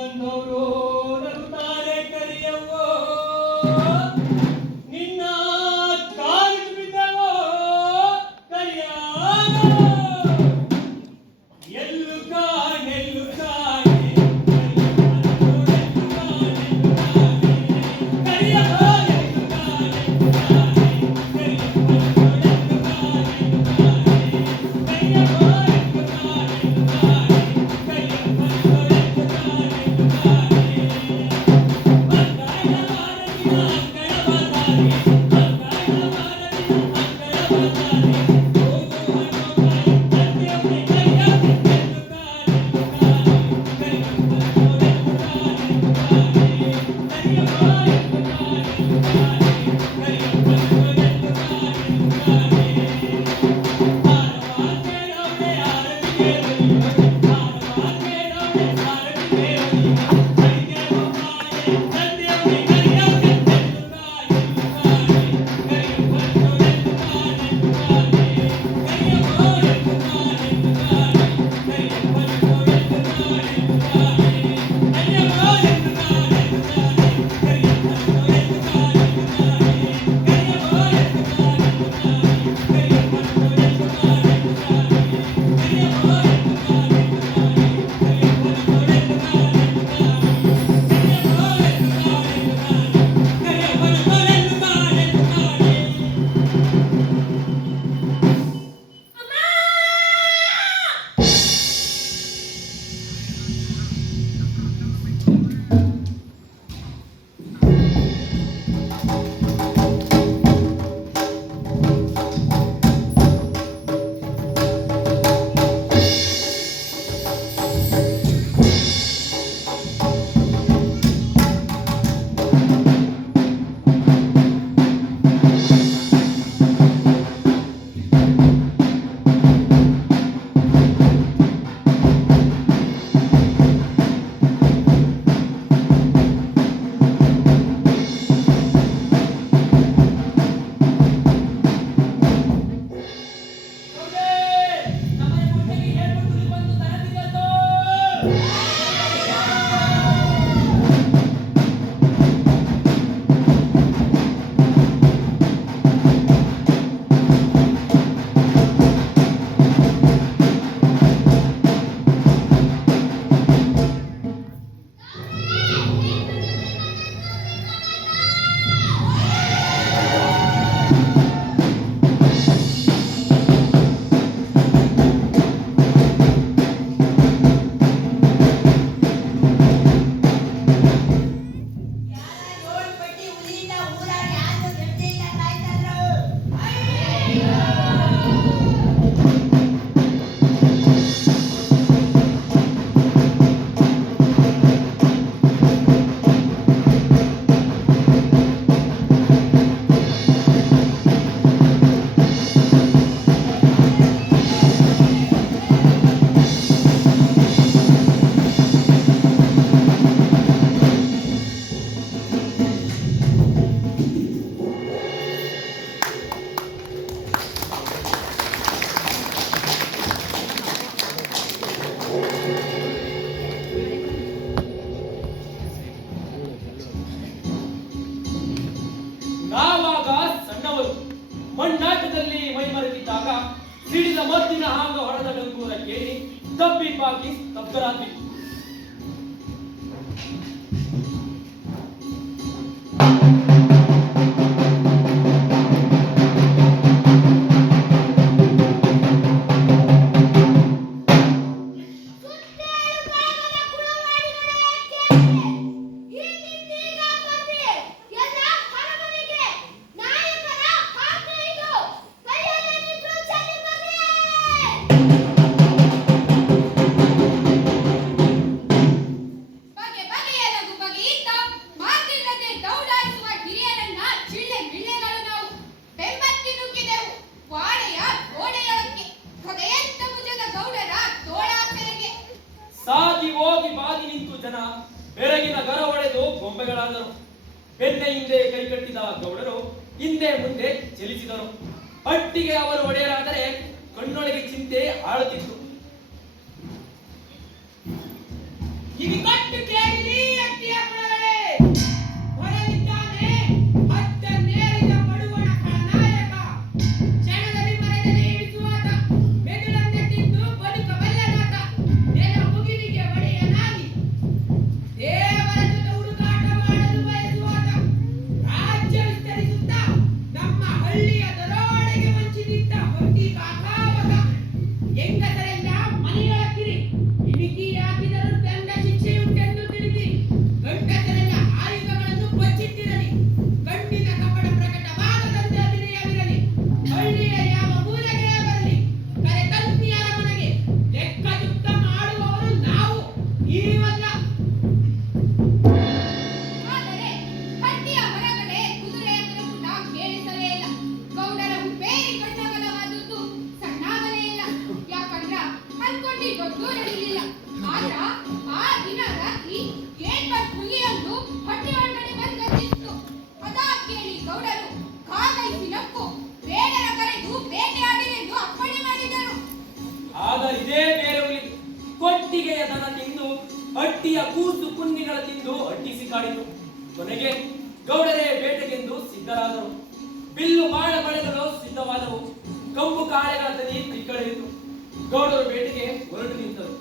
ಬಂದವರು ನಗುತ್ತಾರೆ ಕರಿಯವ್ವೋ, ನಿನ್ನ ಕಾಲಿಗೆ ಬಿದ್ದವೋ ಕರಿಯಾಗ. ಎಲ್ಲು ಕಾಣೆಲ್ಲು ಕಾಣೆ ಮಣ್ಣಾಟದಲ್ಲಿ ಮೈಮರೆತಿದ್ದಾಗ ಸಿಡಿದ ಮದ್ದಿನ ಹಾಂಗ ಹೊಡೆದ ಡಂಗೂರ ಕೇಳಿ ತಪ್ಪಿ ಬಾಕಿ ಸ್ತಬ್ಧರಾದ್ವಿ. ಬೆರಗಿನ ಗರ ಹೊಡೆದು ಗೊಂಬೆಗಳಾದರು. ಬೆನ್ನ ಹಿಂದೆ ಕೈಕಟ್ಟಿದ ಗೌಡರು ಹಿಂದೆ ಮುಂದೆ ಚಲಿಸಿದರು. ಒಟ್ಟಿಗೆ ಅವರು ಒಡೆಯರಾದರೆ ಕಣ್ಣೊಳಗೆ ಚಿಂತೆ ಆಳುತ್ತಿತ್ತು. ಕಿವಿ ಕಟ್ಟು ಕೇಳಿ ಕುಮ್ಮಿಗಳ ತಿಂದು ಅಟ್ಟಿಸಿ ಕಾಡಿತು. ಕೊನೆಗೆ ಗೌಡರೇ ಬೇಟೆಗೆಂದು ಸಿದ್ಧರಾದರು. ಬಿಲ್ಲು ಬಾಣ ಬಳೆಗಳು ಸಿದ್ಧವಾದವು. ಕಂಬು ಕಾಳೆಗಳ ತನಿ ತಿಕ್ಕಳಿಯಿತು. ಗೌಡರು ಬೇಟೆಗೆ ಹೊರಟು ನಿಂತರು.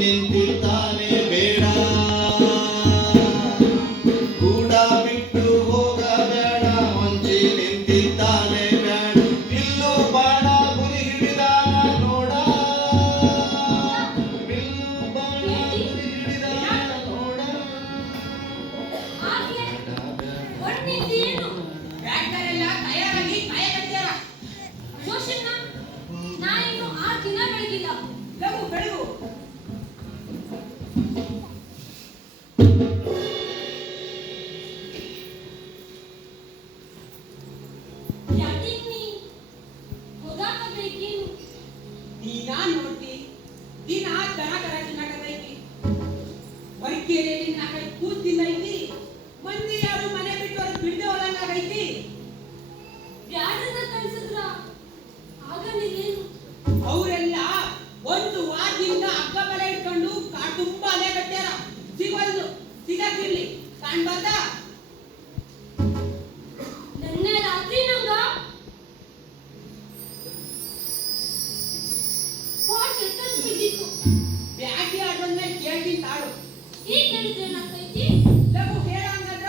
ನಿಂತಿದ್ದಾನೆ ಬೇಡ, ಕೂಡ ಬಿಟ್ಟು ಹೋಗಬೇಡ, ಹೊಂಚಿ ನಿಂತಿದ್ದಾನೆ ಬೇಡ, ಬಿಲ್ಲು ಬಾಣ ಗುರಿ ಹಿಡಿದಾನ ನೋಡ, ಬಿಲ್ಲು ಬಾಣ ಗುರಿ ಹಿಡಿದಾನ ನೋಡ. ಬ್ಯಾಟರೆಲ್ಲ ತಯಾರಾಗಿ ಕಾಯಕತ್ಯಾರ. ಜೋಶಣ್ಣ, ನಾ ಇನ್ನು 6 ದಿನ ಬೆಳಗಿಲ್ಲ. ಲಘು ಬೆಳಗು. ನೀನಾ ನೋಡ್ತಿ ದಿನ ದನ ಕರ ತಿನ್ನಕತ್ತೈತಿ. ವರ್ಕೇರಿಯಲ್ಲಿ ನಾಕೈ ಕೂತಿಲ್ಲ ಐತಿ. ಮಂದಿ ಯಾರು ಮನೆ ಬಿಟ್ಟು ಅವ್ರಿಗೆ ಬಿಡದೆ ಹೋದಂಗಾಗೈತಿ. ಬ್ಯಾಡನ್ನ ಕಳ್ಸಿದ್ರ ಆಗ ನೀನೇನು? ಅವರೆಲ್ಲ ಒಂದು ವಾರದಿಂದ ಅಗ್ಗ ಬಲ ಇಟ್ಕೊಂಡು ಕಾಡು ತುಂಬಾ ಅಲೆಗಟ್ಟ್ಯಾರ. ಸಿಗೋದು ಸಿಗಕ್ಕಿರ್ಲಿ ಕಾಣ್ಬಾರ್ದ. ನೆನ್ನೆ ರಾತ್ರಿ ನಂಗ ಪಾಟ್ ಎತ್ತದ್ ಬಿದ್ದಿತ್ತು. ಬ್ಯಾಟಿ ಆಡ್ಮೇಲೆ ಕೇಳ್ತೀನಿ ತಾಳು. ಈಗ ಹೇಳಿದ್ರೆ ಏನಾಗ್ತೈತಿ? ಲಘು ಹೇಳಂಗದ್ರ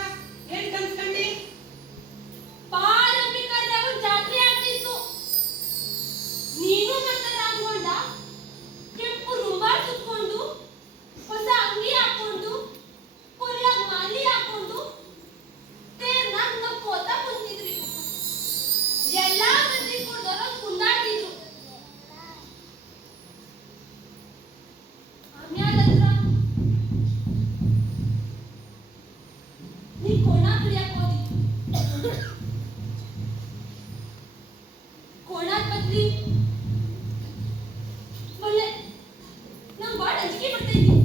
ಏನ್ ಕನ್ಸ್ಕಂಡಿ? ಪಾರಂಬಿಕಾದ್ರೆ ಒಂದ್ ಜಾತ್ರೆ ಆಗ್ತಿತ್ತು. ನೀನು ನನ್ನ ರಾಘವಂಡ ಕೆಂಪು ರುಮಾಲ್ ಸುತ್ಕೊಂಡು, ಹೊಸ ಅಂಗಿ ಹಾಕೊಂಡು, ಕೊಲ್ಲಾಗ ಮಾಲಿ ಹಾಕೊಂಡು ತೇರ್ನಾಗ ನಕ್ಕೋತ ಕುಂತಿದ್ರಿ. ಎಲ್ಲಾ ಮಂದಿ ಕುಡ್ದವ್ರ ಕುಂದಾಡ್ತಿದ್ರು. ಆಮ್ಯಾಲಂದ್ರ ನೀ ಕೋಣ ಕುಡಿಯಕ್ ಹೋದಿ. ಕೋಣಾಕ್ ಬದ್ಲಿ ಒಳ್ಳೆ ನಂಗ್ ಬಾಳ ಅಂಜಿಕೆ ಬರ್ತೈತಿ.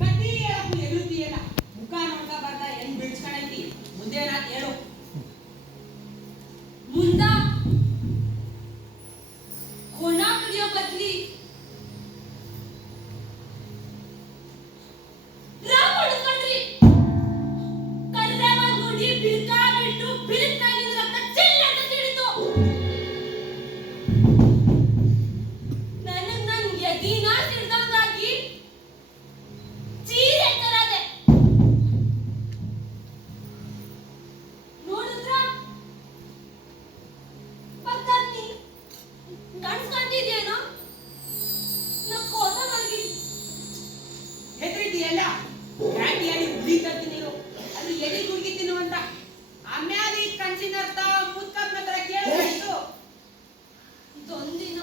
ಕತ್ತಿ ಹೇಳಕ್ಕೂ ಎರುತ್ತೀಯಲ್ಲ. ಮುಖ ನೋಡ್ತಾ ಬರ್ತಾ ಹೆಂಗ್ ಬಿಡ್ಸ್ಕೊಂಡೈತಿ. ಮುಂದೇನಾತ್ ಹೇಳು. ಮುಂದ ಕೋಣ ಕುಡಿಯೋ ಬದ್ಲಿ ರಾಮ್ ಹೊಡ್ಕೊಂಡ್ರಿ. ಕರ್ರವ ಗುಡಿ ಬಿರ್ಕ ಬಿಟ್ಟು ಬಿರುಕಾಗಿನ ರಕ್ತ ಚೆಲ್ಲಂತ ತಿಳಿತು. ನನಗ್ ನನ್ ಎದಿನ ಸಿಡ್ದಂಗಾಗಿ ಚೀರೆ ತರದೆ. ನೋಡಿದ್ರ ಪಕ್ಕಿ ಕಣ್ಸ್ಕೊಂಡಿದ್ಯೇನೋ? ನಾ ಕೋತ ಮಲ್ಗಿ ಹೆದ್ರಿದ್ದೀಯಲ್ಲ. ಬ್ಯಾಟಿ ಆಡಿ ಉಳಿತತ್ತಿ ನೀರು ಅದು ಎಡಿ ಗುಡ್ಗಿ ತಿನ್ನುವಂತ. ಆಮ್ಯಾಲ ಈ ಕನ್ಸಿನ ಅರ್ಥ ಮುತ್ತಪ್ಪನ ಹತ್ರ ಕೇಳಿದ್ರು. ಇದೊಂದಿನ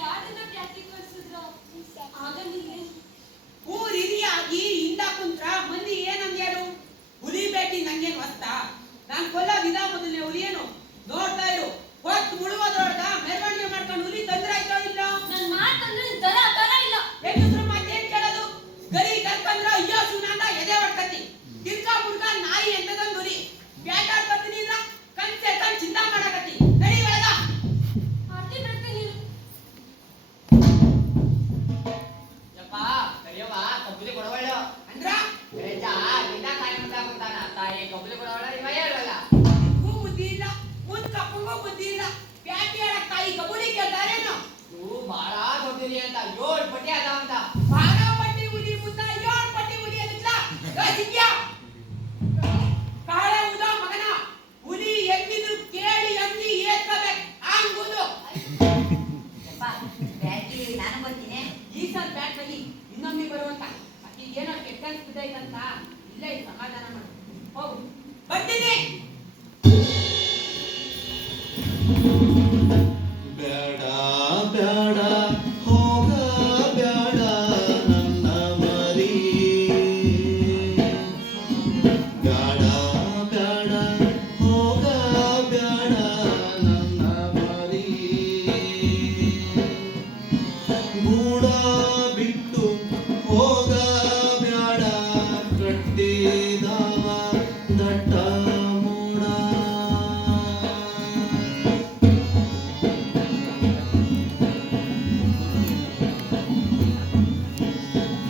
ಯಾರನ್ನ ಬ್ಯಾಟಿ ಕಳ್ಸಿದ್ರ ಆಗ ನೀನೇನು? ಊರ್ ಹಿರಿಯಾಗಿ ಹಿಂದ ಕುಂತ್ರ ಮಂದಿ ಏನಂದ್ಯಾರು? ಹುಲಿ ಬೇಟಿ ನಂಗೇನ್ ಹೊತ್ತ? ನಾನ್ ಕೊಲ್ಲೋದಿದ ಮೊದಲನೇ ಹುಲಿಯೇನು? ನೋಡ್ತಾ ಇರು. ಹೊತ್ತು ಮುಳುಗೋದ್ರೊಳಗ ಮೆರವಣಿಗೆ ಮಾಡ್ಕೊಂಡು ಹುಲಿ ತಂದ್ರೆ ಆಯ್ತೋ ಇಲ್ಲ? ನನ್ ಮಾತಂದ್ರೆ ದರ ದರ ಇಲ್ಲ. ಹೆಂಗಸ್ರ ಮಾತೇನ್ ಕೇಳೋದು? ಗರಿ ಕರ್ಕಂದ್ರ ಅಯ್ಯೋ ಸುನಾಂದ ಎದೆ ಹೊಡ್ಕತಿ. ತಿರ್ಕ ಮುಡ್ಕ ನಾಯಿ ಎಂತದೊಂದು ಹುಲಿ. ಬ್ಯಾಟಾಡ್ ಬರ್ತೀನಿ ಇದ್ರ ಕಣ್ಸೆ ಕಣ್ ಚಿಂತ ಮಾಡಕತ್ತಿ. ನಡಿ ಒಳಗ. ಆರ್ತಿ ಬೆಳಗ್ಗೆ ನೀರು. ಯಪ್ಪ ಕರಿಯವ್ವ ಕಬ್ಬಲಿ ಕೊಡವಳ್ಳ ಅಂದ್ರ ರೇಜ ನಿನ್ನ ಕಾಯಿ ಮುಂದ ಕುಂತಾನ ತಾಯಿ ಕಬ್ಬಲಿ ಕೊಡವಳ್ಳ ನಿಮ್ಮ ಹೇಳವಲ್ಲ ಹೂ ಬುದ್ಧಿ ಇಲ್ಲ. ಮುಂದ್ ಕಪ್ಪಂಗೂ ಬುದ್ಧಿ ಇಲ್ಲ. ಬ್ಯಾಟಿ ಆಡಕ್ ತಾಯಿ ಕಬಡ್ಡಿ ಕೇಳ್ತಾರೇನು? ಇವು ಬಾಳ ದೊಡ್ಡಲಿ ಅಂತ 7 ಪಟ್ಟಿ ಅದಾವಂತ. ಬಾರ ಪಟ್ಟಿ ಹುಲಿ ಮುಂದ 7 ಪಟ್ಟಿ ಹುಲಿ ಅದಕ್ಲ. ಸಿಂಗ್ಯ ಕಾಳೆ ಉದ ಮಗನ ಹುಲಿ ಎಲ್ಲಿದ್ರು ಕೇಳಿ ಅಂದಿ ಏತ್ಕೋಬೇಕು. ಹಂಗುದು ಯಪ್ಪ ಬ್ಯಾಟ್ರಿ ನಾನು ಬರ್ತೀನಿ. ಈ ಸಲ ಬ್ಯಾಟ್ ಬಲಿ ಇನ್ನೊಮ್ಮೆ ಬರುವಂತ. ಏನೋ ಕೆಟ್ಟ ಅನ್ಸ್ಬಿಟ್ಟೈತಂತ ಇಲ್ಲೇ ಸಮಾಧಾನ ಮಾಡು. ಹೋಗು ಬರ್ತೀನಿ. ಬೇಡ ಬೇಡ ಹೋಗಬೇಡ ನನ್ನ ಮರಿ, ಬೇಡ ಬೇಡ ಹೋಗಬೇಡ ನನ್ನ ಮರಿ, ಗೂಡ ಬಿಟ್ಟು ಹೋಗ ಬ್ಯಾಡ ಕಟ್ಟಿದವ ದಟ್ಟ ಮೂಡ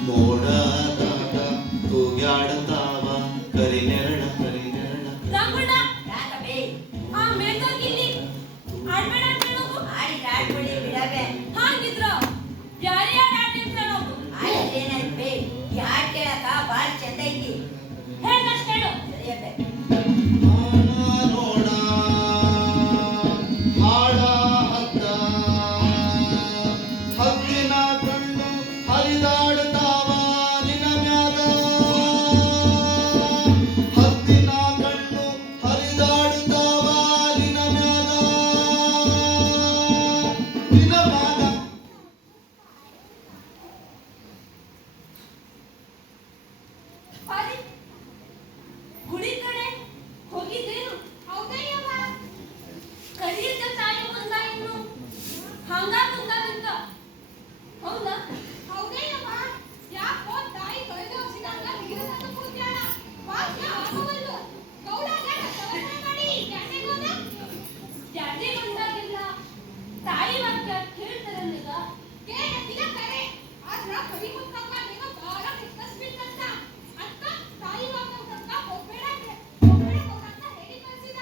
ಮೋಡದಾಗ ತೂಗ್ಯಾಡತಾವ ಕರಿನೆರಳ ಕರಿನೆರಳ ರಾಮಣ್ಣ ಯಾಕಬೇ ಆ ಮೇಲ್ದೋಗಿಲ್ಲಿ ಆಡ್ಬೇಡ ಅಂತ ಹೇಳೋದು ಆಡಿದ್ರೆ ಆಡ್ಬಿಡಿ ಬಿಡಬೇ ಹಾಗಿದ್ರು ಬ್ಯಾರೆ ಯಾರು ಆಡ್ಲಿ ಅಂತ ಹೇಳೋದು ಆಡಿದ್ರೇನೈತೆ ಈ ಹಾಡ್ ಕೇಳಕ ಭಾಳ ಚಂದ ಐತಿ ಹೇಳಷ್ಟು ಹೇಳು ಸರಿಯಬ್ಬೆ ನೋಡ ಹಾಡ ಹದ್ದ ಹದ್ದಿನ ಕಣ್ಣು ಹರಿದಾಡ್ತಾವ ನಿನ ಮ್ಯಾಗ ಹದ್ದಿನ ಕಣ್ಣು ಹರಿದಾಡ್ತಾವ ನಿನ ಮ್ಯಾಗ ನಿನ ಮ್ಯಾಗ ಪಾರಿ ಗುಡಿ ಕಡೆ ಹೋಗಿದ್ದೇನು ಹೌದಯ್ಯವ್ವ ಕರಿಯದ ತಾಯಿ ಬಂದ ಇನ್ನು ಹಂಗ ಬಂದಾಗಿಂತ ಹೌದಾ ಹೌದಯ್ಯವ್ವ ಯಾಕೋ ತಾಯಿ ಕಳೆದು ಹೋಗಿದಂಗ ಹಿಗಿರದಂತ ಕೂತ್ಯಾಳ ವಾಕ್ಯ ಆಗವಲ್ಲು ಗೌಡಾಗ ಕವನ ಮಾಡಿ ಡ್ಯಾಡಿಗೆ ಹೋದ ಡ್ಯಾಡಿ ಬಂದಾಗಿಲ್ಲ ತಾಯಿ ವಾಕ್ಯ ಕೇಳ್ತಾರನ್ನೀಗ ಕೇಳತ್ತಿದ ಕರೆ ಆದ್ರ ಕವಿ ಮುಖಕ್ಕ ನೀನು ಬಾಳ ಕಿಸ್ಬಿಟ್ಟಂತ ಅಕ್ಕ ತಾಯಿ ವಾಕ್ಯ ಕಕ್ಕ ಹೋಗ್ಬೇಡ ಹೋಗಂತ ಹೇಳಿ ಕಳ್ಸಿದ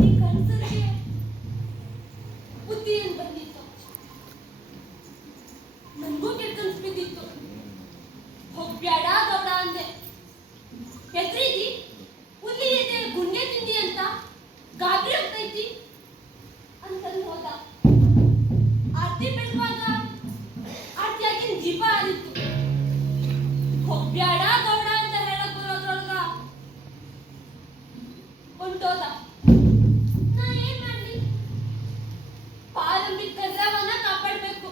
ಈ ಕನ್ಸರಿಗೆ ಬುದ್ಧಿ ಏನ್ ಬಂದಿತ್ತು ನನ್ಗೂ ಕೆಟ್ಟನ್ಸ್ ಬಿದ್ದಿತ್ತು ಹೋಗ್ಬ್ಯಾಡ ಗೌಡ ಅಂದೆ ಹೆದ್ರಿದಿ ಹುಲಿ ಇದೆ ಗುಂಡೆ ತಿಂದಿ ಅಂತ ಗಾಬರಿ ಆಗ್ತೈತಿ ಅಂತಂದು ಹೋದ ಆರ್ತಿ ಬೆಳಗುವಾಗ ಆರ್ತಿಯಾಗಿನ ದೀಪ ಆರಿತ್ತು ಹೋಗ್ಬ್ಯಾಡ ಗೌಡ ಅಂತ ಹೇಳಕ್ ಬರೋದ್ರೊಳಗ ಹೊಂಟೋದ ನಾ ಏನ್ ಮಾಡ್ಲಿ ಪಾರಂಬಿ ಕರ್ರವನ್ನ ಕಾಪಾಡ್ಬೇಕು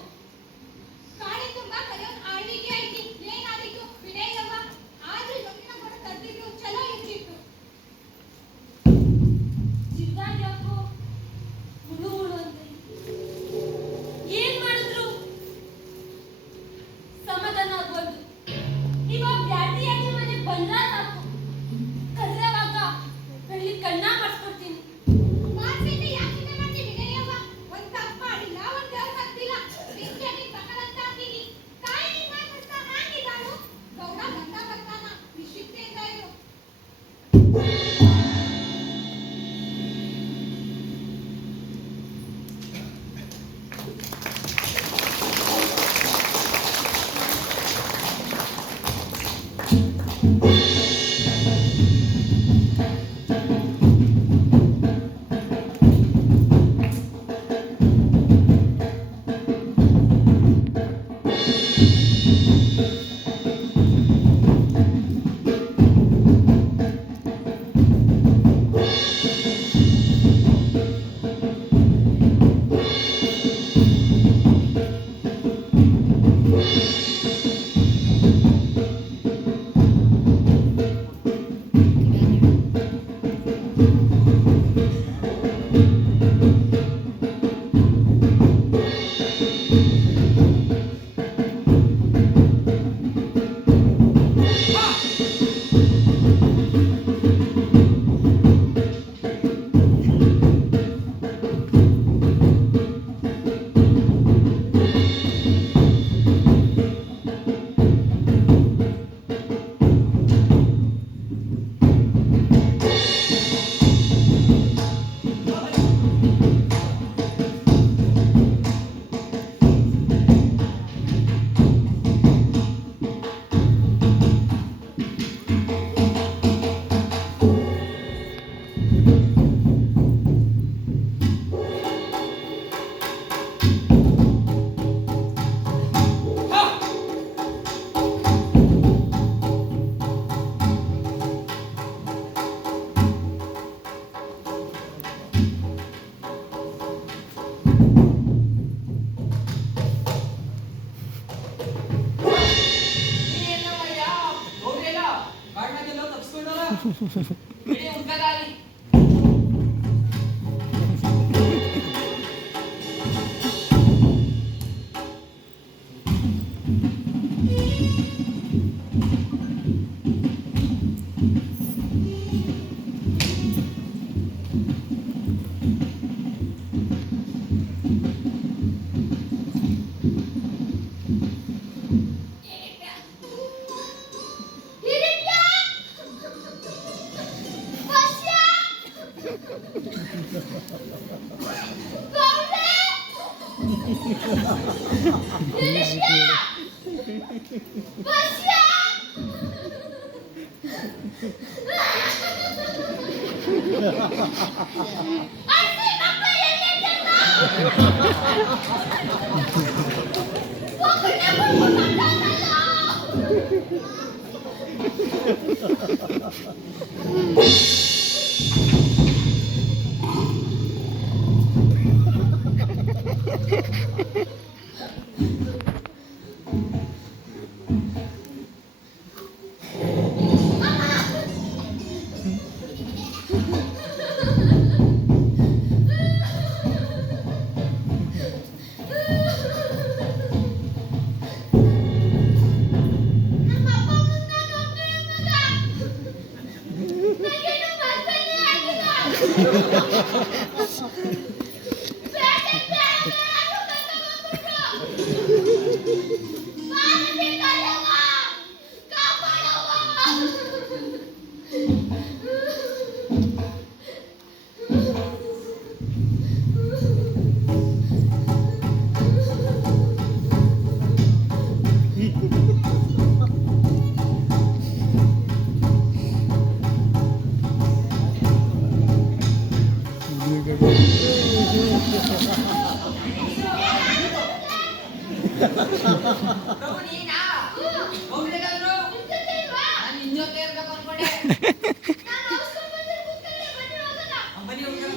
ಕಾಡಿ ತುಂಬಾ ಕರೆಯೋನ್ ಆಳ್ವಿಕೆ ಐತಿ ಏನಾದಿತ್ತು ವಿನಯವ್ವ ಆದ್ರೆ ಜೊತೆನ ಕೂಡ ತರ್ತಿದ್ರು ಚಲೋ ಇರ್ತಿತ್ತು ಜೀವದಾಗ ಯಾಕೋ ಹುಳು ಹುಳು ಅಂತ ಏನ್ ಮಾಡಿದ್ರು ಸಮಾಧಾನ ಆಗ್ಬೋದು ಇವಾಗ ಬ್ಯಾಟಿಯಾಗಿ ಮನೆಗೆ ಬಂದ್ರ ಸಾಕು ಕದ್ರವಾಗ ಬೆಳ್ಳಿ ಕಣ್ಣ ಮಾಡಿಸ್ಕೊಡ್ತೀನಿ ಮಾತಿಗೆ ಯಾಕೆ ಮಾಡ್ತೀನಿ ವಿನಯವ್ವ ಒಂದ್ ತಪ್ಪ ಮಾಡಿಲ್ಲ ಒಂದ್ ದೇವ್ರ ಹತ್ತಿಲ್ಲ ನಿಂಗೆ ತಕಲಂತ ಹಾಕಿನಿ ತಾಯಿ ನಿಮ್ಮ ಮಾಡ್ತಾ ಹಾಕಿದಾಳು ಗೌಡ ಬಂದ ಬರ್ತಾನ ವಿಶಿಷ್ಟೆಯಿಂದ ಇರು ಇಡೀ ಉದ್ಗದಾರಿ ಗೌಡ್ರೆ! ಇಳಿಸ್ಯ! ಬಸ್ಯ! ಅರ್ಸಿ ಮಕ್ಕಳು ಎಲ್ಲಿದ್ದೀರ? ಒಬ್ಬನೇ ಕೂತ್ಕೊಂಡಲ್ಲ. ನಮ್ಮಪ್ಪ ಮುಂದೆ ಒಬ್ಬನೇ ಮಗ. ನನಗೇನು ಮಕ್ಕಳೇ ಆಗಿಲ್ಲ. ಬೇಟೆಗೆ ಯಾರು ಕರ್ಕೊಂಡ್ಬಂದ್ಬಿಟ್ರು. ಮಾನಸಿ ಕಾಯವ್ವ, ಕಾಪಾಡವ್ವ. ಪ್ರಭು ನೀನಾ? ಹೋಗ್ಲಿಕ್ಕಾದ್ರು? ನಿಂತಿದ್ದೆ ಇಲ್ವಾ? ನಾನು ಇನ್ನೊತ್ತೆ ಇರ್ಬೇಕು ಅನ್ಕೊಂಡೆ. ನಾನು ಅವಸರ ಬಂದ್ರೆ ಕೂತ್ಕೊಂಡೆ, ಬನ್ನಿ ಹೋಗೋಣ. ಬನ್ನಿ ಹೋಗೋಣ.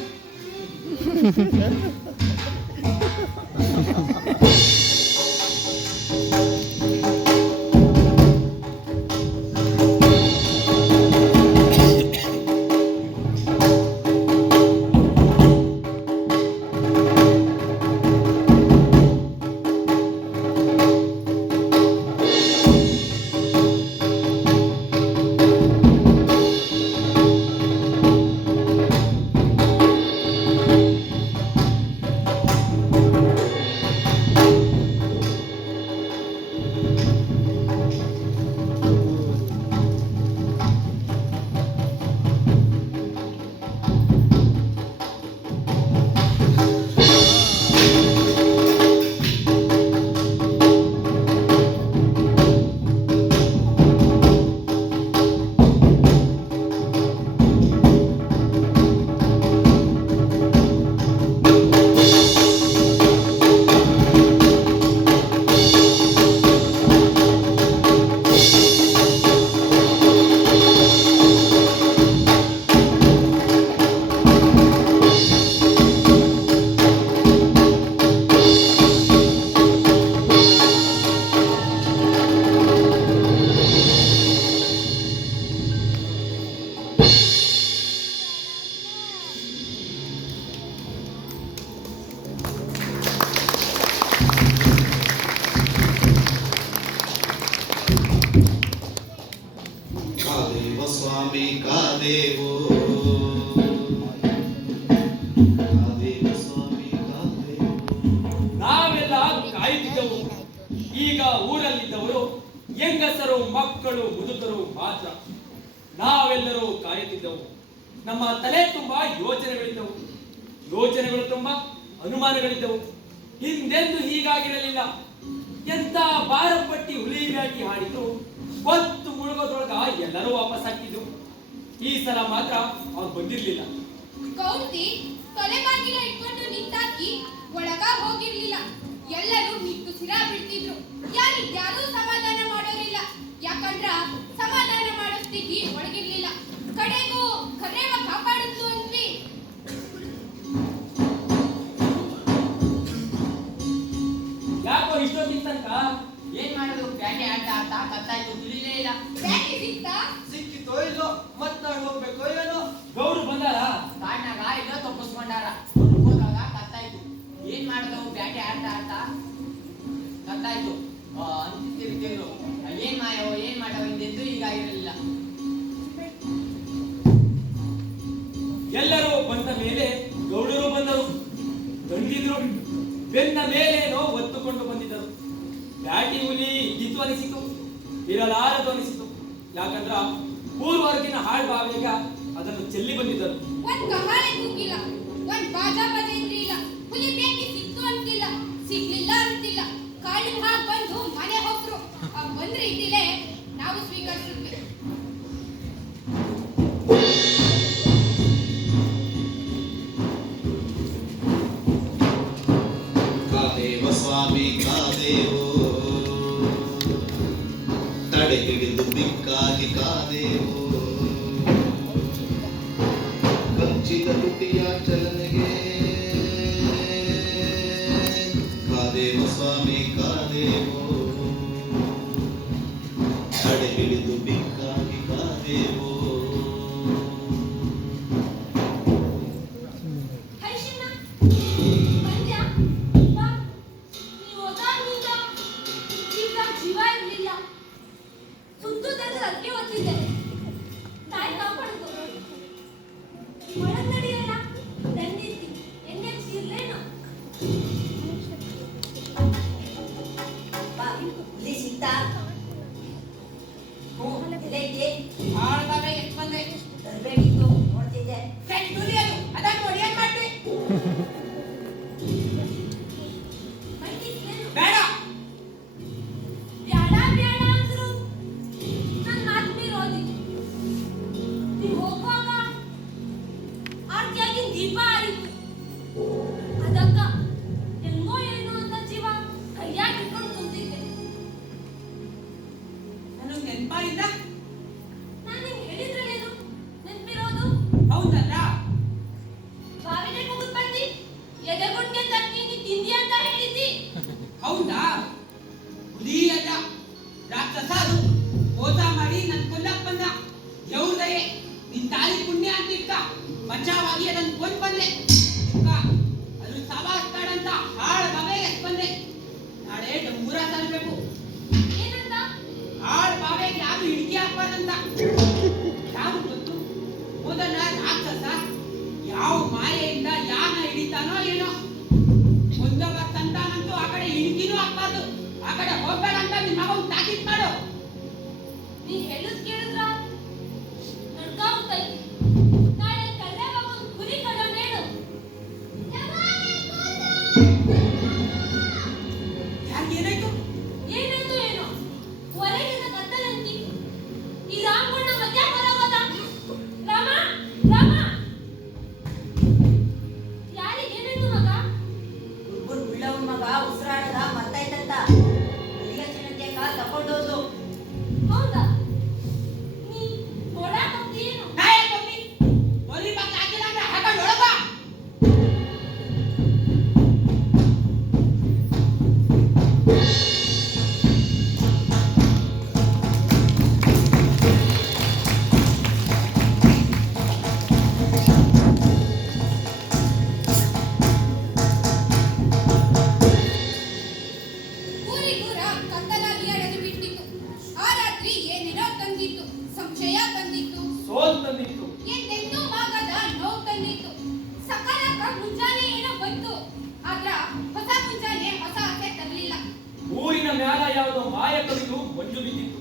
ಕಾದೇವ ಸ್ವಾಮಿ ಕಾದೇವೋ ಸ್ವಾಮಿ ಕಾದೇವೋ. ನಾವೆಲ್ಲ ಕಾಯುತ್ತಿದ್ದೆವು. ಈಗ ಊರಲ್ಲಿದ್ದವರು ಹೆಂಗಸರು, ಮಕ್ಕಳು, ಮುದುಕರು ಮಾತ್ರ. ನಾವೆಲ್ಲರೂ ಕಾಯುತ್ತಿದ್ದೆವು. ನಮ್ಮ ತಲೆ ತುಂಬಾ ಯೋಚನೆಗಳಿದ್ದವು. ಯೋಚನೆಗಳು ತುಂಬಾ ಅನುಮಾನಗಳಿದ್ದವು. ಹಿಂದೆಂದು ಹೀಗಾಗಿರಲಿಲ್ಲ. ಎಂತ ಬಾರಪಟ್ಟಿ ಹುಲಿ ಬ್ಯಾಟಿ ಹಾಡಿದ್ರು ಹೊತ್ತು ಮುಳುಗೋದ್ರೊಳಗ ಎಲ್ಲರೂ ವಾಪಸ್ ಹಾಕಿದ್ರು. ಈ ಸಲ ಮಾತ್ರ ಅವ್ರು ಬಂದಿರ್ಲಿಲ್ಲ. ಗೌಡ್ತಿ ತೊಲೆ ಬಾಗಿಲ ಇಟ್ಕೊಂಡು ನಿಂತಾಕಿ ಒಳಗ ಹೋಗಿರ್ಲಿಲ್ಲ. ಎಲ್ಲರೂ ನಿಂತು ಸಿರಾ ಬಿಡ್ತಿದ್ರು. ಯಾರು ಸಮಾಧಾನ ಮಾಡೋರಿಲ್ಲ. ಯಾಕಂದ್ರ ಸಮಾಧಾನ ಮಾಡೋ ಸ್ಥಿತಿ ಒಳಗಿರ್ಲಿಲ್ಲ. ಕಡೆಗೂ ಕರ್ರೇವ ಕಾಪಾಡಿದ್ಲು ಅಂದ್ವಿ. ಯಾಕೋ ಇಷ್ಟೊತ್ತಿನ ತನಕ ಏನ್ ಮಾಡೋದು? ಬ್ಯಾಟೆ ಆಡ್ತಾ ಆಡ್ತಾ ಕತ್ತಾಯ್ತು, ತುಳಿಲೇ ಇಲ್ಲ. ಬ್ಯಾಟಿ ಸಿಕ್ತಾ? ಸಿಕ್ಕಿತೋ ಇಲ್ಲೋ ಮತ್ತೆ ಹೋಗ್ಬೇಕೋ ಏನೋ. ಗೌರು ಬಂದಾರ? ಕಾಡ್ನಾಗ ಇಲ್ಲ ತಪ್ಪಿಸ್ಕೊಂಡಾರ. ಹೋದಾಗ ಕತ್ತಾಯ್ತು. ಏನ್ ಮಾಡೋದು? ಬ್ಯಾಟೆ ಆಡ್ತಾ ಆಡ್ತಾ ಕತ್ತಾಯ್ತು. ಅಂತಿರ್ತಿದ್ರು. ಏನ್ ಮಾಯವೋ ಏನ್ ಮಾಡವ ಹಿಂದೆಂದು ಹೀಗಾಗಿರಲಿಲ್ಲ. ಎಲ್ಲರೂ ಬಂದ ಮೇಲೆ ಗೌಡರು ಬಂದರು. ತಂಗಿದ್ರು. ಬೆನ್ನ ಮೇಲೇನೋ ಒತ್ತುಕೊಂಡು ಬಂದಿದ್ದರು. ಬ್ಯಾಟಿ ಹುಲಿ ಇದ್ದು ಅನಿಸಿತು, ಇರಲಾರದು ಅನಿಸಿತು. ಯಾಕಂದ್ರ ಪೂರ್ವರ್ಗಿನ ಹಾಳ್ಬಾವೇಗ ಅದನ್ನು ಚೆಲ್ಲಿ ಬಂದಿದ್ದರು. ಒಂದ್ ಕಹಾಳೆ ಕೂಗಿಲ್ಲ. ಸ್ವಾಮಿ ಕಾದೇವೋ ತಡೆ ಹಿಡಿದು ಬಿಕ್ಕಾಗಿ ಕಾದೇವೋ ಕಂಚಿದ ತುಟಿಯ ಚಲನೆಗೆ ಕಾದೇವ ಸ್ವಾಮಿ ಕಾದೇವೋ ತಡೆ ಹಿಡಿದು ಬಿಕ್ಕಾಗಿ ಕಾದೇವೋ ಹರಿಶಣ್ಣ ಬಂದ್ಯಾ? ಬಾ. ನೀ ಹೋದಾಗಿಂದ ಜೀವದಾಗ ಜೀವ ಇರ್ಲಿಲ್ಲ. ಸುತ್ತುದೆಲ್ಲ ಅಗ್ಗೆ ಹೊತ್ತಿದ್ದೆ. ತಾಯಿ ಕಾಪಾಡ್ಕೊ. ಒಳಗ್ ನಡಿಯಲ್ಲ. ತಂದಿದ್ದಿ. ಎಣ್ಣೆ ಸೀರ್ಲೇನು? ಬಾ, ಇಲ್ಲಿ ಸಿಗ್ತಾ ಎಲ್ಲೈತಿ ಆಳ್ ಬಾವೆ ಎಷ್ಟ್ ಬಂದೆ ತರಬೇಕಿತ್ತು ನೋಡ್ತಿದ್ದೆ. ಫ್ರೆಂಡ್ ದುಲಿಯೋದು ಅದನ್ನ ನೋಡಿ ಏನ್ ಮಾಡ್ತಿ ಬಂದಿದ್ಲೇನು? ಬೇಡ ಬ್ಯಾಡ ಬ್ಯಾಡ ಅಂದ್ರು ನನ್ ಮಾತ್ ಮೀರೋದಿ. ನೀವ್ ಹೋಗುವಾಗ ಆರ್ತಿಯಾಗಿನ್ ದೀಪ ಆರಿತ್ತು. ಅದಕ್ಕ ಹೆಂಗೋ ಏನೋ ಅಂತ ಜೀವ ಕೈಯಾಗ ಹಿಡ್ಕೊಂಡು ಕುಂತಿದ್ದೆ. ನನಗ್ ನೆನ್ಪ ಇಲ್ಲ ನಾನ್ ನಿಂಗ್ ಹೇಳಿದ್ರಲ್ಲೇನು ನೆನ್ಪಿರೋದು? ಹೌದಲ್ಲ ಬಾವಿಗೆ ಹೋಗುದ್ ಬಂದಿ ಎದೆಗುಂಡ್ಗೆ ತಟ್ಟಿ ನೀ ತಿಂದಿ ಅಂತ ಹೇಳಿದ್ದಿ. ಹೌದಾ ಹುಲಿ ಅಲ್ಲ ರಾಕ್ಷಸ ಅದು ಮೋಸ ಮಾಡಿ ನನ್ ಕೊಲ್ಲಕ್ ಬಂದ ದೇವ್ರದಯೆ ನಿನ್ ತಾಯಿ ಪುಣ್ಯ ಅಂತಿಕ್ಕ ಬಚಾವಾಗಿ ಅದನ್ನ ಕೊಂದ್ ಬಂದೆ ಇಕ್ಕ ಅದು ಸವಾಸ್ತಾಡಂತ ಹಾಳ ಬಾವೆ ಎಷ್ಟ್ ಬಂದೆ ನಾಳೆ ಡಂಗೂರ ತರಬೇಕು ಏನಂತ? ಹಾಳ ಬಾವೆಗೆ ಯಾರು ಹಿಡಿಕೆ ಹಾಕ್ಬಾರ್ದಂತ ಯಾರು ಗೊತ್ತು ಮೊದಲ ರಾಕ್ಷಸ ಯಾವ ಮಾಯೆಯಿಂದ ಯಾನ ಹಿಡಿತಾನೋ ಏನೋ ಒಂದೊಬ್ಬ ಸಂತಾನಂತೂ ಆ ಕಡೆ ಹಿಡಿಕಿನೂ ಹಾಕ್ಬಾರ್ದು ಆ ಕಡೆ ಹೋಗ್ಬೇಡ ಅಂತ ನಿನ್ ಮಗನ್ ತಾಕೀತ್ ಮಾಡು ನೀ ಹೇಳುದ್ ಕೇಳಿದ್ರ ನಡ್ಕ ಹೋಗ್ತೈತಿ. ನಾಳೆ ಕಲ್ಯಾಗ ಒಂದ್ ಕುರಿ ಕಡೋಣ ಹೇಳು. ಯಾಕೆ ಏನಾಯ್ತು ಏನಾಯ್ತು ಏನೋ ಹೊರಗಿನ ಕತ್ತಲಂತಿ ಈ ರಾಮಣ್ಣ ಮಧ್ಯ ಹೊರಗೋದ. ರಾಮ ರಾಮ ಯಾರಿಗೇನಾಯ್ತು ಮಗ? ಗುರ್ಗುರ್ ಉಳ್ಳವನ್ ಮಗ ಉಸಿರಾಡದ ಮತ್ತೈತಂತ ಜನತೆಗ ತಕೊಂಡೋದು. ಹೌದಾ? ನೀ ನೋಡಾಕ್ ಹೋಗ್ತೀಯೇನು? ನಾ ಯಾಕೆ ಹೋಗ್ಲಿ ಬರೀ ಬಗ್ಗೆ ಆಗಿಲ್ಲ ಅಂದ್ರೆ ಹಾಕೊಂಡು ಒಳಗ ಊರಿಗೂರ ಕತ್ತಲಾಗಿ ಅಡೆದು ಬಿಟ್ಟಿತು. ಆ ರಾತ್ರಿ ಏನೇನೋ ತಂದಿತ್ತು. ಸಂಶಯ ತಂದಿತ್ತು. ಸೋಲ್ ತಂದಿತ್ತು. ಎಂದೆಂದೂ ಆಗದ ನೋವು ತಂದಿತ್ತು. ಸಕಾಲಕ್ಕ ಮುಂಜಾನೆ ಏನೋ ಬಂತು. ಆದ್ರ ಹೊಸ ಮುಂಜಾನೆ ಹೊಸ ಆಸೆ ತರಲಿಲ್ಲ. ಊರಿನ ಮ್ಯಾಲ ಯಾವುದೋ ಮಾಯ ಕವಿದು ಮಂಜು ಬಿದ್ದಿತ್ತು.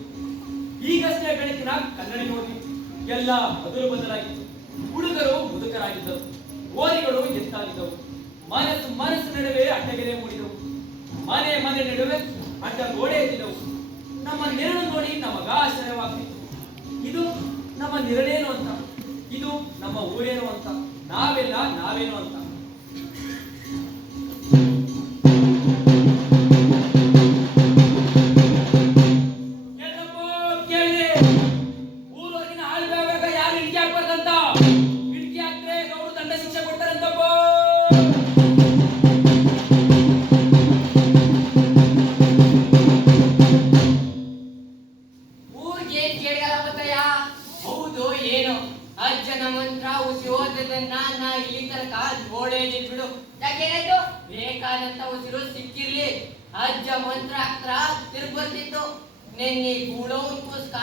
ಈಗಷ್ಟೇ ಬೆಳಕಿನ ಕನ್ನಡಿ ನೋಡಿ ಎಲ್ಲ ಬದಲು ಬದಲಾಗಿತ್ತು. ಹುಡುಗರು ಮುದುಕರಾಗಿದ್ದರು, ಓರಿಗಳು ಎತ್ತಾಗಿದ್ದವು. ಮನಸ್ಸು ನಡುವೆ ಅಡ್ಡಗೆರೆ ಮೂಡಿದವು. ಮನೆ ನಡುವೆ ಅಡ್ಡ ಗೋಡೆ ಎದ್ದಿದವು. ನಮ್ಮ ನೆರಳು ನೋಡಿ ನಮಗ ಆಶ್ಚರ್ಯವಾಗ್ತಿತ್ತು. ಇದು ನಮ್ಮ ನೆರಳೇನು ಅಂತ, ಇದು ನಮ್ಮ ಊರೇನು ಅಂತ, ನಾವೇನು ಅಂತ. ಕೇಳ್ರಪ್ಪೋ, ಕೇಳ್ರಿ. ಊರೊಳಗಿನ ಆಳ್ವ್ಯಾಗ ಯಾರು ಇಡ್ಕಿ ಹಾಕ್ಬಾರ್ದಂತ. ಇಡ್ಕಿ ಹಾಕ್ರೆ ಗೌಡ್ರು ದಂಡ ಶಿಕ್ಷೆ ಕೊಡ್ತಾರಂತಪ್ಪೋ. ಊರ್ಗೆ ಏನ್ ಕೇಳಲ್ಲ ಗೊತ್ತಯ್ಯ? ಹೌದು ಏನು ಅಜ್ಜನ ಮಂತ್ರ ಉಸಿ ಹೋದದನ್ನ ನಾ ಇಲ್ಲಿ ತನಕ ನೋಡೇನಿ ಬಿಡು. ಯಾಕೇನಾಯ್ತು? ಬೇಕಾದಂತ ಉಸಿರು ಸಿಕ್ಕಿರ್ಲಿ ಅಜ್ಜ ಮಂತ್ರ ಹತ್ರ ತಿರ್ಬರ್ತಿತ್ತು. ನಿನ್ನೆ ಕೂಳೋನ್ಕೋಸ್ಕ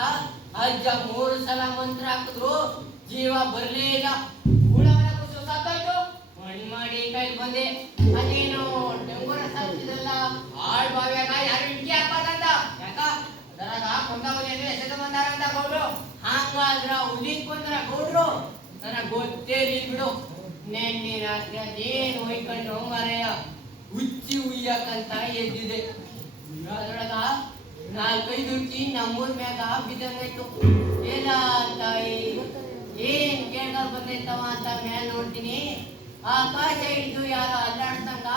ಅಜ್ಜ 3 ಸಲ ಮಂತ್ರ ಹಾಕಿದ್ರು ಜೀವ ಬರ್ಲೇ ಇಲ್ಲ. ಕೂಳವನ ಕೂಸು ಸತ್ತೋಯ್ತು. ಮಣ್ ಮಾಡಿ ಕೈ ಬಂದೆ. ಅದೇನು ಡಂಗೂರ ಸಾಧಿಸಿದಲ್ಲ ಆಳ್ ಬಾವ್ಯಾಗ ಯಾರು ಇಟ್ಟಿ ಹಾಕ್ಬಾರ್ದಂತ. ಯಾಕ ಅದರಾಗ ಕೊಂಡವನಿ ಅಂದ್ರೆ ಎಸೆದು ಬಂದಾರಂತ ಗೌಡ್ರು. ಹಂಗಾದ್ರ ಉದಿನ್ ಕೊಂದ್ರ ಗೌಡ್ರು ನನಗ್ ಗೊತ್ತೇ ಇಲ್ಲ ಬಿಡು. ನೆನ್ನೆ ರಾತ್ರಿ ಅದೇನು ಹೊಯ್ಕೊಂಡು ಮಾರಾಯ ಹುಚ್ಚಿ ಉಯ್ಯಕಂತ ಎದ್ದಿದೆ. ಅದ್ರೊಳಗ 4-5 ಹುಚ್ಚಿ ನಮ್ಮೂರ್ ಮ್ಯಾಗ ಬಿದ್ದಂಗಾಯ್ತು. ಏನ ತಾಯಿ ಏನ್ ಕೇಳ್ದ ಬಂದೈತವ ಅಂತ ಮ್ಯಾಲ ನೋಡ್ತೀನಿ. ಆಕಾಶ ಹಿಡಿದು ಯಾರೋ ಅಲ್ಲಾಡ್ದಂಗ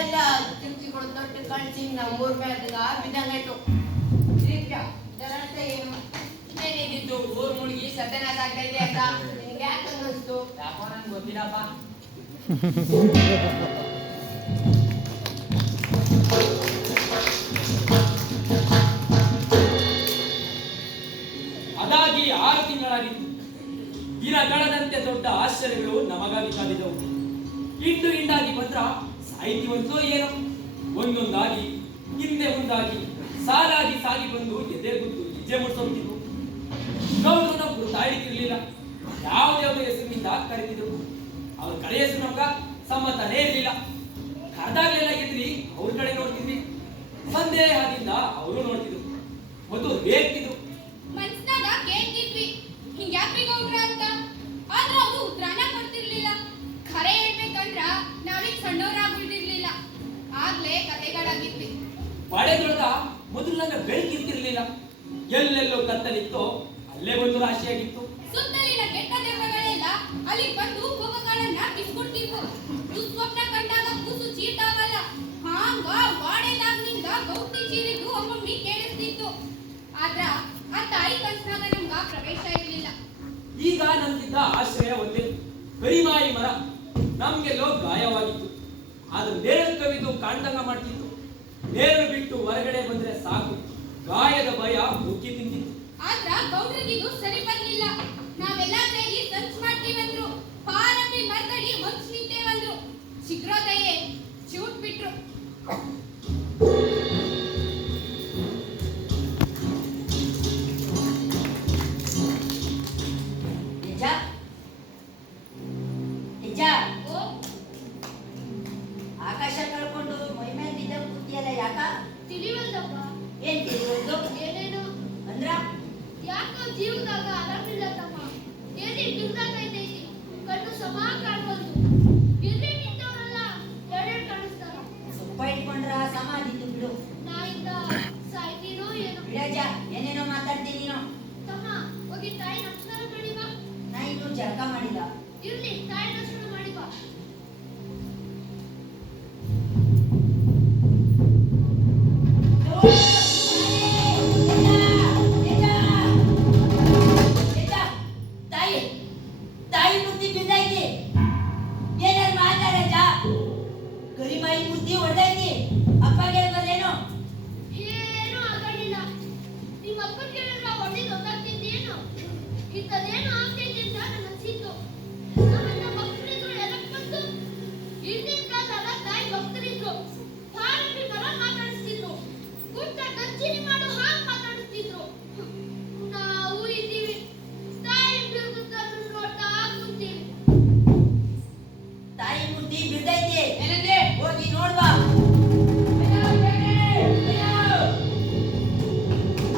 ಎಲ್ಲ ಚಿಮ್ಚಿಗಳು ತೊಟ್ಟು ಕಣ್ಸಿ ನಮ್ಮೂರ್ ಮೇಲೆ ಬಿದ್ದಂಗಾಯ್ತು. ದಿವ್ಯ ಇದರರ್ಥ ಏನು? ಏನಿದ್ದು ಊರ್ ಮುಳುಗಿ ಸತ್ಯನಾಶ ಆಗ್ತಾ ಇದೆ ಅಂತ ನಿನ್ಗೆ ಯಾಕೆ ಅನ್ನಿಸ್ತು? ಯಾಕೋ ನಂಗೆ ಗೊತ್ತಿಲ್ಲಪ್ಪ. ಅದಾಗಿ 6 ತಿಂಗಳಾಗಿತ್ತು. ದಿನ ಕಳೆದಂತೆ ದೊಡ್ಡ ಆಶ್ಚರ್ಯಗಳು ನಮಗಾಗಿ ಕಾದಿದ್ದವು. ಹಿಂಡಾಗಿ ಬಂದ್ರ ಸಾಹಿತ್ಯವಂತೋ ಏನೋ ಒಂದೊಂದಾಗಿ ಹಿಂದೆ ಮುಂದಾಗಿ ಸಾಲಾಗಿ ಸಾಗಿ ಬಂದು ಎದೆಗುದ್ದು ಹೆಜ್ಜೆ ಮುಡ್ಸೋಗ್ತಿದ್ವು. ಗೌಡ್ರು ನಾವು ಗುರುತಾಡಿತಿರ್ಲಿಲ್ಲ. ಯಾವುದೇ ಹೆಸರಿನಿಂದ ಕರೆದಿದ್ರು. ಅವ್ರ ಕಡೆ ಹೆಸರು ನಮ್ಗ ಸಮ್ಮತನೇ ಇರ್ಲಿಲ್ಲ. ಕರೆದಾಗ್ಲೆಲ್ಲ ಎದ್ರಿ ಅವ್ರ ಕಡೆ ನೋಡ್ತಿದ್ವಿ. ಸಂದೇಹದಿಂದ ಅವರು ನೋಡ್ತಿದ್ರು ಮತ್ತು ಹೇಳ್ತಿದ್ರು. ಮನ್ಸ್ನಾಗ ಕೇಳ್ತಿದ್ವಿ ಹಿಂಗ್ಯಾಕ್ರಿ ಗೌಡ್ರ ಅಂತ. ಆದ್ರ ಅವರು ಉತ್ತರನ ಕೊಡ್ತಿರ್ಲಿಲ್ಲ. ಖರೆ ಹೇಳ್ಬೇಕಂದ್ರ ನಾವೀಗ ಸಣ್ಣವರಾಗ್ಬಿಟ್ಟಿರ್ಲಿಲ್ಲ. ಆಗ್ಲೇ ಕತೆಗಳಾಗಿದ್ವಿ. ಬಾಳೆದೊಳಗ ಮೊದಲು ನನ್ನ ಬೆಳಕಿರ್ತಿರ್ಲಿಲ್ಲ. ಎಲ್ಲೆಲ್ಲೋ ಕತ್ತಲಿತ್ತೋ ಅಲ್ಲೇ ಒಂದು ರಾಶಿಯಾಗಿತ್ತು. ಸುತ್ತಲಿನ ಕೆಟ್ಟ ದೆವ್ವಗಳೆಲ್ಲ ಅಲ್ಲಿಗೆ ಬಂದು ಮುಖಗಳನ್ನ ಕಿಸ್ಕೊಡ್ತಿದ್ವು. ದುಸ್ವಪ್ನ ಕಂಡಾಗ ಕೂಸು ಚೀಟಾವಲ್ಲ. ಹಾಂಗ ವಾಡೆದಾಗ್ನಿಂದ ಗೌತಿ ಚೀರಿದ್ದು ಒಮ್ಮೊಮ್ಮೆ ಕೇಳಿಸ್ತಿತ್ತು. ಆದ್ರ ಆ ತಾಯಿ ಕನ್ಸ್ನಾಗ ನಮ್ಗ ಪ್ರವೇಶ ಇರ್ಲಿಲ್ಲ. ಈಗ ನಮ್ಗಿದ್ದ ಆಶ್ರಯ ಒಂದೇ ಕರಿಮಾಯಿ ಮರ. ನಮ್ಗೆಲ್ಲೋ ಗಾಯವಾಗಿತ್ತು. ಆದ್ರೆ ನೇರಳು ಕವಿದು ಕಾಂಡಂಗ ಮಾಡ್ತಿತ್ತು. ನೇರಳು ಬಿಟ್ಟು ಹೊರಗಡೆ ಬಂದ್ರೆ ಸಾಕು, ಗಾಯದ ಭಯ ಮುಕ್ಕಿ ತಿಂತಿತ್ತು. ಆದ್ರ ಗೌಡ್ರಿಗಿದು ಸರಿ ಬರ್ಲಿಲ್ಲ. ನಾವೆಲ್ಲ ಸೇರಿ ಸಂಚ್ ಮಾಡ್ತೀವಂದ್ರು. ಪಾರಂಬಿ ಮರ್ದಡಿ ಹೊಂಚ್ ನಿಂತೇವಂದ್ರು. ಶೀಘ್ರದಯೇ ಚಿವುಟ್ ಬಿಟ್ರು. ನಿಜ ನಿಜ ಓ ಆಕಾಶ ಕಳ್ಕೊಂಡು ಮೈ ಮೇಲೆ ಬಿದ್ದ ಕೂತಿಯಲ್ಲ ಯಾಕ? ತಿಳಿವಲ್ದಪ್ಪ. ಏನ್ ತಿಳಿಯೋದು? ಏನೇನು ಅಂದ್ರ ಯಾಕೋ ಜೀವದಾಗ ಆರಾಮಿಲ್ಲ ತಮ್ಮ. ಎದೆ ಬಿರ್ದಾಗೈತೈತಿ. ಕಣ್ಣು ಸಮ ಕಾಣ್ಬಲ್ದು. ಎಲ್ಲಿ ನಿಂತವರೆಲ್ಲ ಎರಡೆರಡು ಕಾಣಿಸ್ತಾರ. ಸೊಪ್ಪ ಇಟ್ಕೊಂಡ್ರ ಸಮಾಧಿದ್ದು ಬಿಡು. ನಾಯಿಂದ ಸಾಯ್ತೀನೋ ಏನೋ. ಬಿಡಜ ಏನೇನೋ ಮಾತಾಡ್ತೀನಿ ನೀನು. ತಮ್ಮ ಹೋಗಿ ತಾಯಿ ನಮಸ್ಕಾರ ಮಾಡಿ ಬಾ. ನಾ ಇನ್ನೂ ಜಳಕ ಮಾಡಿಲ್ಲ. ಇರ್ಲಿ ತಾಯಿ ದರ್ಶನ ಮಾಡಿ ಬಾ. ತಾಯಿ ತಾಯಿ ಬುದ್ಧಿ ಬಿದ್ದೈತಿ. ಏನಾರು ಮಾತಾಡಜ? ಕರಿಮಾಯಿ ಬುದ್ಧಿ ಹೊಡೆದೈತಿ. ಅಪ್ಪಗೆ ಬರೇನು? ಏನೂ ಆಗಲಿಲ್ಲ. ನಿಮ್ಮ ಅಪ್ಪ ಕೇಳಿದ್ರೆ ಹೊಡಿ ಗೊತ್ತಾಗ್ತಿದ್ದೇನು? ಇಂಥದ್ದೇನು ಆಗ್ತೈತಿ ಅಂತ ನನಗೆ ಅನ್ಸಿತ್ತು. ನಮ್ಮನ್ನ ಭಕ್ತರಿದ್ರು ಎದಕ್ ಬಂತು? ಹಿಂದಿನ ಕಾಲದಾಗ ತಾಯಿ ಭಕ್ತರಿದ್ರು. ಪಾರಂಬಿ ಮರ ಮಾತಾಡಿಸ್ತಿದ್ರು. ಗುಡ್ಡ ಗಚ್ಚಿನಿ ಮಾಡು ಹಾಗೆ ಮಾತಾಡಿಸ್ತಿದ್ರು. ನಾವು ಇದ್ದೀವಿ. ತಾಯಿ ಬಿರುಗುತ್ತ ನೋಡ್ತಾ ಕೂತೀವಿ. ತಾಯಿ ಬುದ್ಧಿ ಬಿದ್ದೈತಿ. ಏನಂದ್ರೆ ಹೋಗಿ ನೋಡ್ಬಾ.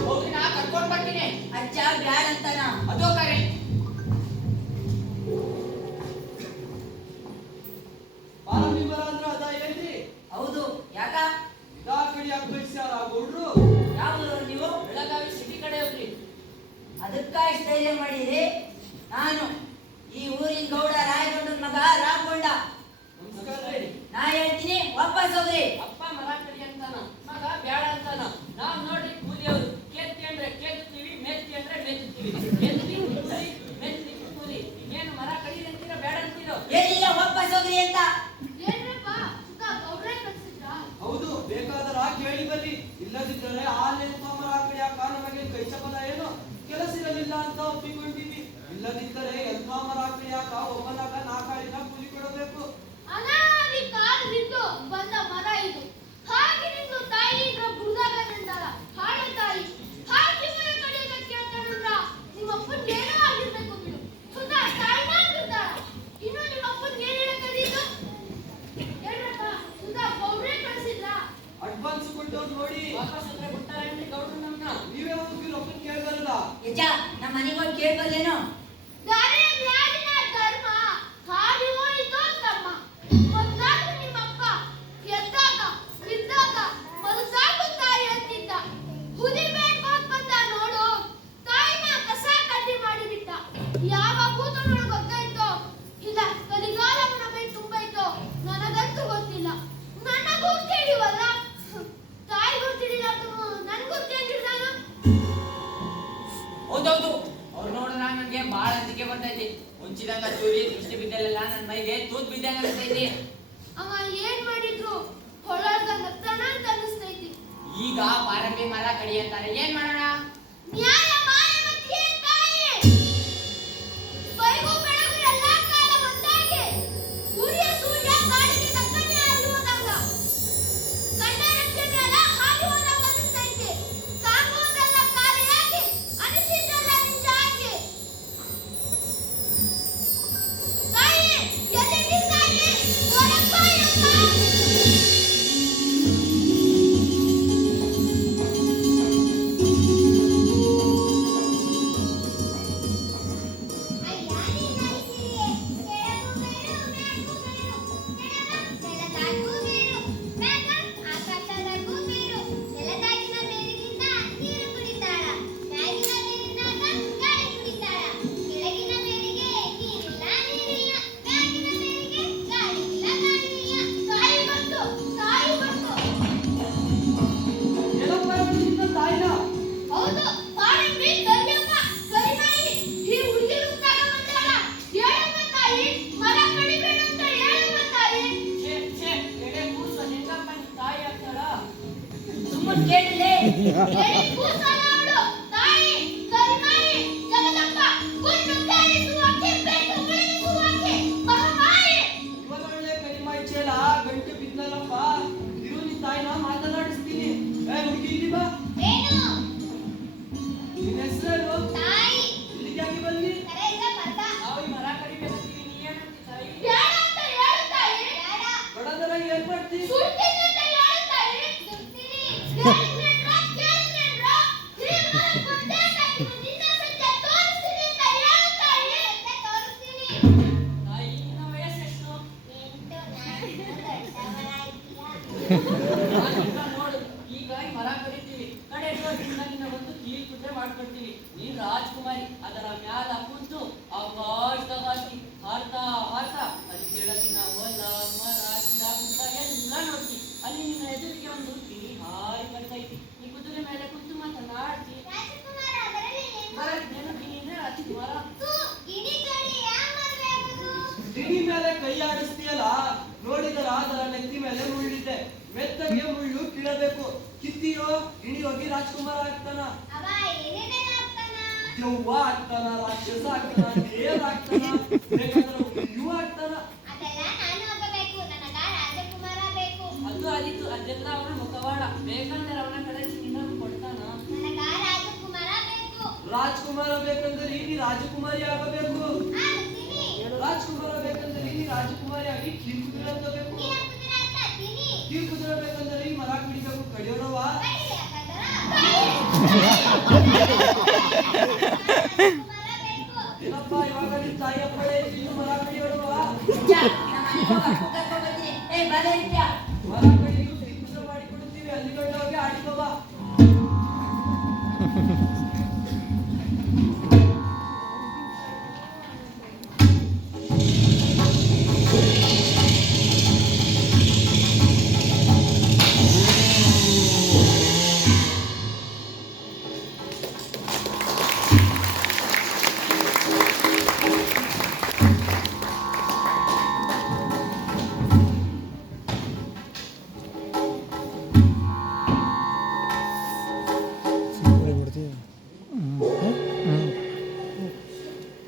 ಹೋಗಿ ನಾ ಕರ್ಕೊಂಡ್ ಬರ್ತೀನಿ. ಅಜ್ಜ ಬ್ಯಾಡ ಅಂತಾನ. ಅದು ಕರೆ. ಪಾರಂಬಿ ಮರ ಅಂದ್ರ ಅದ ಏನ್ರಿ? ಹೌದು ಯಾಕ? ಇದಾ ಕಡಿ ಅಭ್ಯಸ್ಯಾರ ಗೌಡ್ರು. ಯಾವ ನೀವು? ಬೆಳಗಾವಿ ಸಿಟಿ ಕಡೆ ಹೋಗ್ರಿ. ಅದಕ್ಕ ಇಷ್ಟ ಧೈರ್ಯ ಮಾಡಿರಿ. ನಾನು ಈ ಊರಿನ ಗೌಡ ರಾಯಗೌಡನ ಮಗ ರಾಮಗೊಂಡ. ನಮಸ್ಕಾರ ರೀ. ನಾ ಹೇಳ್ತೀನಿ ವಾಪಸ್ ಹೋಗ್ರಿ. ಅಪ್ಪ ಮರ ಕಡಿ ಅಂತಾನ, ಮಗ ಬ್ಯಾಡ ಅಂತಾನ. ನಾವ್ ನೋಡ್ರಿ ಕೂಲಿಯವ್ರು. ಕೆತ್ತಿ ಅಂದ್ರೆ ಕೆತ್ತೀವಿ, ಮೆತ್ತಿ ಅಂದ್ರೆ ಮೆತ್ತೀವಿ. ಕೆತ್ತಿ ಕೂಲಿ, ಮೆತ್ತಿ ಕೂಲಿ. ಏನು ಮರ ಕಡಿ ಅಂತೀರ ಬ್ಯಾಡ ಅಂತೀರೋ? ಏನಿಲ್ಲ ವಾಪಸ್ ಹೋಗ್ರಿ ಅಂತ. ಏನ್ರಪ್ಪ ಸುತ್ತ ಗೌಡ್ರೆ ಕಳ್ಸಿದ್ರಾ? ಹೌದು, ಬೇಕಾದರ ಕೇಳಿ ಬರ್ರಿ. ಇಲ್ಲದಿದ್ದರೆ ಆಲೇನ್ ತಮ್ಮರ ಆ ಕಡೆ ಆ ಕಾರಣವಾಗಿ ಕೈ ಚಪಲ ಏನು ಕೆಲಸ ಇರಲಿಲ್ಲ ಅಂತ ಒಪ್ಪಿಕೊಂಡಿವಿ. ಇಲ್ಲದಿದ್ದರೆ ಎಂಥ ಮರ ಆ ಕಡೆ ಯಾಕ ಒಬ್ಬನಾಗ ನಾಲ್ಕಾಳಿನ ಕೂಲಿ ಕೊಡಬೇಕು. ಅನಾದಿ ಕಾಲದಿಂದ ಬಂದ ಮರ ಇದು. ಹಾಗೆ ನಿಂದು ತಾಯಿ ಇದ್ರ ಬುಡದಾಗ ನಿಂದಾಳ ಹಾಳೆ ತಾಯಿ. ಹಾಗೆ ಮರ ಕಡಿಯೋದಕ್ಕೆ ಕೇಳ್ತಾನಂದ್ರ ನಿಮ್ಮ ಅಪ್ಪನ್ ಏನೋ ಆಗಿರ್ಬೇಕು ಬಿಡು. ಸುಧಾ ತಾಯಿನ ಬಿಡ್ತಾಳ. ಇನ್ನು ನಿಮ್ಮ ಅಪ್ಪನ್ ಏನ್ ಹೇಳಕದಿದ್ದು? ಹೇಳ್ರಪ್ಪ ಸುಧಾ ಗೌಡ್ರೆ ಕಳ್ಸಿದ್ರಾ? ಅಡ್ವಾನ್ಸ್ ಕೊಟ್ಟವ್ರು ನೋಡಿ. ವಾಪಸ್ ಅಂದ್ರೆ ಬಿಟ್ಟಾರೇನ್ರಿ ಗೌಡ್ರು ನಮ್ನ? ನೀವೇ ಹೋಗಿ ರೊಕ್ಕನ್ ಕೇಳಿ ಬರಲ್ಲ. ಯಜ್ಜ ನಮ್ಮ ಮನೆಗೆ ಹೋಗಿ ಕೇಳ್ಬಲ್ಲೇನು? ದಾರಿಯ ಮ್ಯಾಲಿನ ಧರ್ಮ ಹಾಡಿ ಹೋಯಿತೋ ತಮ್ಮ. ಮೊದ್ಲಾದ್ರೆ ನಿಮ್ಮಪ್ಪ ಎದ್ದಾಗ ಇದ್ದಾಗ ಮನಸಾಕು ತಾಯಿ ಅಂತಿದ್ದ. ಹುಲಿ ಬೇಡ್ಕೊಂಡ್ ಬಂದ ನೋಡು, ತಾಯಿನ ಕಸ ಕಡ್ಡಿ ಮಾಡಿಬಿಟ್ಟ. ಯಾವ ಭೂತನೊಳಗೆ ಗೊತ್ತಾಯ್ತೋ ಇಲ್ಲ ಕಲಿಗಾಲ ನಮಗೆ ತುಂಬೈತೋ ನನಗಂತೂ ಗೊತ್ತಿಲ್ಲ. ನನಗೂ ಕೇಳಿವಲ್ಲ. ಕಡೆಗೆ ತೂತ್ ಬಿದ್ದಂಗ ಅನಿಸ್ತೈತಿ. ಅವ ಏನ್ ಮಾಡಿದ್ರು ಹೊಳಗ ನಗ್ತಾನ ಅಂತ ಅನಿಸ್ತೈತಿ. ಈಗ ಪಾರಂಬಿ ಮರ ಕಡಿ ಅಂತಾರೆ, ಏನ್ ಮಾಡೋಣ? ನ್ಯಾಯ ಮಾಯಮತಿಯೇ ತಾಯಿ. ಬೈಗು ಬೆಳಗು ಎಲ್ಲಾ ಕಾಲ ಒಂದಾಗಿ ಉರಿಯ ಸೂರ್ಯ ಕಾಡಿಗೆ ತಕ್ಕನೆ ಹಾರಿ ಹೋದಂಗ ಕಂಡ ರಕ್ತ ಮ್ಯಾಲ ಹಾರಿ ಹೋದಂಗ ಅನಿಸ್ತೈತಿ. ಕಾಂಗೋದೆಲ್ಲ ಕಾಲಿಯಾಗಿ ಅನಿಸಿದ್ದೆಲ್ಲ ನಿಜಾಗಿ. ತಾಯಿ ಎಲ್ಲಿದ್ದೀ ತಾಯಿ? ಹೊರಪ್ಪ ಯಪ್ಪ. ಏನಪ್ಪ ನಿನ್ನ ತಾಯಿನ? ಹೌದು, ಪಾರಂಬಿ ದೊಡ್ಡಮ್ಮ ಕರಿಮಾಯಿ ಈ ಹುಡುಗಿ ರೂಪದಾಗ ಬಂದಾಳ. ಹೇಳಮ್ಮ ತಾಯಿ, ಮರ ಕಡಿಬೇಡ ಅಂತ ಹೇಳಮ್ಮ ತಾಯಿ. ಎಡೆ ಕೂಸು ನಿಂಗಪ್ಪ ತಾಯಿ ಆಗ್ತಾಳ. ಸುಮ್ಮನೆ ಕೇಳಿಲೆ. ಹೇಳಿ ಕೂಸಲ್ಲ ಅವಳು. ತಾಯಿ ಕರಿಮಾಯಿ ಜಗದಪ್ಪ ಕೊಂಡು ಕೇಳಿಸುವಾಕೆ ಬೆಟ್ಟು ಮುಳುಗಿಸುವಾಕೆ ಮಹಾಮಾಯಿ. ಇವಳೊಳ್ಳೆ ಕರಿಮಾಯಿ ಚೇಲ ಗಂಟು ಬಿದ್ದಲ್ಲಪ್ಪ. ಇರು ನಿನ್ ತಾಯಿನ ಮಾತನಾಡಿಸ್ತೀನಿ. ಹುಡುಗಿ ಇಲ್ಲಿ ಬಾ. ಏನು? ನಿನ್ನ ಹೆಸರು? ತಾಯಿ ಇಲ್ಲಿಗಾಗಿ ಬಂದಿ? ಕರೆಯಿಂದ ಬರ್ದ. ನಾವು ಈ ಮರ ಕಡಿಬೇಕಂತೀವಿ, ನೀ ಏನಂತಿ ತಾಯಿ? ಬೇಡ ಅಂತ ಹೇಳು ತಾಯಿ. ಬೇಡ. ಬಡದರ ಏನ್ ಮಾಡ್ತಿ? ಸುಡ್ತೀನಿ ಅಂತ ಹೇಳು ತಾಯಿ. ಸುಡ್ತೀನಿ. ಕೇಳಿದ್ರೇನ್ರ? ಕೇಳಿದ್ರೇನ್ರ? ಶ್ರೀಮಂತ ಕೊಂಡೆ ತಾಯಿ ನಿನ್ನ ಸತ್ಯ ತೋರಿಸ್ತೀನಿ ಅಂತ ಹೇಳು ತಾಯಿ. ಸತ್ಯ ತೋರಿಸ್ತೀನಿ. ತಾಯಿ ನಿನ್ನ ವಯಸ್ಸೆಷ್ಟು? 8 ನಾನು ದೊಡ್ಡವಳಾಯ್ತೀಯ. ಈಗ ನೋಡು, ಈಗ ಈ ಮರ ಕಡಿತೀವಿ, ಕಡೆ ಇರೋದ್ರಿಂದ ನಿನ್ನ ಒಂದು ಕೀಲ್ ಕುದ್ರೆ ಮಾಡ್ಕೊಡ್ತೀವಿ. ನೀನ್ ರಾಜ್ಕುಮಾರಿ, ಅದರ ಮ್ಯಾಲ ಕುಂತು ಆಕಾಶದಾಗ ಹಾಕಿ ಹಾರ್ತಾ ಹಾರ್ತಾ ಅಲ್ಲಿ ಕೆಳಗಿನ ಹೊಲ ಮರ ಗಿಡ ಗುಡ್ಡ ಎಲ್ಲ ನೋಡ್ತಿ. ಅಲ್ಲಿ ನಿನ್ನ ಎದುರಿಗೆ ಒಂದು ಗಿಣಿ ಹಾರಿ ಬರ್ತೈತಿ. ಈ ಕುದುರೆ ಮೇಲೆ ಕುಂತು ಮಾತನಾಡ್ತಿ. ರಾಜಕುಮಾರ ಅದರಲ್ಲಿ ಏನು? ಬರತ್ತೇನು ಗಿಣಿ ಅಂದ್ರೆ ರಾಜ್ಕುಮಾರ. ತೂ, ಗಿಣಿ ಜೋಡಿ ಯಾರ್ ಮದ್ವೆ ಆಗೋದು? ಗಿಣಿ ಮೇಲೆ ಕೈ ಆಡಿಸ್ತೀಯಲ್ಲ, ನೋಡಿದರ ಅದರ ನೆತ್ತಿ ಮೇಲೆ ಮುಳ್ಳಿದೆ. ಮೆತ್ತಗೆ ಮುಳ್ಳು ಕೀಳಬೇಕು. ಕಿತ್ತಿಯೋ ಗಿಣಿ ಹೋಗಿ ರಾಜ್ಕುಮಾರ ಆಗ್ತಾನ. ಅವ ಏನೇನೆಲ್ಲ ಆಗ್ತಾನ? ದೆವ್ವ ಆಗ್ತಾನ, ರಾಕ್ಷಸ ಆಗ್ತಾನ, ದೇವ ಆಗ್ತಾನ, ಬೇಕಾದ್ರೆ ಹುಲಿಯೂ ಆಗ್ತಾನ. ಅದೆಲ್ಲ ನಾನು ಹೋಗಬೇಕು. ನನಗ ರಾಜಕುಮಾರ ಬೇಕು. ಅದು ಆದಿತ್ತು, ಅದೆಲ್ಲ ಅವನ ಮುಖವಾಡ. ಬೇಕಂದ್ರೆ ಅವನ ಕಡೆ ಚಿನ್ನ ಕೊಡ್ತಾನ. ನನಗ ರಾಜಕುಮಾರ ಬೇಕು. ರಾಜ್ಕುಮಾರ ಬೇಕಂದ್ರೆ ನೀ ರಾಜಕುಮಾರಿ ಆಗಬೇಕು. ಆಗ್ತೀನಿ. ರಾಜ್ಕುಮಾರ ಬೇಕಂದ್ರೆ ನೀ ರಾಜಕುಮಾರಿ ಆಗಿ ಕೀಲ್ ಕುದುರೆ ಹತ್ತಬೇಕು. ನೀ ಕುದುರೆ ಹತ್ತೀನಿ. ಕೀಲ್ ಕುದುರೆ ಬೇಕಂದ್ರೆ ಈ ಮರ ಕಡಿಬೇಕು. ಕಡಿಯೋಣವ? ಕೈ ಹಾಕದರ? ರಾಜಕುಮಾರ ಬೇಕು. ಏನಪ್ಪ ಇವಾಗ ನಿನ್ ತಾಯಿ ಅಪ್ಪಳೆ ಇನ್ನು ಮರ ಕಡಿಯೋಣವ? ಏ ಬಲೆ ಇಟ್ಟ. ಮರ ಕಡಿಯು ಸಿಕ್ಕು ಮಾಡಿಕೊಡುತ್ತೀವಿ. ಅಲ್ಲಿ ಗಂಡ ಹೋಗಿ ಆಡಿಕೋಬಾ.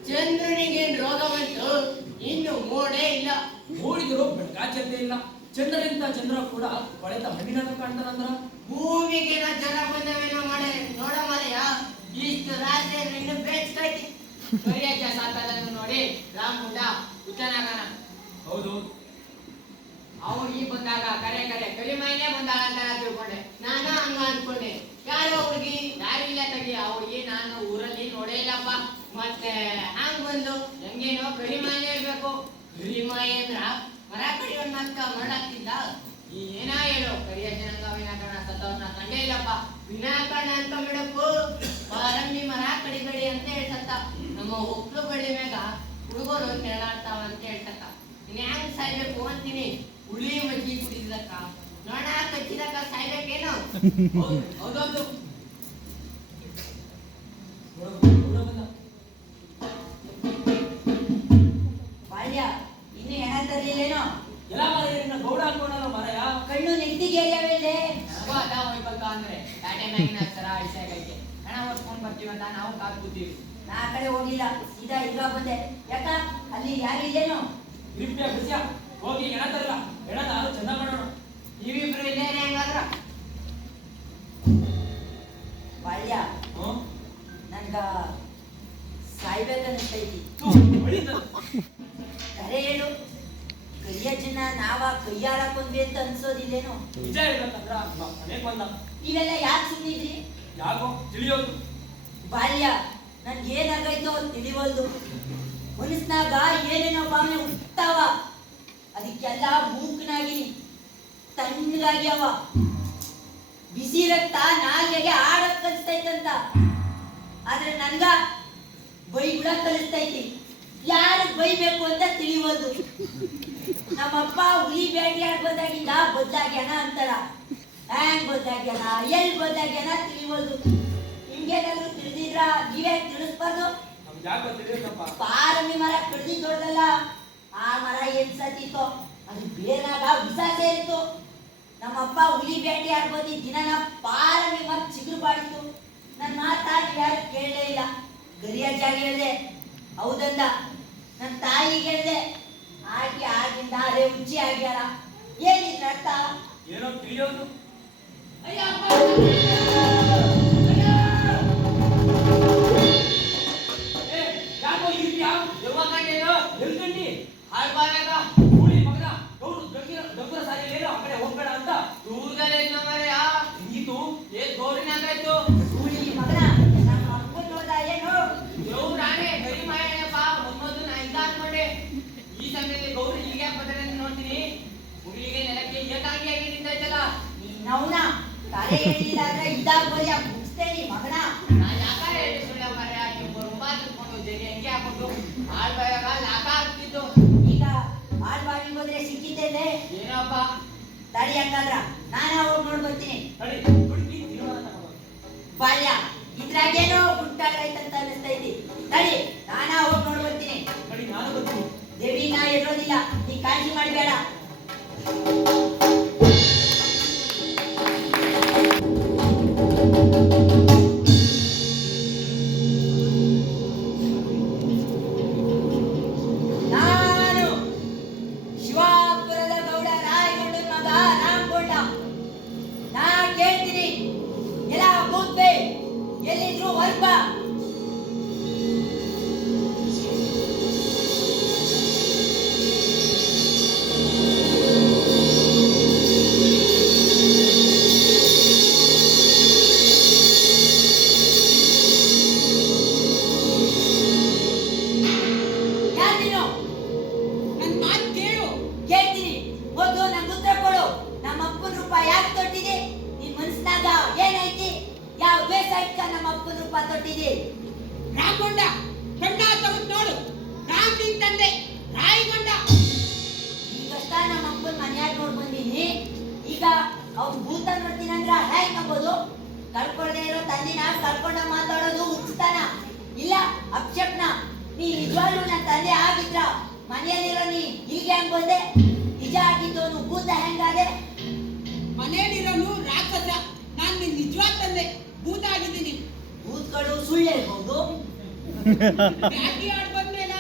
ಚಂದ್ರನಿಗೇನ್ ರೋಗ ಬಂತು? ಇನ್ನು ಮೋಡೇ ಇಲ್ಲ. ಮೂಡಿದ್ರು ಬೆಳಗಾಚತೆ ಇಲ್ಲ. ಚಂದ್ರನಿಂದ ಚಂದ್ರ ಕೂಡ ಕೊಳೆತ ಮಣ್ಣಿನಂಗ ಕಾಣ್ತಾನಂದ್ರ. ಭೂಮಿಗೆ ಜನ ಬಂದವೇನೋ ಮಾಡೆ ನೋಡ ಮಾರೆಯ. ಇಷ್ಟು ರಾತ್ರಿ ಇನ್ನು ಬೇಚ್ಕೈತಿ. ಸೂರ್ಯಕ್ಕೆ ಸಾತದನ್ನು ನೋಡಿ ರಾಮುಂಡ ಹುಚ್ಚನಾಗನ. ಹೌದು, ಅವ್ರು ಈ ಬಂದಾಗ ಕರೆ ಕರಿಮೈನೇ ಬಂದಾಳ ಅಂತ ತಿಳ್ಕೊಂಡೆ. ನಾನು ಹಂಗ ಅನ್ಕೊಂಡೆ. ಯಾರೋ ಹುಡುಗಿ ಯಾರು ಇಲ್ಲ ತಗಿ. ಆ ಹುಡುಗಿ ನಾನು ಊರಲ್ಲಿ ನೋಡೇ ಇಲ್ಲಪ್ಪ. ಮತ್ತೆ ಹಂಗ್ ಬಂದು ಹೆಂಗೇನೋ ಕರಿಮೈನೇ ಇರ್ಬೇಕು. ಕರಿಮೈ ಅಂದ್ರ ಮರ ಕಡಿಯೋನ್ ಮಕ್ಕ ಮಾಡಾಕ್ತಿದ್ದ. ಏನ ಹೇಳು, ಕರಿಯ ಜನಾಂಗ ವಿನಾಕಾರಣ ಸತ್ತವ್ರನ್ನ ಕಂಡೇ ಇಲ್ಲಪ್ಪ. ವಿನಾಕಾರಣ ಅಂತ ಬಿಡಪ್ಪು. ಪಾರಂಬಿ ಮರ ಕಡಿಬೇಡಿ ಅಂತ ಹೇಳ್ಸತ್ತ. ನಮ್ಮ ಒಕ್ಳು ಬಡಿ ಮ್ಯಾಗ ಹುಡುಗರು ಕೆಳಾಡ್ತಾವ ಅಂತ ಹೇಳ್ತಕ್ಕ. ಹ್ಯಾಂಗ್ ಸಾಯ್ಬೇಕು ಅಂತೀನಿ. ಹುಳಿ ಮಜ್ಜಿ ಕುಡಿದಕ್ಕ, ನೋಣ ಕಚ್ಚಿದಕ್ಕ ಸಾಯ್ಬೇಕೇನು? ಹೌದೌದು. ಬಾಲ್ಯ ಇನ್ನು ಹೋಗ್ಬೇಕು ಅಂದ್ರೆ ಟಾಟೆ ಮ್ಯಾಗಿನ ಹತ್ರ ಇಳಿಸಾಗೈತೆ ಹಣ ಓಡ್ಸ್ಕೊಂಡ್ ಬರ್ತೀವಂತ ನಾವು ಕಾದು ಕೂತೀವಿ. ನಾ ಆ ಕಡೆ ಹೋಗಿಲ್ಲ, ಸೀದಾ ಈಗ ಬಂದೆ. ಯಾಕ ಅಲ್ಲಿ ಯಾರಿಲ್ಲೇನು? ಇರ್ತೀಯ ಬಿಸಿಯ ಹೋಗಿ ಎಣ ತರಲ್ಲ, ಎಣ ನಾನು ಚಂದ ಮಾಡೋಣ. ನೀವಿಬ್ರು ಇಲ್ಲೇನೆ ಹೆಂಗಾದ್ರ? ಬಾಳ್ಯ, ನನ್ಗ ಸಾಯ್ಬೇಕನ್ನಿಸ್ತೈತಿ. ಕರೆ ಹೇಳು, ಕೈಯಜ್ಜನ ನಾವ ಕೈಯಾರ ಕೊಂದ್ವಿ ಅಂತ ಅನ್ಸೋದಿಲ್ಲೇನು? ನಿಜ ಹೇಳ್ಬೇಕಂದ್ರ ಮನೆಗ್ ಬಂದ. ನೀವೆಲ್ಲ ಯಾಕೆ ಸುಮ್ಮನಿದ್ರಿ? ಯಾಕೋ ತಿಳಿಯೋದು. ಬಾಲ್ಯ, ನನ್ಗೇನಾಗೈತೋ ತಿಳಿವಲ್ದು. ಮನಸ್ನಾಗ ಏನೇನೋ ಭಾವನೆ ಹುಟ್ಟಾವ, ಅದಕ್ಕೆಲ್ಲ ಮೂಕನಾಗಿನಿ, ತಣ್ಣಗಾಗ್ಯಾವ. ಬಿಸಿ ರಕ್ತ ನಾಲ್ಗೆಗೆ ಆಡಕ್ ಕಲಿಸ್ತೈತಂತ, ಆದ್ರೆ ನನ್ಗ ಬೈ ಬಿಡಕ್ ಕಲಿಸ್ತೈತಿ. ಯಾರಿಗ್ ಬೈಬೇಕು ಅಂತ ತಿಳಿವಲ್ದು. ನಮ್ಮಪ್ಪ ಹುಲಿ ಬೇಟೆಯಾಡ್ ಬಂದಾಗಿಂದ ಬದ್ಲಾಗ್ಯಾನ ಅಂತಾರ. ಹ್ಯಾಂಗ್ ಬದ್ಲಾಗ್ಯಾನ, ಎಲ್ ಬದ್ಲಾಗ್ಯಾನ ತಿಳಿವಲ್ದು. ನಿಮ್ಗೇನಾದ್ರು ತಿಳಿದಿದ್ರ ನೀವೇ ತಿಳಿಸ್ಬಾರ್ದು. ನಮ್ಗೆ ಯಾಕೆ ತಿಳಿಯಪ್ಪ? ಪಾರಮಿ ಮರ ಕಡ್ದಿದ್ ದೊಡ್ಡದಲ್ಲ, ಆ ಮರ ಏನ್ ಸತ್ತಿತ್ತೋ ಅದು ಬೇರ್ನಾಗ ವಿಷ ಸೇರಿತ್ತು. ನಮ್ಮಪ್ಪ ಹುಲಿ ಬೇಟೆಯಾಡ್ ಬಂದಿದ್ದ ದಿನ ಪಾರಮಿ ಮರ ಚಿಗುರು ಬಾಡಿತ್ತು. ನನ್ ಮಾತಾಡಿ ಯಾರು ಕೇಳಲೇ ಇಲ್ಲ. ಗರಿಯಜ್ಜಾಗಿ ಹೇಳ್ದೆ ಹೌದಂದ, ನನ್ನ ತಾಯಿಗೆ ಹೇಳ್ದೆ ಆಗಿ ಆಗಿಂದ ಅದೇ ಹುಚ್ಚಿ ಆಗ್ಯಾರ. ಏನಿದ್ರ ಅರ್ಥ? ಏನೋ ತಿಳಿಯೋದು. ಯಾಕೋ ಇರ್ತೀಯ? ಎಲ್ಕಂಡಿ ಹಾಳ್ಬಾರಾಗ ಹುಳಿ ಮಗನ ಗೌರು ಗಂಗುರ ಸಾರಿ ಏನು ಆ ಕಡೆ ಹೋಗ್ಬೇಡ ಅಂತ ದೂರದಲ್ಲೇ ಇದ್ನೋ ಮಾರಾಯ. ಹಿಂಗಿತ್ತು. ಏನ್ ಗೌರಿನಾಗಾಯ್ತು? ಹುಳಿ ಮಗನ ನಮ್ಮ ಅಪ್ಪನ್ ನೋಡ್ದ ಏನು? ದೇವ್ರು ನಾನೇ ಗರಿ ಮಾಯಪ್ಪ. ಮೊದ್ಲು ನಾ ಇದ್ದ ಅನ್ಕೊಂಡೆ. ಈ ಸಮಯದಲ್ಲಿ ಗೌರಿ ಇಲ್ಲಿಗೆ ಬಂದ್ರೆ ಅಂತ ನೋಡ್ತೀನಿ. ಮುಗಿಲಿಗೆ ನೆಲಕ್ಕೆ ಏಕಾಂಗಿಯಾಗಿ ನಿಂತೈತಲ್ಲ. ನೀನವನ ತಲೆ ಹೇಳಿಲ್ಲ ಅಂದ್ರೆ ಇದ್ದಾಗ ಬರಿಯ ಮುಗಿಸ್ತೇನಿ ಮಗನ. ನಾನ್ ಯಾಕಾರ ಹೇಳಿ ಸುಳ್ಳ ಮಾರಾಯ? ನೀವು ರುಂಬ ತಿಳ್ಕೊಂಡು ಜರಿ ಹೆಂಗೆ ಹಾಕೊಂಡು ಹಾಳ್ಬಾರಾಗ ಲಾಕ ಆಗ್ತಿದ್ದು. ಈಗ ಆಳ್ಬಾವಿ ಹೋದ್ರೆ ಸಿಕ್ಕಿದ್ದೇನೆ. ಏನಪ್ಪ ತಡಿ ಹಂಗಾದ್ರ ನಾನ ಹೋಗಿ ನೋಡ್ ಬರ್ತೀನಿ. ತಡಿ ಹುಡುಕಿ ತಿರುವಾರ ತಗೊಂಡು ಬಾಲ್ಯ, ಇದ್ರಾಗೇನೋ ಗುಟ್ಟಾಗೈತಂತ ಅನಿಸ್ತೈತಿ. ತಡಿ ನಾನ ಹೋಗಿ ನೋಡ್ ಬರ್ತೀನಿ. ತಡಿ ನಾನು ಬರ್ತೀನಿ. ದೇವಿ, ನಾ ಇರೋದಿಲ್ಲ, ನೀ ಕಾಳಜಿ ಮಾಡಬೇಡ. ನಾನು ಶಿವಾಪುರದ ಗೌಡ ರಾಯಗೌಡನ ಮಗ ರಾಮಗೌಡ. ನಾ ಕೇಳ್ತೀನಿ, ಎಲ್ಲ ಕೂತ್ಬೆ, ಎಲ್ಲಿದ್ರು ಹೊರ್ಬ. ಯಾರಿನೋ? ನನ್ ಮಾತ್ ಕೇಳು. ಕೇಳ್ತೀನಿ, ಮೊದ್ಲು ನಂಗೆ ಉತ್ತರ ಕೊಡು. ನಮ್ಮ ಅಪ್ಪನ ರೂಪ ಯಾಕೆ ತೊಟ್ಟಿದೆ? ನಿನ್ ಮನಸ್ನಾಗ ಏನೈತಿ? ಯಾವ ಬೇಸಾಯ್ಕ ನಮ್ಮ ಅಪ್ಪನ ರೂಪ ತೊಟ್ಟಿದೆ? ರಾಮಗೊಂಡ ಕಣ್ಣ ತಗದ್ ನೋಡು. ರಾಮ್ ನಿನ್ ತಂದೆ ರಾಯಗೊಂಡ. ಈಗಷ್ಟ ನಮ್ಮ ಅಪ್ಪನ ಮನ್ಯಾಗ ನೋಡ್ ಬಂದೀನಿ. ಈಗ ಅವ್ರು ಭೂತ ನೋಡ್ತೀನಿ ಅಂದ್ರ ಹ್ಯಾಂಗ್ ನಂಬೋದು? ಕಳ್ಕೊಳ್ದೆ ಇರೋ ತಂದಿನ ಕಳ್ಕೊಂಡ ಮಾತಾಡೋದು ಹುಚ್ಚತನ, ಇಲ್ಲ ಅಕ್ಷಪ್ನ. ನೀ ನಿಜವಾಗ್ಲೂ ನನ್ನ ತಂದೆ ಆಗಿದ್ರ ಮನೆಯಲ್ಲಿರೋ ನೀ ಇಲ್ಲಿಗೆ ಹೆಂಗ್ ಬಂದೆ? ನಿಜ ಆಗಿದ್ದವನು ಭೂತ ಹೆಂಗಾದೆ? ಮನೇಲಿರೋನು ರಾಕ್ಷಸ. ನಾನ್ ನಿನ್ ನಿಜವಾದ ತಂದೆ ಭೂತ ಆಗಿದ್ದೀನಿ. ಭೂತಗಳು ಸುಳ್ಳು ಹೇಳ್ಬಹುದು. ಬ್ಯಾಟಿ ಆಡ್ ಬಂದ್ಮೇಲ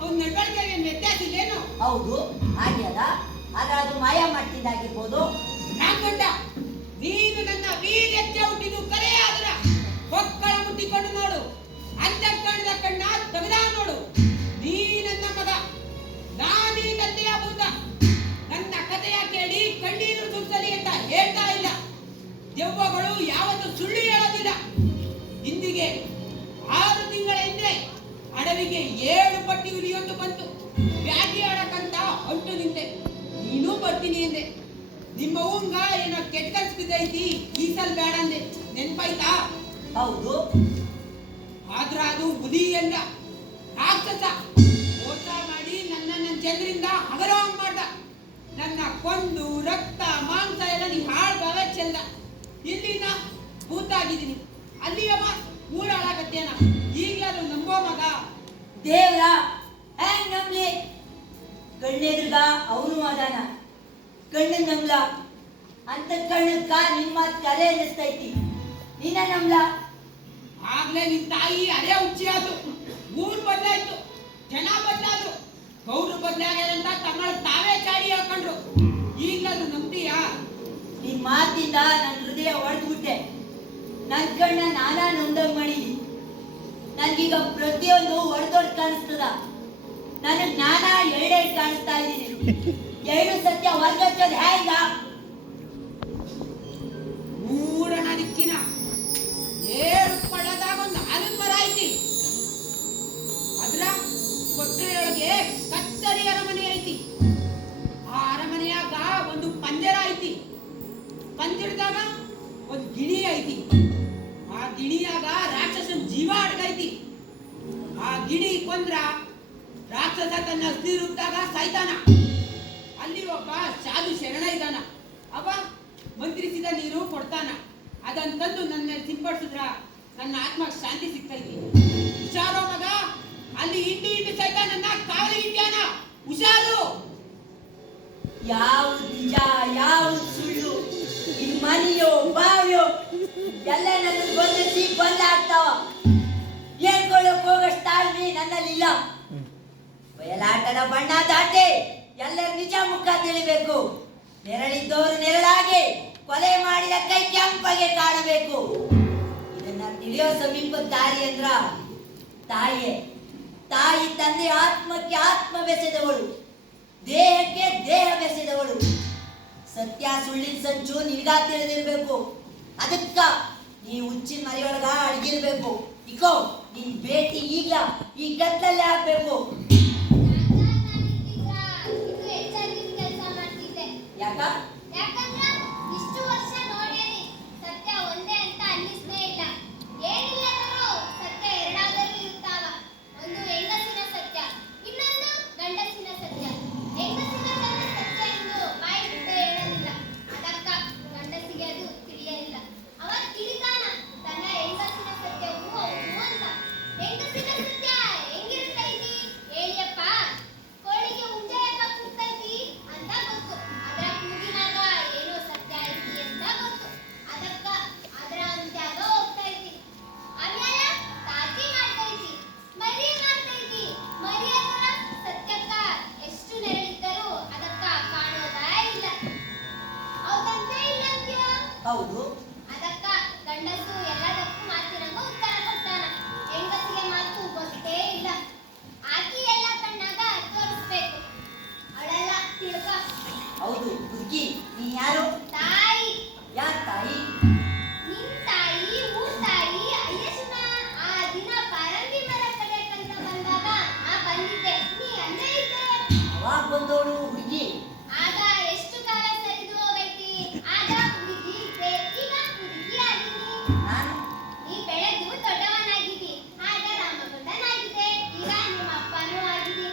ಅವ್ನ ನಡವಳಿಕೆಗೆ ವ್ಯತ್ಯಾಸ ಇಲ್ಲೇನು? ಹೌದು ಆಗ್ಯದ, ಆದ್ರೆ ಅದು ಮಾಯ ಮಾಡ್ತಿದ್ದಾಗಿರ್ಬೋದು. ರಾಮಗೊಂಡ, ನೀನು ನನ್ನ ವೀರ್ಯಕ್ಕೆ ಹುಟ್ಟಿದು ಕರೆ ಆದ್ರ ಹೊಕ್ಕಳ ಮುಟ್ಟಿಕೊಂಡು ನೋಡು. ಅಂತಃಕರಣದ ಕಣ್ಣ ತೆಗೆದ ನೋಡು. ನೀ ನನ್ನ ಮಗ, ನಾನೀ ತಂದೆಯ ಭೂತ. ನನ್ನ ಕಥೆಯ ಕೇಳಿ ಕಣ್ಣೀರು ಸುರಿಸಲಿ ಅಂತ ಹೇಳ್ತಾ ಇಲ್ಲ. ದೆವ್ವಗಳು ಯಾವತ್ತೂ ಸುಳ್ಳು ಹೇಳೋದಿಲ್ಲ. ಇಂದಿಗೆ 6 ತಿಂಗಳ ಹಿಂದೆ ಅಡವಿಗೆ 7 ಪಟ್ಟಿ ಹುಲಿಯೊಂದು ಬಂತು. ಬ್ಯಾಟಿ ಆಡಕ್ಕಂತ ಹೊಂಟು ನಿಂತೆ. ನೀನು ಬರ್ತೀನಿ ಎಂದೆ. ನಿಮ್ಮ ಅವಂಗ ಏನೋ ಕೆಟ್ಟ ಕಲ್ಸ್ಬಿದ್ದೈತಿ, ಈ ಸಲ ಬೇಡ ಅಂದೆ. ನೆನ್ಪಾಯ್ತಾ? ಹೌದು, ಆದ್ರ ಅದು ಹುಲಿ ಅಲ್ಲ, ರಾಕ್ಷಸ. ಮೋಸ ಮಾಡಿ ನನ್ನ ಜನರಿಂದ ಹಗರವಂಗ್ ಮಾಡ್ದ. ನನ್ನ ಕೊಂದು ರಕ್ತ ಮಾಂಸ ಎಲ್ಲ ನೀ ಹಾಳ್ಬಾಗ ಚೆಲ್ದ. ಇಲ್ಲಿ ನಾ ಭೂತ ಆಗಿದ್ದೀನಿ, ಅಲ್ಲಿಯವ ಊರ ಹಾಳಾಗತ್ತೇನ. ಈಗ್ಲಾದ್ರು ನಂಬೋ ಮಗ. ದೇವ್ರ ಹ್ಯಾಂಗ್ ನಂಬ್ಲಿ? ಕಣ್ಣೆದ್ರಗ ಅವನು ಅದಾನ, ಕಣ್ಣನ್ ನಂಬ್ಲ. ಅಂತ ಕಣ್ಣಕ್ಕ ನಿನ್ ಮಾತ್ ಕರೆ ಅನ್ನಿಸ್ತೈತಿ. ನೀನ ನಮ್ಲ ಆಗ್ಲೇ ನಿನ್ ತಾಯಿ ಅದೇ ಹುಚ್ಚಿ ಆತು. ಊರ್ ಬದಲಾಯ್ತು, ಜನ ಬದಲಾದ್ರು, ಗೌಡ್ರು ಬದಲಾಗ್ಯಾರಂತ ತಮ್ಮ ತಾವೇ ಚಾಡಿ ಹಾಕೊಂಡ್ರು. ಈಗಲಾದ್ರು ನಂಬ್ತೀಯಾ? ನಿನ್ ಮಾತಿಂದ ನನ್ನ ಹೃದಯ ಒಡೆದ್ಬಿಟ್ಟೆ. ನನ್ ಕಣ್ಣ ನಾನಾ ನೊಂದಂಗ್ ಮಾಡಿದಿ. ನನ್ಗೀಗ ಪ್ರತಿಯೊಂದು ಒಡೆದೊಡ್ ಕಾಣಿಸ್ತದ. ನನಗ್ ನಾನಾ ಎರಡೆರಡು ಕಾಣಿಸ್ತಾ ಇದ್ದೀನಿ. ಎರಡು ಸತ್ಯ ಹೊರಗಟ್ಟೋದು ಹೇಗ? ಮೂಡಣ ದಿಕ್ಕಿನ 7 ಪಳ್ಳದಾಗ ಒಂದು ಆಲದ ಮರ ಐತಿ. ಅದ್ರ ಕೊಟ್ಟರೆಯೊಳಗೆ ಕತ್ತರಿ ಅರಮನೆ ಐತಿ. ಆ ಅರಮನೆಯಾಗ ಒಂದು ಪಂಜರ ಐತಿ. ಪಂಜರದಾಗ ಒಂದು ಗಿಣಿ ಐತಿ. ಆ ಗಿಣಿಯಾಗ ರಾಕ್ಷಸನ್ ಜೀವ ಅಡಗೈತಿ. ಆ ಗಿಣಿ ಕೊಂದ್ರ ರಾಕ್ಷಸ ತನ್ನ ಅಸ್ಥಿ ರೂಪದಾಗ ಸಾಯ್ತಾನ. ಅಲ್ಲಿ ಒಬ್ಬ ಸಾಧು ಶರಣ ಇದ್ದಾನ. ಅವ ಮಂತ್ರಿಸಿದ ನೀರು ಕೊಡ್ತಾನ. ಅದಂತಂದು ನನ್ನ ಸಿಂಪಡಿಸಿದ್ರ ನನ್ನ ಆತ್ಮಕ್ಕೆ ಶಾಂತಿ ಸಿಗ್ತೈತಿ. ಹುಷಾರೋ ಮಗ, ಅಲ್ಲಿ ಇಂಡು ಸೈತಾನನ್ನ ಕಾವಲಿಗಿಟ್ಯಾನ. ಹುಷಾರು. ಯಾವ್ದು ನಿಜ ಯಾವ್ದು ಸುಳ್ಳು, ಈ ಮನೆಯೋ ಬಾವಿಯೋ ಎಲ್ಲ ನನ್ನ ಗೊಂದಿಸಿ ಗೊಂದಾಗ್ತಾವ. ಹೇಳ್ಕೊಳ್ಳೋಕ್ ಹೋಗಷ್ಟು ತಾಳ್ಮೆ ನನ್ನಲ್ಲಿಲ್ಲ. ಬಯಲಾಟದ ಬಣ್ಣ ದಾಟೆ ಎಲ್ಲರ ನಿಜ ಮುಖ ತಿಳಿಬೇಕು. ನೆರಳಿದ್ದವರು ನೆರಳಾಗಿ, ಕೊಲೆ ಮಾಡಿದ ಕೈ ಕೆಂಪಗೆ ಕಾಣಬೇಕು. ಇದನ್ನ ತಿಳಿಯೋ ಸಮೀಪದ ದಾರಿ ಅಂದ್ರ ತಾಯಿಯೇ. ತಾಯಿ ತಂದೆ ಆತ್ಮಕ್ಕೆ ಆತ್ಮ ಬೆಸೆದವಳು, ದೇಹಕ್ಕೆ ದೇಹ ಬೆಸೆದವಳು. ಸತ್ಯ ಸುಳ್ಳಿನ ಸಂಚು ನಿನಗ ತಿಳಿದಿರ್ಬೇಕು. ಅದಕ್ಕ ನೀ ಹುಚ್ಚಿನ ಮನೆಯೊಳಗ ಅಡಗಿರ್ಬೇಕು. ಇಕೋ ನಿನ್ ಭೇಟಿ ಈಗ ಈ ಗದ್ದಲಲ್ಲೇ ಆಗ್ಬೇಕು. ಯಾಕ? ಯಾಕಂದ್ರ ಇಷ್ಟು ವರ್ಷ ನೋಡೇನಿ, ಸತ್ಯ ಒಂದೇ ಅಂತ ಅನ್ನಿಸ್ನೇ ಇಲ್ಲ. ಏನಿಲ್ಲದರೂ ಸತ್ಯ ಎರಡಾದರೂ ಇರ್ತಾವ. ಒಂದು ಹೆಂಗಸಿನ ಸತ್ಯ, ಇನ್ನೊಂದು ಗಂಡಸಿನ ಸತ್ಯ. ಹೆಂಗಸಿನ ಸತ್ಯ ಎಂದು ಬಾಯಿ ಬಿಟ್ಟು ಹೇಳಲಿಲ್ಲ. ಅದಕ್ಕ ಗಂಡಸಿಗೆ ಅದು ತಿಳಿಯಲಿಲ್ಲ. ಅವ ತಿಳಿತಾನ ತನ್ನ ಹೆಂಗಸಿನ ಸತ್ಯವು ಹೌದು ಅಂತ. ಹೆಂಗಸಿನ ಸತ್ಯ ಹೆಂಗಿರ್ತೈತಿ ಹೇಳಿಯಪ್ಪ? ಕೋಳಿಗೆ ಹುಂಜೆ ಯಾಕ ಕೂಗ್ತೈತಿ ಅಂತ ಗೊತ್ತು. ಅದರ ಕೂಗಿನಾಗ ಏನೋ ಸತ್ಯ ಐತಿ ಅಂತ ಗೊತ್ತು. ಅದಕ್ಕ ಅದರ ಅಂತ್ಯಾಗ ಹೋಗ್ತೈತಿ. ಆಮ್ಯಾಲ ತಾತಿ ಮಾಡ್ತೈತಿ, ಮರಿ ಮಾಡ್ತೈತಿ. ಮರಿ ಅದರ ಸತ್ಯಕ್ಕ ಎಷ್ಟು ನೆರಳಿದ್ದರೂ ಅದಕ್ಕ ಕಾಣೋದ ಇಲ್ಲ. ಹೌದಂತೆ ಇಲ್ಲ ಅಂತೀವ? ಹೌದು. ಅದಕ್ಕ ಗಂಡಸು ಎಲ್ಲದಕ್ಕೂ ಮಾತಿನಂಗ ಉತ್ತರ ಕೊಡ್ತಾನ. ಹೆಂಗಸಿಗೆ ಮಾತು ಗೊತ್ತೇ ಇಲ್ಲ. ಆಕಿ ಎಲ್ಲ ಕಣ್ಣಾಗ ತೋರಿಸ್ಬೇಕು. ಅವಳೆಲ್ಲ ತಿಳ್ಕ. ಹೌದು ಹುಡುಗಿ, ನೀ ಯಾರು? ತಾಯಿ. ಯಾರ ತಾಯಿ? ನಿನ್ ತಾಯಿ, ಊರ್ ತಾಯಿ ಅಯ್ಯಶನ. ಆ ದಿನ ಪರಂಗಿ ಮರ ಕಡಿಯಕ್ಕಂತ ಬಂದಾಗ ನಾ ಬಂದಿದ್ದೆ, ನೀ ಅಲ್ಲೇ ಇದ್ದೆ. ಅವಾಗ ಬಂದವಳು ಹುಡುಗಿ. ಆಗ ಎಷ್ಟು ಕಾಲ ಸರಿದು ಹೋಗೈತಿ. ಆಗ ಹುಡುಗಿ ಇದ್ದೆ, ಈಗ ಹುಡುಗಿ ಆಗಿದ್ದೀನಿ. ನಾನು ನೀ ಬೆಳೆದು ದೊಡ್ಡವನಾಗಿದ್ದಿ, ಆಗ ರಾಮಗೊಂಡನಾಗಿದ್ದೆ, ಈಗ ನಿಮ್ಮ ಅಪ್ಪನೂ ಆಗಿದ್ದಿ.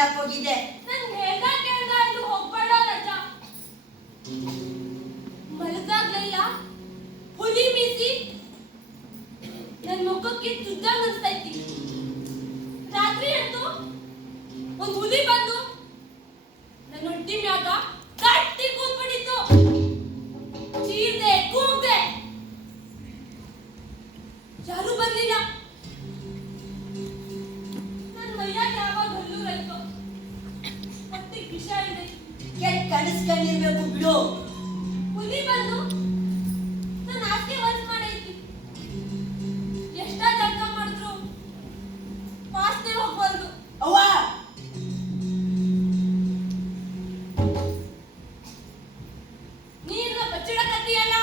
ಮಾಡಕ್ ಹೋಗಿದ್ದೆ. ನನ್ ಹೇಳ್ದ ಕೇಳ್ದ ಎಲ್ಲೂ ಹೋಗ್ಬೇಡ ರಜಾ. ಮಲಗಾಗ್ಲೆಲ್ಲ ಹುಲಿ ಮೀಸಿ ನನ್ ಮುಖಕ್ಕೆ ಚುಜ್ಜಂಗ್ ಅನ್ಸ್ತೈತಿ. ರಾತ್ರಿ ಅಂತೂ ಒಂದ್ ಹುಲಿ ಬಂದು ನನ್ನ ಹೊಟ್ಟಿ ಮ್ಯಾಗ ಗಟ್ಟಿ ಕೂತ್ಬಿಟ್ಟಿತ್ತು. ಚೀರ್ದೆ ಕೂಗ್ದೆ, ಯಾರು ಬರ್ಲಿಲ್ಲ. ನನ್ ಮೈಯಾಗ ಯಾವಾಗ ಹಲ್ಲೂರಾಯ್ತು, ಹೊಟ್ಟಿಗೆ ವಿಷ ಇದೆ. ಕೆಟ್ಟ ಕನಸ್ಕೊಂಡಿರ್ಬೇಕು ಬಿಡು. ಹುಲಿ ಬಂದು ನನ್ನ ಆಸ್ತಿ ವರ್ಸ್ ಮಾಡೈತಿ. ಎಷ್ಟ ಜಳಕ ಮಾಡಿದ್ರು ವಾಸನೆ ಹೋಗ್ಬಾರ್ದು. ಅವ್ವ ನೀನು ಬಚ್ಚಿಡಕತ್ತೀಯಲ್ಲ,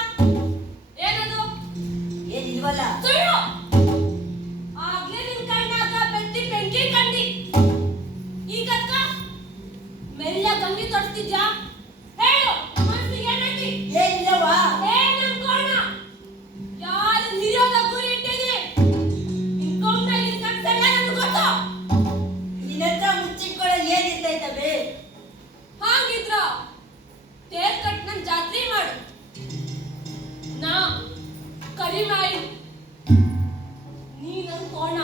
ಏನದು? ಏನಿಲ್ವಲ್ಲ. ಸುಳ್ಳು. ಆಗ್ಲೇ ನಿನ್ ಕಣ್ಣಾಗ ಬೆತ್ತಿ ಬೆಂಕಿ ಕಂಡಿ. ಈಗಕ್ಕ ಮೆಲ್ಲ ಗಂಗಿ ತೊಡ್ತಿದ್ಯಾ? ಹೇಳು, ಮನ್ಸಿಗೆ ಏನೈತಿ? ಏನಿಲ್ಲವ್ವ. ಏನ್ ಅನ್ಕೋಣ? ಯಾರು ಹಿರಿಯೋದ ಗುರಿ ಇಟ್ಟಿದೆ? ಇನ್ಕೊಂಡ ಇಲ್ಲಿ ಕಟ್ಸಲ್ಲ ನನಗೆ ಗೊತ್ತು. ನಿನ್ನ ಹತ್ರ ಮುಚ್ಚಿಟ್ಕೊಳ್ಳೋದು ಏನಿರ್ತೈತವೆ? ಹಾಗಿದ್ರ ತೇರ್ ಕಟ್ ನನ್ ಜಾತ್ರೆ ಮಾಡು. ನಾ ಕರಿಮಾಯಿ, ನೀ ನನ್ ಕೋಣ.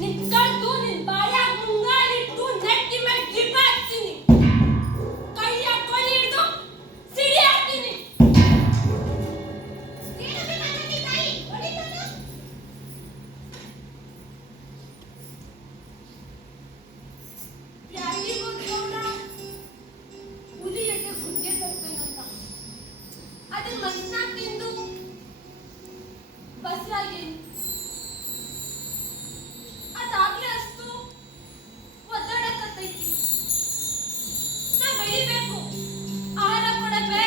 ನಿನ್ ಕಡ್ದು ನಿನ್ ಬಾಯಾಗ ಮುಂಗಾಲಿಟ್ಟು ನೆಟ್ಟಿ ಮೇಲೆ ಗಿಬ್ಬ ಹಾಕ್ತೀನಿ. ಕೈಯಾಗ ಕೊಳ್ಳಿ ಹಿಡ್ದು ಸಿಡಿ ಹಾಕ್ತೀನಿ. ಯಾರಿಗೂ ಗೌಡ ಹುಲಿಯಕ್ಕೆ ಗುಡ್ಡೆ ತರ್ತೇನಂತ ಅದನ್ನ ಮನ್ಸ್ನಾಗ ತಿಂದು ಬಸ್ರಾಗೇನು. ಅದಾಗ್ಲೇ ಅಷ್ಟು ಒದ್ದಾಡಕತ್ತೈತಿ. ನಾ ಬೆಳಿಬೇಕು, ಆಹಾರ ಕೊಡಬೇ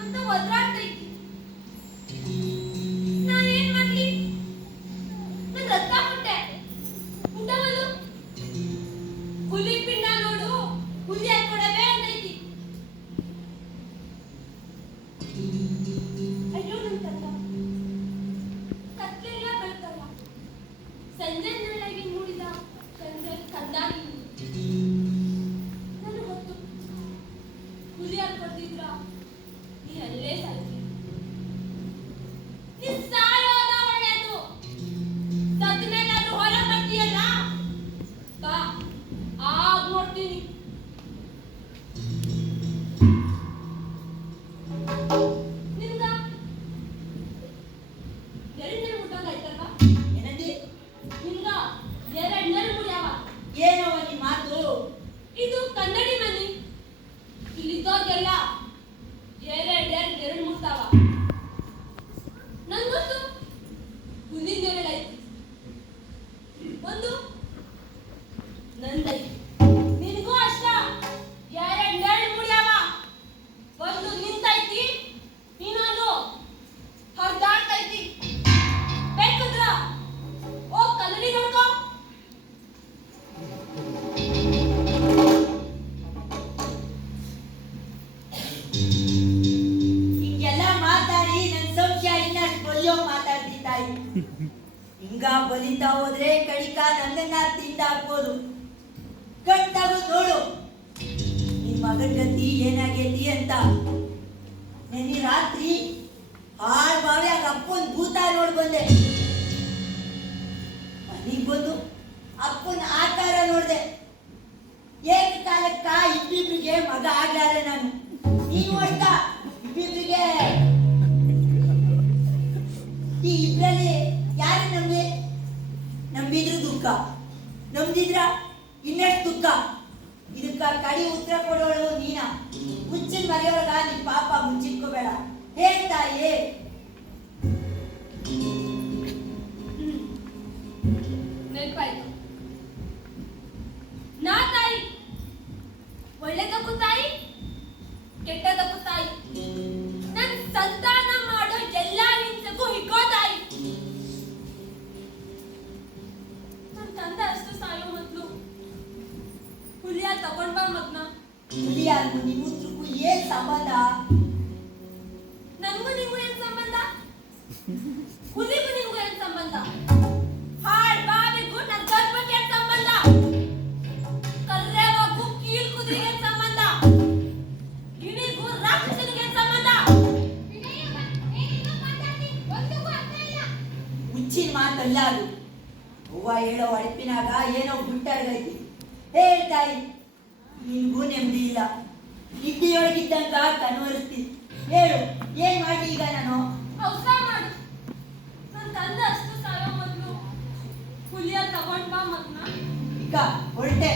ಅಂತ ಒದ್ದಾಡ್ತೈತಿ. ನಾ ಏನ್ ಮಾಡ್ಲಿ? ನನ್ ರಕ್ತ ಕೊಟ್ಟೆ ಊಟವಲ್ಲು. ಹುಲಿ ಪಿಂಡ ನೋಡು, ಹುಲಿ ಕೊಡಬೇ ಅಂತೈತಿ. ಅಯ್ಯೋ ನನ್ ತಂದ ಕತ್ಲೆಲ್ಲ ಬೆಳ್ತಲ್ಲ. ಸಂಜೆ ನೆರಳಾಗಿ ನೋಡಿದ ಚಂದ್ರ ಕಂದಾಗಿ. ನನಗೆ ಗೊತ್ತು, ಹುಲಿ ಕೊಡ್ತಿದ್ರ ನೀ ಅಲ್ಲೇ ಸಾಯ್ತಿ. ನೀ ಸಾಯೋದ ಒಳ್ಳೇದು. ಸತ್ ಮೇಲಾದ್ರೂ ಹೊರ ಬರ್ತೀಯಲ್ಲ, ಬಾ ಆಗ ನೋಡ್ತೀನಿ. ನಿಮ್ಗ ಎರಡನೇ ಊಟಂಗ ಆಯ್ತಲ್ವಾ? ಏನಂದಿ? ನಿಮ್ಗ ಎರಡನೇ ಮುಡ್ಯಾವ. ಏನವ್ವ ನಿನ್ ಮಾತು? ಇದು ಕನ್ನಡಿ ಮನೆ. ಇಲ್ಲಿದ್ದವ್ರಿಗೆಲ್ಲ ಎರಡು ಮುಟ್ತಾವ. ನಂಗೊತ್ತು ಹುಲಿ ನೆರಳೈತಿ, ಒಂದು ನಂದೈತಿ. ನಿನಗೂ ಅಷ್ಟ ಎರಡು ಮುಡ್ಯಾವ. ಒಂದು ನಿಂತೈತಿ, ಇನ್ನೊಂದು ಹರಿದಾಡ್ತೈತಿ. ಬೇಕಂದ್ರ ಓ ಕನ್ನಡಿ ನೋಡ್ಕೋ. ಹಿಂಗೆಲ್ಲ ಮಾತಾಡಿ ನನ್ ಸಂಶಯ ಇನ್ನಷ್ಟು ಬಲಿಯೋ ಮಾತಾಡ್ತಿ ತಾಯಿ. ಹಿಂಗ ಬಲಿತಾ ಹೋದ್ರೆ ಕಡಿಕ ನನ್ನನ್ನ ತಿಂದಾಕ್ಬೋದು. ಕಟ್ಟಾಗು ನೋಡು ನಿನ್ ಮಗನ್ ಗತಿ ಏನಾಗೈತಿ ಅಂತ. ನೆನ್ನೆ ರಾತ್ರಿ ಹಾಳ್ ಬಾವ್ಯಾಗ ಅಪ್ಪನ್ ಭೂತ ನೋಡ್ ಬಂದೆ. ಮನಿಗ್ ಬಂದು ಅಪ್ಪನ ಆಕಾರ ನೋಡ್ದೆ. ಏಕಕಾಲಕ್ಕ ಇಬ್ಬಿಬ್ರಿಗೆ ಮಗ ಆಗ್ಲಾರೆ ನಾನು. ನೀನ್ ನೋಡ್ತಾ ಇಬ್ಬಿಬ್ರಿಗೆ ಈ ಇಬ್ರಲ್ಲಿ ಯಾರು ನಂಬಿದ್ರು ದುಃಖ, ನಂಬಿದ್ರ ಇನ್ನೆಷ್ಟು ದುಃಖ. ಇದಕ್ಕ ಕಡಿ ಉತ್ತರ ಕೊಡೋಳು ನೀನ. ಮುಚ್ಚಿನ ಮರೆಯೊಳಗ ನಿನ್ ಪಾಪ ಮುಚ್ಚಿಟ್ಕೋಬೇಡ. ಹೇಳ್ತಾಯೇ ನೆನಪಾಯ್ತು. ನಾ ತಾಯಿ, ಒಳ್ಳೆದಕ್ಕೂ ತಾಯಿ, ಕೆಟ್ಟದಕ್ಕೂ ತಾಯಿ. ನನ್ ಸಂತಾನ ಮಾಡೋ ಎಲ್ಲಾ ಹಿಂಸೆಗೂ ಹಿಗ್ಗೋ ತಾಯಿ. ನನ್ ತಂದ ಅಷ್ಟು ಸಾಯೋ ಮೊದ್ಲು ಹುಲಿಯ ತಗೊಂಡ್ ಬಾ ಮಗ್ನ. ಹುಲಿಯಾರ್ಗು ನಿಮ್ಮೂತ್ರಕ್ಕೂ ಏನ್ ಸಂಬಂಧ? ನನ್ಗೂ ನಿಮ್ಗೂ ಏನ್ ಸಂಬಂಧ? ಹುಲಿಗೂ ನಿಮ್ಗೂ ಏನ್ ಸಂಬಂಧ? ಹಾಳ್ ಬಾವಿಗೂ ನನ್ ಗರ್ಭಕ್ಕೆ ಏನ್ ಸಂಬಂಧ? ಕರ್ರ ಕಲ್ಲಾಗು. ಅವ್ವ ಹೇಳೋ ಅಳಿಪಿನಾಗ ಏನೋ ಗುಂಟಾಡ್ಗೈತಿ. ಹೇಳ್ತಾಯಿ ನಿನ್ಗೂ ನೆಮ್ಮದಿ ಇಲ್ಲ. ಇಡ್ಡಿಯೊಳಗಿದ್ದಂಗ ಕನ್ವರಿಸ್ತಿ. ಹೇಳು ಏನ್ ಮಾಡಿ ಈಗ ನಾನು? ಅವಸರ ಮಾಡು. ನನ್ ತಂದೆ ಅಷ್ಟು ಸಾಯೋ ಮೊದ್ಲು ಹುಲಿಯ ತಗೊಂಡ್ ಬಾ ಮಗ್ನ. ಈಗ ಹೊರಟೆ.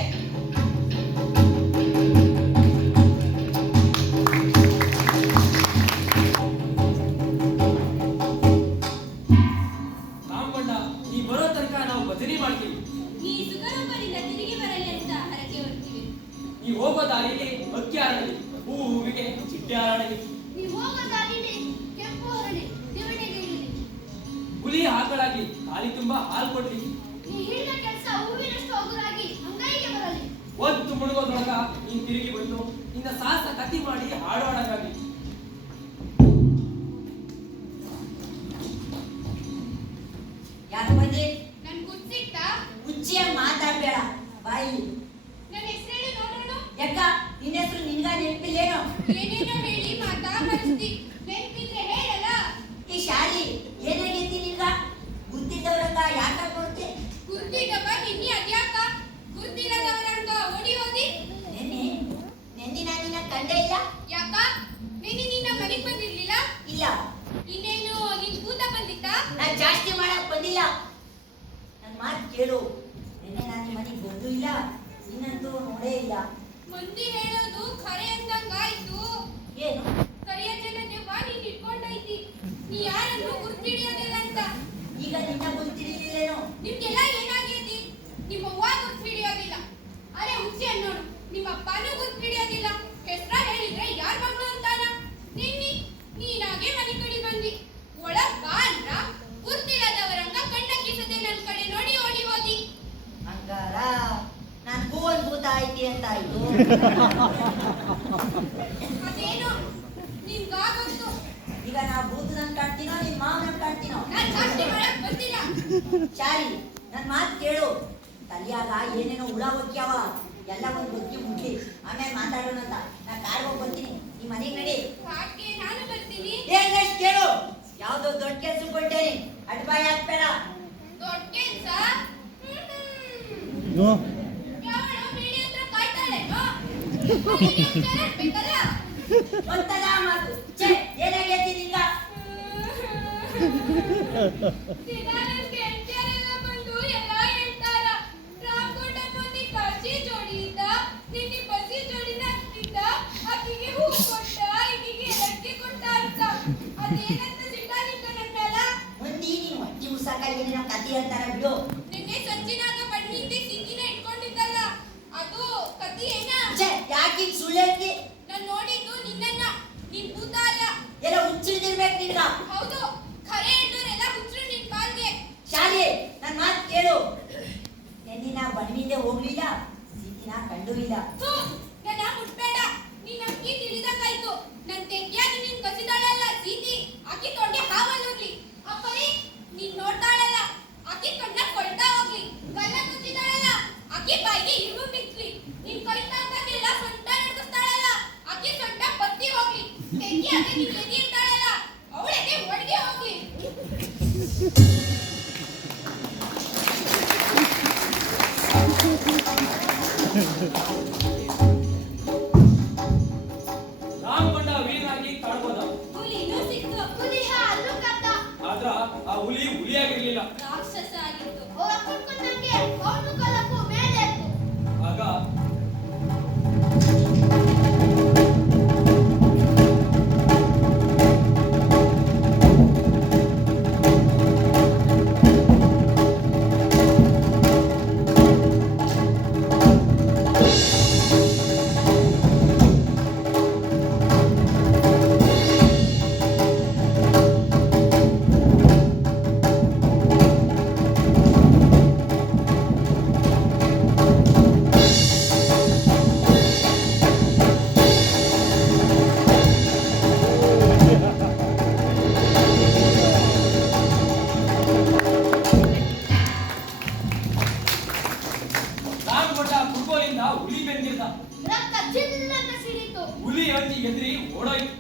ರಾಮಣ್ಣ ನೀ ಬರೋ ತನಕ ನಾವು ಭಜನೆ ಮಾಡ್ತೀವಿ. ಈ ಸುಗರೂಪದಿಂದ ತಿರುಗಿ ಬರಲಿ ಅಂತ ಹರಕೆ ಹೊರ್ತೀವಿ. ನೀ ಹೋಗೋ ದಾರಿಲಿ ಅಕ್ಕಿ ಹರಡಲಿ, ಹೂವಿಗೆ ಚಿಟ್ಟೆ ಹರಡಲಿ. ನೀವು ಹೋಗೋ ದಾರಿಲಿ ಕೆಂಪು ಹರಳಿ ದೇವಣಿಗೆ ಇರಲಿ. ಹುಲಿ ಆಕಳಾಗಿ ತಾಲಿ ತುಂಬಾ ಹಾಲು ಕೊಡ್ಲಿ. ನೀ ಹೇಳಿದ ಕೆಲಸ ಹೂವಿನಷ್ಟು ಹಗುರಾಗಿ ಅಂಗೈಗೆ ಬರಲಿ. ಒಂದು ಮುಳುಗೋದ್ರೊಳಗ ನೀನ್ ತಿರುಗಿ ಬಂದು ನಿನ್ನ ಸಾಹಸ ಕತಿ ಮಾಡಿ ಹಾಡೋಣಗಾಗಿ. ಯಾಕೆ ಬಂದಿ? ನನ್ ಗುರ್ಸಿಕ್ತಾ? ಹುಚ್ಚಿಯಾಗಿ ಮಾತಾಡ್ಬೇಡ ಬಾಯಿ. ನನ್ನ ಹೆಸರು ಹೇಳಿ ನೋಡೋಣ. ಯಾಕ ನಿನ್ನ ಹೆಸರು ನಿನ್ಗ ನೆನಪಿಲ್ಲೇನೋ? ಏನೇನೋ ಹೇಳಿ ಮಾತಾ ಮರೆಸ್ತಿ. ನೆನ್ಪಿದ್ರೆ ಹೇಳಲ್ಲ. ಈ ಶಾಲಿ ಏನಾಗೈತಿ ನಿನ್ಗ? ಗುರ್ತಿದ್ದವ್ರಂಗ ಯಾಕ ನೋಡ್ತೆ? ಗುರ್ತಿದ್ದವ ನಿನ್ನೆ ಅದ್ಯಾಕ? ಗುರ್ತಿಲ್ಲದವರಂಗ ಓಡಿ ಹೋದಿ? ನೆನ್ನೆ ನಾನು ನಿನ್ನ ಕಂಡೇ ಇಲ್ಲ. ಯಾಕ? ನಿನ್ನೆ ನಿನ್ನ ಮನೆಗ್ ಬಂದಿರ್ಲಿಲ್ಲ? ಇಲ್ಲ, ಇನ್ನೇನು ನಿನ್ ಭೂತ ಬಂದಿತ್ತಾ? ನಾನ್ ಜಾಸ್ತಿ ಮಾಡಕ್ ಬಂದಿಲ್ಲ. ನನ್ ಮಾತು ಕೇಳು. ನೆನ್ನೆ ನಾನು ನಿಮ್ಮ ಮನೆಗೆ ಬಂದು ಇಲ್ಲ, ನಿನ್ನಂತೂ ನೋಡೇ ಇಲ್ಲ. ಮಂದಿ ಹೇಳೋದು ಖರೆ ಅಂದಂಗಾಯ್ತು. ಏನು? ಕರಿಯ ಜನತೆವ ನೀನ್ ಇಟ್ಕೊಂಡೈತಿ. ನೀ ಯಾರನ್ನು ಗುರ್ತಿಡಿಯೋದಿಲ್ಲ ಅಂತ. ಈಗ ನಿನ್ನ ಗೊತ್ತಿರಲಿಲ್ಲೇನೋ? ನಿಮ್ಗೆಲ್ಲ ಏನಾಗೈತಿ? ನಿಮ್ಮ ಅವ್ವ ಗುರ್ತಿಡಿಯೋದಿಲ್ಲ. ಅರೆ ಹುಚ್ಚಿ ಅನ್ನೋಡು, ನಿಮ್ಮ ಅಪ್ಪನೂ ಗುರ್ತಿಡಿಯೋದಿಲ್ಲ. ಹೆಸ್ರ ಹೇಳಿದ್ರೆ ಯಾರ್ ಮಗಳು ಅಂತಾನ? ನೀನಾಗೆ ಮನೆ ಕಡೆ ಬಂದಿ. ಒಳಗ್ ಬಾ ಅಂದ್ರ ಗುರ್ತಿಲ್ಲದವರಂಗ ಕಣ್ಣ ಕಿಸದೆ ನನ್ ಕಡೆ ನೋಡಿ ಓಡಿ ಹೋದಿ. ಹಂಗಾರ ನನ್ಗೂ ಒಂದ್ ಭೂತ ಐತಿ ಅಂತ ಆಯ್ತು. ಅದೇನೋ ನಿನ್ಗಾಗೊತ್ತು. ಈಗ ನಾ ಭೂತನಂಗ್ ಕಾಡ್ತೀನೋ ನಿನ್ ಮಾವನಂಗ್ ಕಾಡ್ತೀನೋ? ನಾನ್ ಜಾಸ್ತಿ ಮಾಡಕ್ ಬಂದಿಲ್ಲ. ಶಾರಿ ನನ್ ಮಾತು ಕೇಳು. ತಲಿಯಾಗ ಏನೇನೋ ಹುಳ ಹೊಕ್ಕ್ಯಾವ. ಎಲ್ಲ ಒಂದ್ ಬದುಕಿ ಮುಟ್ಲಿ, ಆಮೇಲೆ ಮಾತಾಡೋಣ ಅಂತ. ನಾ ಕಾಡ್ಗೆ ಹೋಗಿ ಬರ್ತೀನಿ, ನಿಮ್ ಮನೆಗ್ ನಡಿ. ಕಾಟ್ಗೆ ನಾನು ಬರ್ತೀನಿ. ಏನ್ ಕೇಳು? ಯಾವ್ದೋ ದೊಡ್ಡ ಕೆಲ್ಸ ಕೊಟ್ಟೇನಿ, ಅಡ್ಬಾಯ್ ಹಾಕ್ಬೇಡ. ದೊಡ್ಡ ಕೆಲ್ಸ? ಯಾವಳು ಬೀಡಿ ಹತ್ರ ಕಾಯ್ತಾಳೇನೋ? ಅವಳಿಗೆ ವಿಚಾರ ಇರ್ಬೇಕಲ್ಲ? ಗೊತ್ತದ ಮಾತು. ಛೇ, ಏನಾಗೈತಿ ನಿಂಗ? ದಿನಾನಂಗೆ ಹೆಂಡ್ತಿಯರೆಲ್ಲ ಬಂದು ಎಲ್ಲ ಹೇಳ್ತಾರ. ರಾಮಕೋಟನ್ ಮಂದಿ ಕಾಶಿ ಜೋಡಿ ಇದ್ದ, ನಿನ್ನೆ ಬಸಿ ಜೋಡಿನ ಇದ್ದ, ಆಕಿಗೆ ಹೂ ಕೊಟ್ಟ, ಈಗಿಗೆ ಎಲಕ್ಕಿ ಕೊಟ್ಟ ಅಂತ. ಅದೇನಂತ ಸಿಟ್ಟಾಗಿತ್ತು ನನ್ನ ಮೇಲ. ಮಂದಿ ನೀನು ಹೊಟ್ಟಿ ಉಸಾಕ ಏನೇನೋ ಕತಿ ಅಂತಾರ ಬಿಡು. ನಿನ್ನೆ ಸಂಚಿನಾಗ ಬಣ್ಣಿಂದ ಸಿಕ್ಕಿನ ಇಟ್ಕೊಂಡಿದ್ದಲ್ಲ, ಅದು ಕತಿ ಏನ? ಛೇ, ಯಾಕಿಗ್ ಸುಳ್ಳೇತಿ? ನಾನ್ ನೋಡಿದ್ದು ನಿನ್ನನ್ನ, ನಿನ್ ಭೂತ ಅಲ್ಲ. ಎಲ್ಲ ಹುಚ್ಚಿಡ್ದಿರ್ಬೇಕು ನಿನ್ಗ. ಹೌದು, ಖರೆ ಹೇಳೋರೆಲ್ಲ ಹುಚ್ಚರು ನಿನ್ ಕಾಲ್ಗೆ. ಶಾಲಿ ನನ್ ಮಾತು ಕೇಳು. ನೆನ್ನಿನ ಬಣ್ಣಿಂದೆ ಹೋಗ್ಲಿಲ್ಲ, ಸಿಕ್ಕಿನ ಕಂಡು ಇಲ್ಲ. ಥು, ನನ್ನ ಮುಟ್ಬೇಡ. ನೀನ್ ಅಕ್ಕಿ ತಿಳಿದಂಗಾಯ್ತು. ನನ್ ತೆಗ್ಯಾಗಿ ನೀನ್ ಕಸಿದಾಳಲ್ಲ ಸೀತಿ, ಆಕಿ ತೊಂಡೆ ಹಾವಲ್ಲೋಗ್ಲಿ. ಅಪ್ಪರಿ ನೀನ್ ನೋಡ್ತಾಳಲ್ಲ, ಆಕಿ ಕಣ್ಣ ಕೊಳ್ತಾ ಹೋಗ್ಲಿ. ಗಲ್ಲ ಕುಚ್ಚಿದಾಳಲ್ಲ, ಆಕಿ ಬಾಯಿಗೆ ಇರು ಬಿಟ್ಲಿ. ನೀನ್ ಕೈ ತಾಕಂಗೆಲ್ಲ ಸೊಂಟ ನಡ್ಕಿಸ್ತಾಳಲ್ಲ, ಆಕಿ ಸೊಂಟ ಬತ್ತಿ ಹೋಗ್ಲಿ. ತೆಗ್ಯಾಗಿ ನೀನ್ ಎದಿ ಇರ್ತಾಳಲ್ಲ, ಅವಳೆಗೆ ಒಳಗೆ ಹೋಗ್ಲಿ. ರಾಮಕೊಂಡ ವೀರನಾಗಿ ಕಾಡ್ಬೋದ. ಹುಲಿನೂ ಸಿಕ್ತು. ಹುಲಿ ಅಲ್ಲೂ ಕದ್ದ. ಆದ್ರ ಆ ಹುಲಿ ಹುಲಿಯಾಗಿರ್ಲಿಲ್ಲ. ರಾಕ್ಷಸ ಆಗಿತ್ತು. ಅವ್ರ ಅಪ್ಪನ್ ಕೊಂದಂಗೆ ಅವ್ನು ಕಲಕ್ಕೂ ಮೇಲೆ ಇತ್ತು. ಆಗ ರಾಮಕೊಂಡ ಫುಟ್ಬಾಲಿಂದ ಹುಲಿ ಬೆಂದಿರ್ದ. ರಕ್ತ ಚಿಲ್ಲಂತ ಸಿಡಿತು. ಹುಲಿ ಅಂಜಿ ಎದ್ರಿ ಓಡೋಯ್ತು.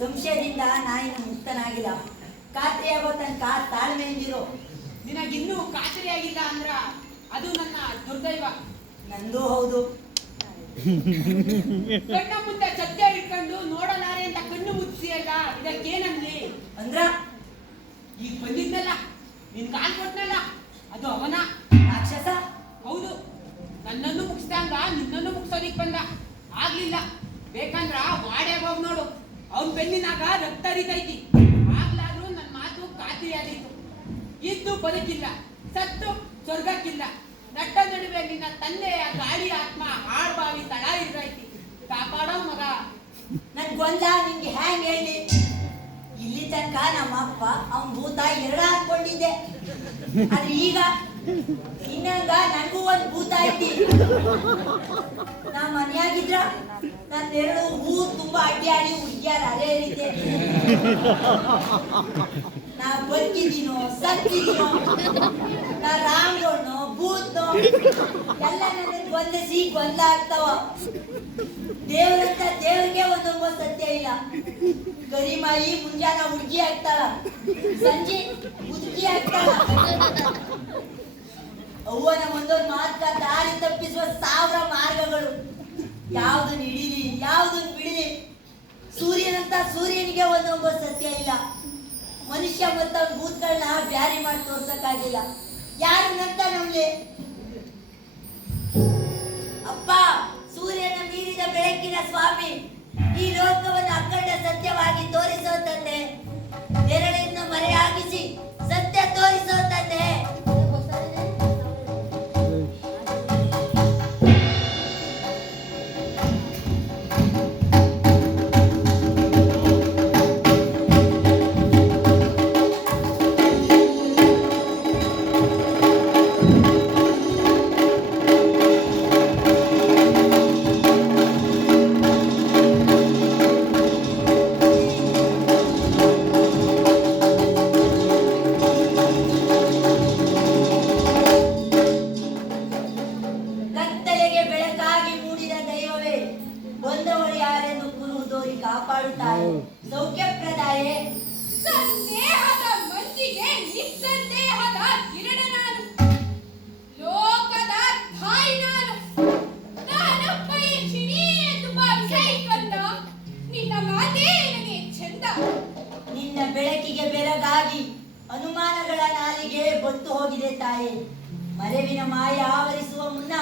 ಸಂಶಯದಿಂದ ನಾಯಿನ ಮುಕ್ತನಾಗಿಲ್ಲ. ಖಾತ್ರಿಯಾಗೋ ತನಕ ತಾಳ್ಮೆಯಿಂದಿರು. ನಿನಗಿನ್ನೂ ಖಾತರಿಯಾಗಿಲ್ಲ ಅಂದ್ರ ಅದು ನನ್ನ ದುರ್ದೈವ. ನಂದು ಹೌದು. ಕಣ್ಣ ಮುಂದೆ ಸತ್ಯ ಇಟ್ಕೊಂಡು ನೋಡಲಾರೆ ಅಂತ ಕಣ್ಣು ಮುಚ್ಚಿಯಲ್ಲ, ಇದಕ್ಕೇನನ್ಲಿ ಅಂದ್ರ ಈಗ ಬಂದಿದ್ನಲ್ಲ, ನಿನ್ ಕಾಲ್ ಕೊಟ್ನಲ್ಲ, ಅದು ಅವನ ರಾಕ್ಷಸ. ಹೌದು, ನನ್ನನ್ನು ಮುಗಿಸ್ದಂಗ ನಿನ್ನನ್ನು ಮುಗಿಸೋದಿಕ್ ಬಂದ. ಆಗ್ಲಿಲ್ಲ, ಬೇಕಂದ್ರ ವಾಡ್ಯಾಗ ಹೋಗ್ ನೋಡು, ಅವನ್ ಬೆನ್ನಿನಾಗ ರಕ್ತ ಹರಿತೈತಿ. ಆಗ್ಲಾದ್ರೂ ನನ್ನ ಮಾತು ಖಾತ್ರಿ ಆದೀತು. ಇದ್ದು ಬದುಕಿಲ್ಲ, ಸತ್ತು ಸ್ವರ್ಗಕ್ಕಿಲ್ಲ. ನಟ್ಟ ನಡುವೆ ನಿನ್ನ ತಂದೆಯ ಗಾಳಿ ಆತ್ಮ ಹಾಳ್ಬಾವಿ ತಳ ಇರ್ತೈತಿ. ಕಾಪಾಡೋ ಮಗ. ನನ್ ಗೊಂದ ನಿಂಗೆ ಹ್ಯಾಂಗ್ ಹೇಳಿ? ಇಲ್ಲಿ ತನಕ ನಮ್ಮ ಅಪ್ಪ ಅವನ್ ಭೂತ ಎರಡ ಹಾಕೊಂಡಿದ್ದೆ. ಆದ್ರೆ ಈಗ ಇನ್ನಂಗ ನನ್ಗೂ ಒಂದ್ ಭೂತ ಐತಿ. ನಾ ಮನೆಯಾಗಿದ್ರ ನನ್ನೆರಡು ಊರ್ ತುಂಬಾ ಅಡ್ಡಾಡಿ ಹುಡ್ಗ್ಯಾರ ಅರೆ ಹೇಳಿದ್ದೇನೆ. ನಾ ಬದುಕಿದೀನೋ ಸತ್ತಿದೀನೋ, ನಾ ರಾಮ್ಗೋಡ್ನೋ ಭೂತ್ನೋ ಎಲ್ಲ ನನ್ನ ಗೊಂದಿಸಿ ಗೊಂದ ಆಗ್ತಾವ. ದೇವ್ರಂತ ದೇವ್ರಿಗೆ ಒಂದೊಬ್ಬ ಸತ್ಯ ಇಲ್ಲ. ಕರಿಮಾಯಿ ಮುಂಜಾನ ಹುಡುಗಿ ಆಗ್ತಾಳ, ಸಂಜೆ ಮುದುಕಿ ಆಗ್ತಾಳ. ಅವ್ವನ ಒಂದೊಂದು ಮಾತ್ರ ದಾರಿ ತಪ್ಪಿಸುವ 1000 ಮಾರ್ಗಗಳು. ಯಾವ್ದನ್ನ ಹಿಡೀಲಿ ಯಾವ್ದನ್ನ ಬಿಡಲಿ. ಸೂರ್ಯನಂತ ಸೂರ್ಯನಿಗೆ ಒಂದೊಬ್ಬ ಸತ್ಯ ಇಲ್ಲ. ಮನುಷ್ಯ ಮತ್ತ ಭೂತಗಳನ್ನ ಬ್ಯಾರಿ ಮಾಡಿ ತೋರ್ಸಕ್ಕಾಗಿಲ್ಲ. ಯಾರನ್ನಂತ ನಮ್ಲಿ? ಅಪ್ಪ ಸೂರ್ಯನ ಮೀರಿದ ಬೆಳಕಿನ ಸ್ವಾಮಿ, ಈ ಲೋಕವನ್ನು ಅಖಂಡ ಸತ್ಯವಾಗಿ ತೋರಿಸೋ ತಂದೆ. ನೆರಳನ್ನು ಮರೆಯಾಗಿಸಿ ಸತ್ಯ ತೋರಿಸೋ ತಂದೆ. ಕತ್ತಲೆಗೆ ಬೆಳಕಾಗಿ ಮೂಡಿದ ದೈವವೇ, ಬಂದವರು ಯಾರೆಂದು ಕುರುಹುದೋರಿ ಕಾಪಾಡುತ್ತಾರೆ. ಸೌಖ್ಯಪ್ರದಾಯೇ, ಸಂದೇಹದ ಮಂಜಿಗೆ ನಿಸ್ಸಂದೇಹದ ಕಿರಣ ನಾನು. ಲೋಕದ ಧಾಯಿ ನಾನು. ನಾನೊಬ್ಬಯೇ ಚಿಣಿ ಎಂದು ಭಾವಿಸೈ ಕಂದ. ನಿನ್ನ ಮಾತೇ ನನಗೆ ಚಂದ. ನಿನ್ನ ಬೆಳಕಿಗೆ ಬೆರಗಾಗಿ ಅನುಮಾನಗಳ ನಾಲಿಗೆ ಬತ್ತು ಹೋಗಿದೆ ತಾಯೇ. ಮರೆವಿನ ಮಾಯ ಆವರಿಸುವ ಮುನ್ನ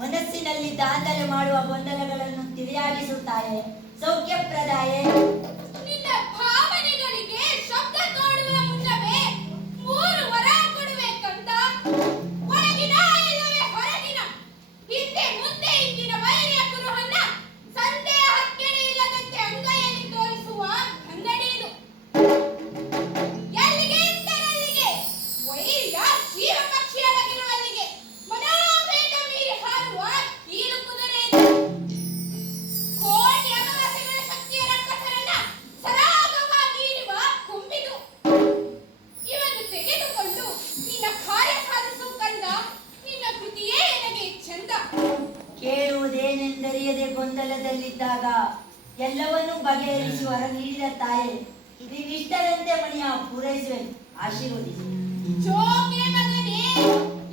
ಮನಸ್ಸಿನಲ್ಲಿ ದಾಂಧಲೆ ಮಾಡುವ ಗೊಂದಲಗಳನ್ನು ತಿಳಿಯಾಗಿಸುತ್ತಾಯೆ. ಸೌಖ್ಯಪ್ರದಾಯೇ, ನಿನ್ನ ಭಾವನೆಗಳಿಗೆ ಶಬ್ದ ತೋಡುವ ಮುನ್ನವೇ 3 ವರ ಕೊಡುವೆ ಕಂದ. ಒಳಗಿನ ಇಲ್ಲವೇ ಹೊರಗಿನ, ಹಿಂದೆ ಮುಂದೆ ಇಂದಿನ ವೈರ್ಯ ಕುರುಹನ್ನ ಸಂದೇಹಕ್ಕೆಡೆ ಇಲ್ಲದಂತೆ ಅಂಗೈಯಲ್ಲಿ ತೋರಿಸುವ ಅಂಗಡಿದು. ಎಲ್ಲಿಗೆ ಇದ್ದರಲ್ಲಿಗೆ, ವೈರ್ಯ ಜೀವ ಕಕ್ಷಿಯೊಳಗಿರುವಲ್ಲಿಗೆ, ಮನೋವೇಗ ಮೀರಿ ಹಾರುವ ಕೀಲು ಕುದುರೆ ಇದು. ಕೋಟಿ ಅಮಾವಾಸ್ಯೆಗಳ ಶಕ್ತಿಯ ರಕ್ಕಸರನ್ನ ಸರಾಗವಾಗಿ ಇರುವ ಕೊಂಬಿದು. ಇವನ್ನು ತೆಗೆದುಕೊಂಡು ನಿನ್ನ ಕಾರ್ಯ ಸಾಧಿಸು ಕಂದ. ನಿನ್ನ ಕೃತಿಯೇ ನನಗೆ ಚಂದ. ಕೇಳುವುದೇನೆಂದರಿಯದೆ ಗೊಂದಲದಲ್ಲಿದ್ದಾಗ ಎಲ್ಲವನ್ನೂ ಬಗೆಹರಿಸಿ ವರ ನೀಡಿದ ತಾಯೇ, ನೀನಿಷ್ಟದಂತೆ ಮನೆಯ ಪೂರೈಸುವೆ. ಆಶೀರ್ವದಿಸಿ. ಜೋಗೆ ಮಗನೇ,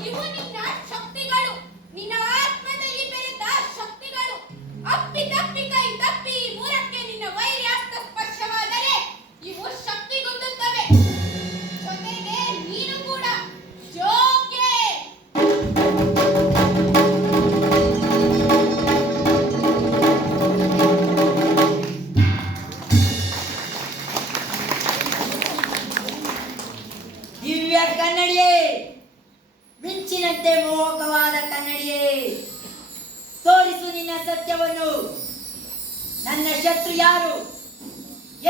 ಇವು ನಿನ್ನ ಶಕ್ತಿಗಳು, ನಿನ್ನ ಆತ್ಮದಲ್ಲಿ ಬೆರೆತ ಶಕ್ತಿಗಳು. ಅಪ್ಪಿತಪ್ಪಿ ಕೈ ತಪ್ಪಿ ಈ 3ಕ್ಕೆ ನಿನ್ನ ವೈರ್ಯಾಸ್ತ ಸ್ಪರ್ಶವಾದರೆ ಇವು ಶಕ್ತಿಗುಂದುತ್ತವೆ. ಜೊತೆಗೆ ನೀನು ಕೂಡ ಜೋಗೆ. ದಿವ್ಯ ಕನ್ನಡಿಯೇ, ಮಿಂಚಿನಂತೆ ಮೋಹಕವಾದ ಕನ್ನಡಿಯೇ, ತೋರಿಸು ನಿನ್ನ ಸತ್ಯವನ್ನು. ನನ್ನ ಶತ್ರು ಯಾರು,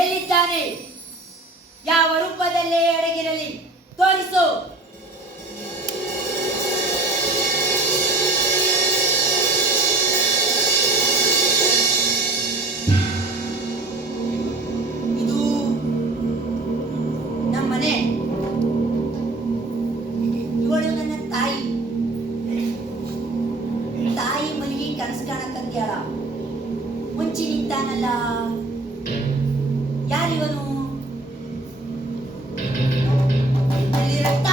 ಎಲ್ಲಿದ್ದಾನೆ, ಯಾವ ರೂಪದಲ್ಲೇ ಅಡಗಿರಲಿ ತೋರಿಸು. ಇದು ನಮ್ಮನೆ. ಇವಳು ನನ್ನ ತಾಯಿ. ತಾಯಿ ಮನೆಗೆ ಕನಸು ಕಾಣಕಂದ್ಯಾಳ. ಮುಂಚೆ ನಿಂತಾನಲ್ಲ ಯಾರಿವನು? ಎಲ್ಲಿ ರಕ್ತ?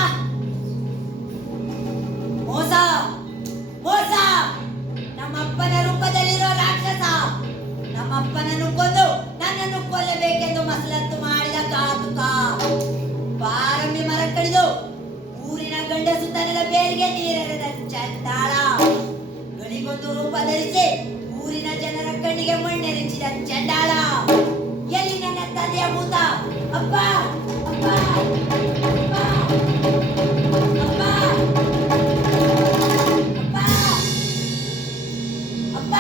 ಮೋಸ ಮೋಸ! ನಮ್ಮಪ್ಪನ ರೂಪದಲ್ಲಿರೋ ರಾಕ್ಷಸ ನಮ್ಮಪ್ಪನನ್ನು ಕೊಂದು ನನ್ನನ್ನು ಕೊಲ್ಲಬೇಕೆಂದು ಮಸಲತ್ತು ಮಾಡಿದ ಘಾತುಕ. ಪಾರಮ್ಮಿ ಮರ ಕಡಿದು ಊರಿನ ಗಂಡಸುತನದ ಬೇರಿಗೆ ನೀರೆರೆದ ಚಂಡಾಳ. ಗಳಿಗೊಂದು ರೂಪ ಧರಿಸಿ ಊರಿನ ಜನರ ಕಣ್ಣಿಗೆ ಮಣ್ಣೆರಚಿದ ಚಂಡಾಳ. ಎಲ್ಲಿ ನನ್ನ ತಂದೆಯ ಭೂತ? ಅಪ್ಪ ಅಪ್ಪ ಅಪ್ಪ ಅಪ್ಪ ಅಪ್ಪ ಅಪ್ಪ.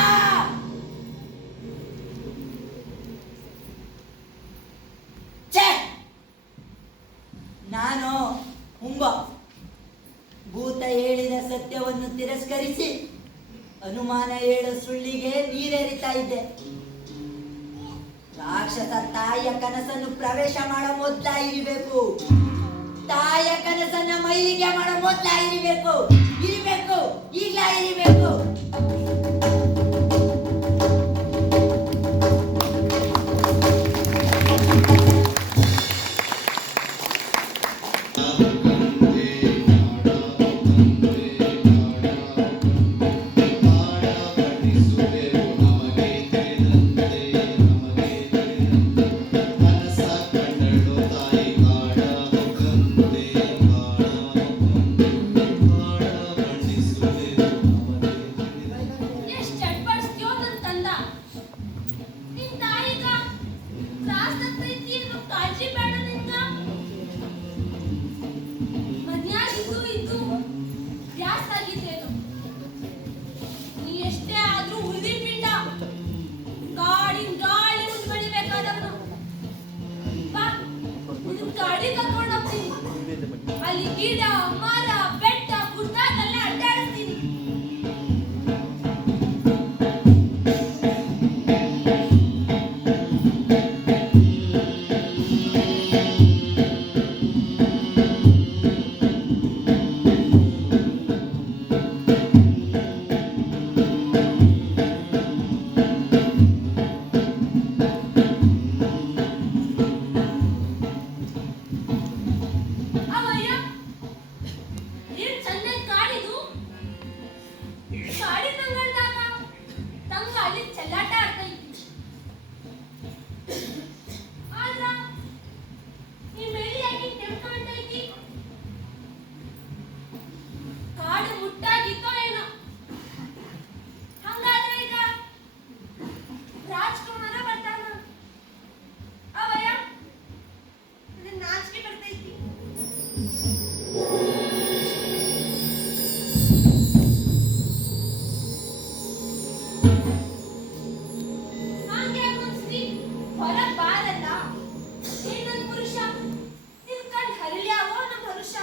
ಛೇ! ನಾನು ಹುಂಬ ಭೂತ ಹೇಳಿದ ಸತ್ಯವನ್ನು ತಿರಸ್ಕರಿಸಿ ಅನುಮಾನ ಹೇಳೋ ಸುಳ್ಳಿಗೆ ನೀರೆರಿತಾ ಇದ್ದೆ. ರಾಕ್ಷಸ ತಾಯಿಯ ಕನಸನ್ನು ಪ್ರವೇಶ ಮಾಡೋ ಮೊದ್ಲ ಇರಬೇಕು. ತಾಯಿಯ ಕನಸನ್ನ ಮೈಲಿಗೆ ಮಾಡೋ ಮೊದ್ಲ ಇರಬೇಕು. ಈಗ್ಲ ಇರಬೇಕು. ಎಷ್ಟ್ ಚಟ್ಪಡಿಸ್ತೀಯೋ ನನ್ ಕಂದ. ನಿನ್ ತಾಯಿಗ ತ್ರಾಸ್ ಆಗ್ತೈತಿ ಅನ್ನೋ ಕಾಳಜಿ ಬೇಡ ನಿಂಗ. ಮನ್ಯಾಗ ಇದ್ದು ಬ್ಯಾಸ್ ಆಗಿದ್ದೇನು. ನೀ ಎಷ್ಟೇ ಆದ್ರೂ ಉಳ್ದಿ ಪಿಂಡ. ಗಾಳಿ ಮುಂದ್ ಬೆಳಿಬೇಕಾದವನು. ಬಾ ನಿನ್ ಗಾಡಿ ಕರ್ಕೊಂಡು ಹೋಗ್ತೀನಿ. ಅಲ್ಲಿ ಗಿಡ ಮರ ಬೆಟ್ಟ ಗುಡ್ಡದಲ್ಲೇ ಅಡ್ಡಾಡಿಸ್ತೀನಿ. ಅವಯ್ಯ ಏನ್ ಚಂದನ್ ಕಾಡಿದು. ಕಾಡಿ ತಂಗಳ್ದಾಗ ತಂಗ ಅಲ್ಲಿ ಚೆಲ್ಲಾಟ ಆಡ್ತೈತಿ. ಆದ್ರ ಈ ಮೇಳಿ ಯಾಕೆ ಕೆಂಪ್ಕೊಂಡೈತಿ? ಕಾಡು ಮುಟ್ಟಾಗಿತ್ತೋ ಏನೋ. ಹಂಗಾದ್ರೆ ಈಗ ರಾಜ್ಕುಮಾರ ಬರ್ತಾನ. ಅವಯ್ಯ ಇದನ್ನ ನಾಚಿಕೆ ಬರ್ತೈತಿ. ಹಂಗೆ ಮುನ್ಸಿ ಹೊರಗ್ ಬಾರಲ್ಲ. ಏನನ್ ಪುರುಷ ನಿನ್ ಕಂಡ್ ಹರಿಳ್ಯಾವೋ ನಮ್ ಹರುಷ.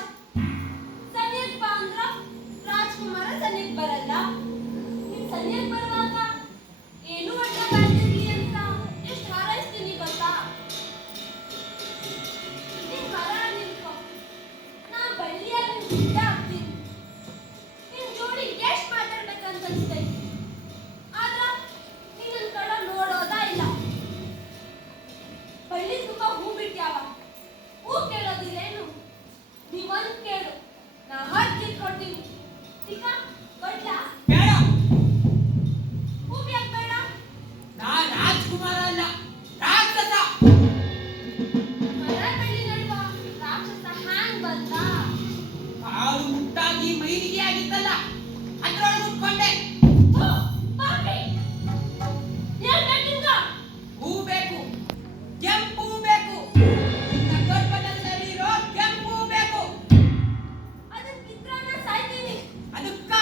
ಸನಿಯಕ್ ಬಾ ಅಂದ್ರ ರಾಜ್ಕುಮಾರ ಸನಿಯಕ್ ಬರಲ್ಲ. ನೀನ್ ಸನಿಯಕ್ ಬರುವಾಗ ಏನು ಅಡ್ಡ ಬಾರ್ದಿರ್ಲಿ ಅಂತ ಎಷ್ಟ್ ಹಾರೈಸ್ತೀನಿ ಗೊತ್ತಾ? ನೀನ್ ಮರ ನಿಂತ್ಕೊ, ನಾ ಬಳ್ಳಿಯಾಗಿ ಗಿಡ ಆಗ್ತೀನಿ. ನಿನ್ ಜೋಡಿ ಎಷ್ಟ್ ಮಾತಾಡ್ಬೇಕಂತ ಅನ್ಸ್ತೈತಿ. ಆದ್ರ ನೀನ್ ನನ್ ಕಡೆ ನೋಡೋದ ಇಲ್ಲ. ಬಳ್ಳಿ ತುಂಬಾ ಹೂ ಬಿಟ್ಯಾವ. ಹೂ ಕೇಳೋದಿಲ್ಲೇನು? ನೀವೊಂದ್ ಕೇಳು, ನಾ ಹತ್ ಕಿತ್ಕೊಡ್ತೀನಿ. ಈಗ ಕೊಡ್ಲಾ? ಬೇಡ. ಹೂ ಯಾಕ್ ಬೇಡ? ನಾ ರಾಜ್ಕುಮಾರ ಅಲ್ಲ, ರಾಕ್ಷಸ. ಮರ ಬಳ್ಳಿ ನಡುವ ರಾಕ್ಷಸ ಹ್ಯಾಂಗ್ ಬಂದ? ಕಾಲು ಮುಟ್ಟಾಗಿ ಮೈಲಿಗೆ ಆಗಿತ್ತಲ್ಲ, ಅದ್ರೊಳಗೆ ಮುಟ್ಕೊಂಡೆ. ಥು, ಪಾಪಿ! ಏನ್ ಬೇಕ್ ನಿಂಗ? ಹೂ ಬೇಕು, ಕೆಂಪು ಹೂ ಬೇಕು. ನಿನ್ನ ಗರ್ಭದಲ್ಲಿರೋ ಕೆಂಪು ಹೂ ಬೇಕು. ಅದನ್ ಕಿತ್ರೆ ನಾ ಸಾಯ್ತೀನಿ. ಅದಕ್ಕ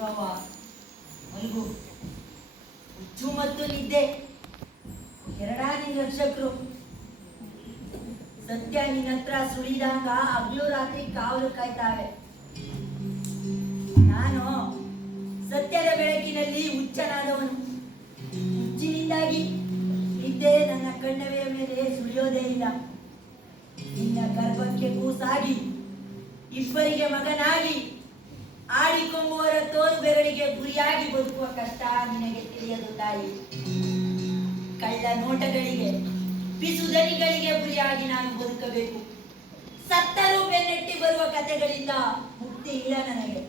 ಮಲ್ಗವ್ವ ಮಲ್ಗು. ಹುಚ್ಚು ಮತ್ತು ನಿದ್ದೆ ಎರಡಾ ನಿನ್ನ ರಕ್ಷಕರು. ಸತ್ಯ ನಿನ್ನ ಹತ್ರ ಸುಳಿದಾಗ ಹಗಲು ರಾತ್ರಿ ಕಾವಲು ಕಾಯ್ತಾವೆ. ನಾನು ಸತ್ಯದ ಬೆಳಕಿನಲ್ಲಿ ಹುಚ್ಚನಾದವನು. ಹುಚ್ಚಿನಿಂದಾಗಿ ನಿದ್ದೆ ನನ್ನ ಕಣ್ಣವೆಯ ಮೇಲೆ ಸುಳಿಯೋದೇ ಇಲ್ಲ. ನಿನ್ನ ಗರ್ಭಕ್ಕೆ ಕೂಸಾಗಿ ಇಬ್ಬರಿಗೆ ಮಗನಾಗಿ ಆಡಿಕೊಂಬುವರ ತೋರು ಬೆರಳಿಗೆ ಗುರಿಯಾಗಿ ಬದುಕುವ ಕಷ್ಟ ನಿನಗೆ ತಿಳಿಯದು ತಾಯಿ. ಕಳ್ಳ ನೋಟಗಳಿಗೆ ಪಿಸುದನಿಗಳಿಗೆ ಗುರಿಯಾಗಿ ನಾನು ಬದುಕಬೇಕು. ಸತ್ತರೂ ಬೆನ್ನಟ್ಟಿ ಬರುವ ಕಥೆಗಳಿಂದ ಮುಕ್ತಿ ಇಲ್ಲ ನನಗೆ.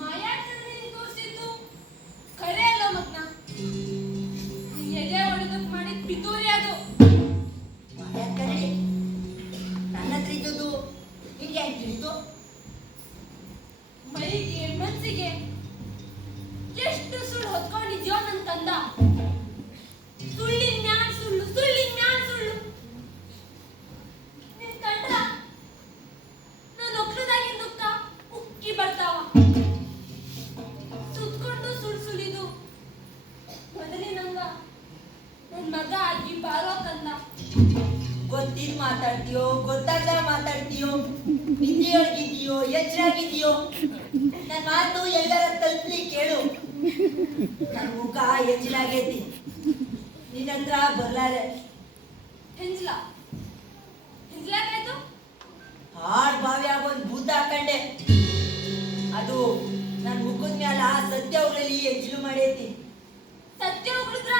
ಮಾಯಾಟದಲ್ಲಿ ತೋರಿಸಿದ್ದು ಖರೆ ಅಲ್ಲ ಮಗ್ನ. ಎದೆ ಹೊಡೆದಕ್ಕೆ ಮಾಡಿದ ಪಿತೂರಿ ಅದು. ಯಾಕಂದ್ರೆ ನನ್ನ ಹತ್ರ ಇದ್ದದ್ದು ನಿನ್ಗೆ ಹೆಂಗ್ ತಿಳಿತು? ಮೈಗೆ ಮನ್ಸಿಗೆ ಎಷ್ಟು ಸುಳ್ಳು ಹೊತ್ಕೊಂಡಿದ್ಯೋ ನನ್ ಕಂದ. ಸುಳ್ಳಿನ ಮ್ಯಾನ್ ಸುಳ್ಳು, ಸುಳ್ಳಿನ ಮ್ಯಾನ್ ಸುಳ್ಳು. ನಿನ್ ಕಂಡ್ರ ನಾನು ಒಕ್ಕಲದಾಗಿನ ದುಃಖ ಉಕ್ಕಿ ಬರ್ತಾವ. ಸುತ್ಕೊಂಡು ಸುಳ್ಳು ಸುಲಿದು ಮೊದಲಿನಂಗ ನನ್ ಮಗ ಆಗಿ ಬಾರೋ ಕಂದ. ಗೊತ್ತಿದ್ ಮಾತಾಡ್ತೀಯೋ ಗೊತ್ತಾಗ್ದ ಮಾತಾಡ್ತೀಯೋ, ನಿದ್ದೆಯೊಳಗಿದೀಯೋ ಎಚ್ಚರಾಗಿದೀಯೋ, ನನ್ ಮಾತು ಎಲ್ಲರ ತಲುಪಲಿ ಕೇಳು. ನನ್ ಮುಖ ಎಚ್ಚಲಾಗೈತಿ, ನಿನ್ನ ಹತ್ರ ಬರ್ಲಾರೆ. ಹೆಂಜ್ಲ ಹೆಂಜ್ಲಾಕಾಯ್ತು. ಹಾಡ್ ಬಾವಿ ಆಗೊಂದ್ ಭೂತ ಹಾಕಂಡೆ. ಅದು ನನ್ ಮುಖದ ಮ್ಯಾಲ ಸತ್ಯಗಳಲ್ಲಿ ಎಚ್ಚಲು ಮಾಡೈತಿ. ಸತ್ಯ ಉಗುಳಿದ್ರ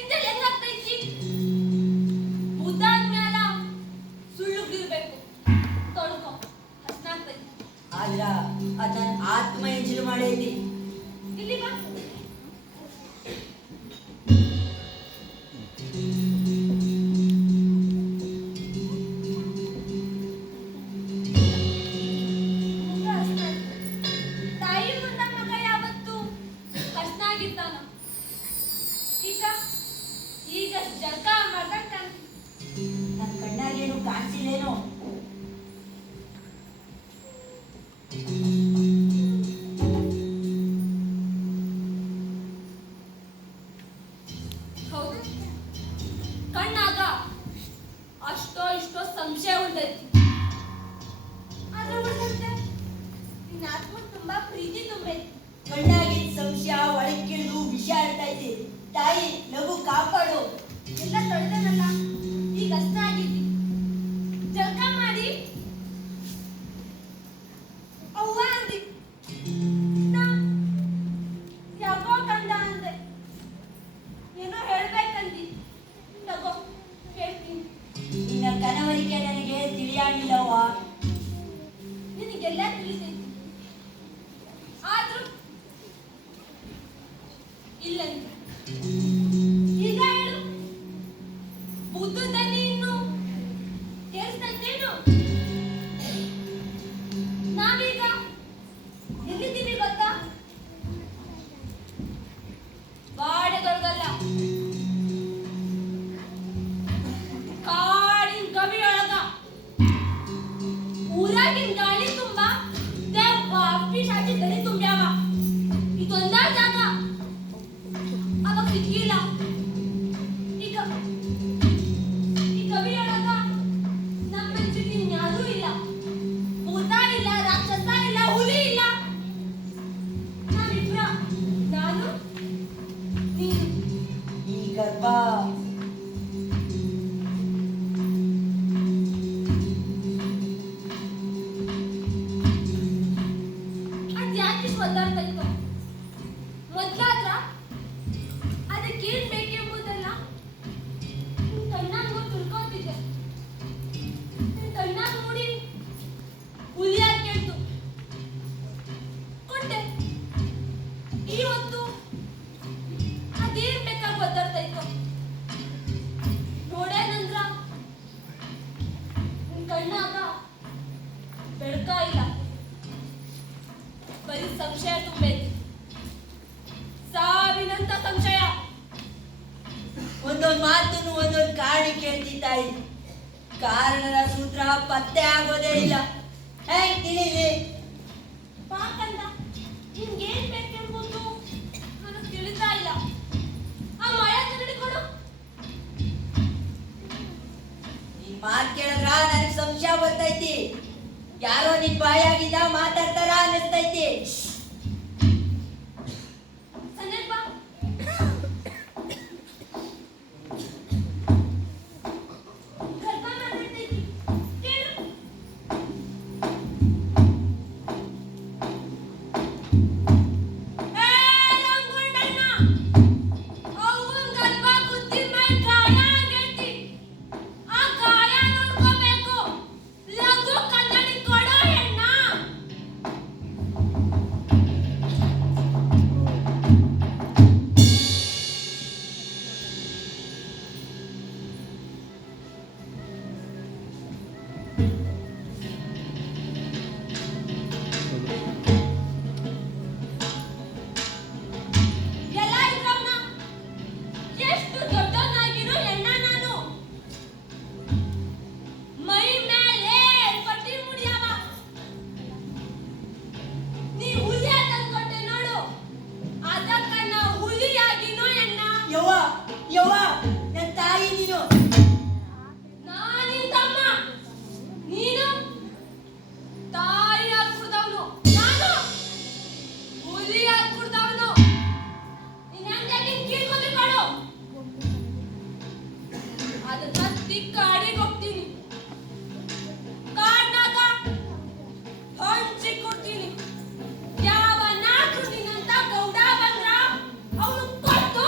ಎಂಜಲ್ ಹೆಂಗಾಗ್ತೈತಿ? ಭೂತ ಅಂದ್ಮ್ಯಾಲ ಸುಳ್ಳುಗಿರ್ಬೇಕು. ತೊಳ್ಕೊ ಹಸ್ನಾಗ್ತೈತಿ. ಆದ್ರ ಅದ್ ನನ್ ಆತ್ಮ ಎಚ್ಚಲು ಮಾಡೈತಿ. ಇಲ್ಲಿ ಬಾ. ಮುಖ ಹಸ್ನಾಯ್ತು. ತಾಯಿ ಮುಂದ ಮಗ ಯಾವತ್ತು ಹಸ್ನಾಗಿರ್ತಾನ. ಈಗ ಜಳಕ ಮಾಡ್ದಂಗ್ ಕಾಣ್ತಿ. ನನ್ ಕಣ್ಣಾಗೇನು ಕಾಣಿಸಿಲ್ಲೇನೋ? ಹೌದು, ಕಣ್ಣಾಗ ಅಷ್ಟೋ ಇಷ್ಟೋ ಸಂಶಯ ಉಂಟೈತಿ. ಆದ್ರೆ ಉಳ್ದಂತೆ ನಿನ್ನ ಆತ್ಮ ತುಂಬಾ ಪ್ರೀತಿ ತುಂಬೈತಿ. ಕಣ್ಣಾಗಿದ್ದ ಸಂಶಯ ಒಳಗಿಳಿದು ವಿಷ ಆಡ್ತೈತಿ. ತಾಯಿ ಲಘು ಕಾಪಾಡು. ಎಲ್ಲ ತೊಳ್ದನಲ್ಲ, ಈಗ ಹಸ್ನಾಗಿದ್ದಿ. ಜಳಕ ಮಾಡಿ ಅವ್ವ ಅಂದಿ. ನಾ ಯಾಕೋ ಕಂದ ಅಂದೆ. ಏನೋ ಹೇಳ್ಬೇಕಂದಿ. ತಗೋ ಹೇಳ್ತೀನಿ. ನಿನ್ನ ಕನವರಿಕೆ ನನಗೆ ತಿಳಿಯಾಗಿಲ್ಲವ್ವ. ನಿನಗೆಲ್ಲ ತಿಳಿತೈತಿ. ಆದ್ರೂ ಇಲ್ಲಂತ. ಈಗ ಹೇಳು, ಬುದ್ಧದಲ್ಲಿ ಇನ್ನು ಕೇಳಿಸ್ತೈತೇನು? ನಾವೀಗ ಎಲ್ಲಿದ್ದೀವಿ ಗೊತ್ತಾ? ಬಾಡೆದೊಳಗಲ್ಲ, ಕಾಡಿನ ಗವಿಯೊಳಗ. ಊರಾಗಿನ ಗಾಳಿ ತುಂಬ ದೆವ್ವ ಪಿಶಾಚಿ ತಲೆ ತುಂಬ್ಯಾವ. ಇದೊಂದ ಜಾಗ ಅವಾಗ ಸಿಕ್ಕಿಲ್ಲ. ಈಗ ಈ ಗವಿಯೊಳಗ ನಮ್ಮ ಮನ್ಸಿಗೆ ಇನ್ಯಾರೂ ಇಲ್ಲ. ಭೂತ ಇಲ್ಲ, ರಾಕ್ಷಸ ಇಲ್ಲ, ಹುಲಿ ಇಲ್ಲ. ನಾವಿಬ್ರ, ನಾನು ನೀನು. ಈ ಗರ್ಭ ಅದ್ಯಾಕೆ ಒದ್ದಾಡ್ತಾಯಿತ್ತು? ಮೊದ್ಲಾದ್ರ ಅದಕ್ಕೇನ್ ಬೇಕೆಂಬುದೆಲ್ಲ ಕಣ್ಣಾಗ ತಿಳ್ಕೊತಿದ್ದೆ. ಕಣ್ಣಾಗ ನೋಡಿ ಹುಲಿಯಾಗಿ ಕೇಳ್ತು, ಕೊಟ್ಟೆ. ಇವತ್ತು ಅದೇನ್ ಬೇಕಾಗಿ ಒದ್ದಾಡ್ತಾಯಿತ್ತು. ನೋಡೇನಂದ್ರ ಕಣ್ಣಾಗ ಬೆಳಕ ಇಲ್ಲ, ಬರೀ ಸಂಶಯ ತುಂಬೈತಿ. ಸಾವಿನಂತ ಸಂಶಯ. ಒಂದೊಂದು ಮಾತನ್ನು ಒಂದೊಂದು ಪ್ರಾಣಿ ಕೇಳ್ತಿ ತಾಯಿ. ಕಾರಣದ ಸೂತ್ರ ಪತ್ತೆ ಆಗೋದೇ ಇಲ್ಲ. ಹೆಂಗ್ ತಿಳಿಲಿ? ಪಾಕಂದ ನಿಮ್ಗೇನ್ ಬೇಕೆಂಬುದು ನನಗೆ ತಿಳಿತಾ ಇಲ್ಲ. ಆ ಮಾಯ ಕನ್ನಡಿ ಕೊಡು. ಈ ಮಾತ್ ಕೇಳಿದ್ರ ನನಗ್ ಸಂಶಯ ಬರ್ತೈತಿ. ಯಾರೋ ನಿನ್ ಬಾಯಾಗಿದ್ದ ಮಾತಾಡ್ತಾರ ಅನ್ನಿಸ್ತೈತಿ. ಸನ್ನೆಗ್ ಬಾ. ಗರ್ಭ ಮಾತಾಡ್ತೈತಿ. ಕೇಳು. ಏ ರಂಗುಂಡಣ್ಣ, ಅವ್ವನ್ ಗರ್ಭ ಗುದ್ದಿ ಮೇಲೆ ಗಾಯ ಆಗೈತಿ. ಆ ಗಾಯ ನೋಡ್ಕೋಬೇಕು. ಲಘು ಕನ್ನಡಿ ಕೊಡೋ ಹೆಣ್ಣ. ಎಲ್ಲ ಇದ್ರವ್ನ. ಎಷ್ಟು ದೊಡ್ಡವನಾಗಿರೋ ಹೆಣ್ಣ ನಾನು. ಮೈ ಮೇಲೆ ಪಟ್ಟಿ ಮುಡಿಯವ. ನೀ ಹುಲಿ ಅಂತಂದ್ಕೊಂಡೆ ನೋಡು. ಅದಕ್ಕ ನಾ ಹುಲಿಯಾಗಿನೋ ಹೆಣ್ಣ. ಯವ್ವ ಯವ್ವ, ನನ್ ತಾಯಿ ನೀನು. ನಾನಿನ್ ತಮ್ಮ. ನೀನು ತಾಯಿಯಾಗಿ ಕುಡ್ದವನು. ನಾನು ಹುಲಿಯಾಗಿ ಕುಡ್ದವನು. ನೀನ್ ಹೆಂಗೆ ಕೀಳ್ಕೊಂಡು ಕೊಡು. ಅದನ್ನ ತಿಕ್ಕಾಡಿಗೆ ಹೋಗ್ತೀನಿ. ಕಾಡ್ನಾಗ ಹಂಚಿ ಕೊಡ್ತೀನಿ. ಯಾವನಾದ್ರೂ ನಿನ್ನಂತ ಗೌಡ ಬಂದ್ರ ಅವನು ಕೊಟ್ಟು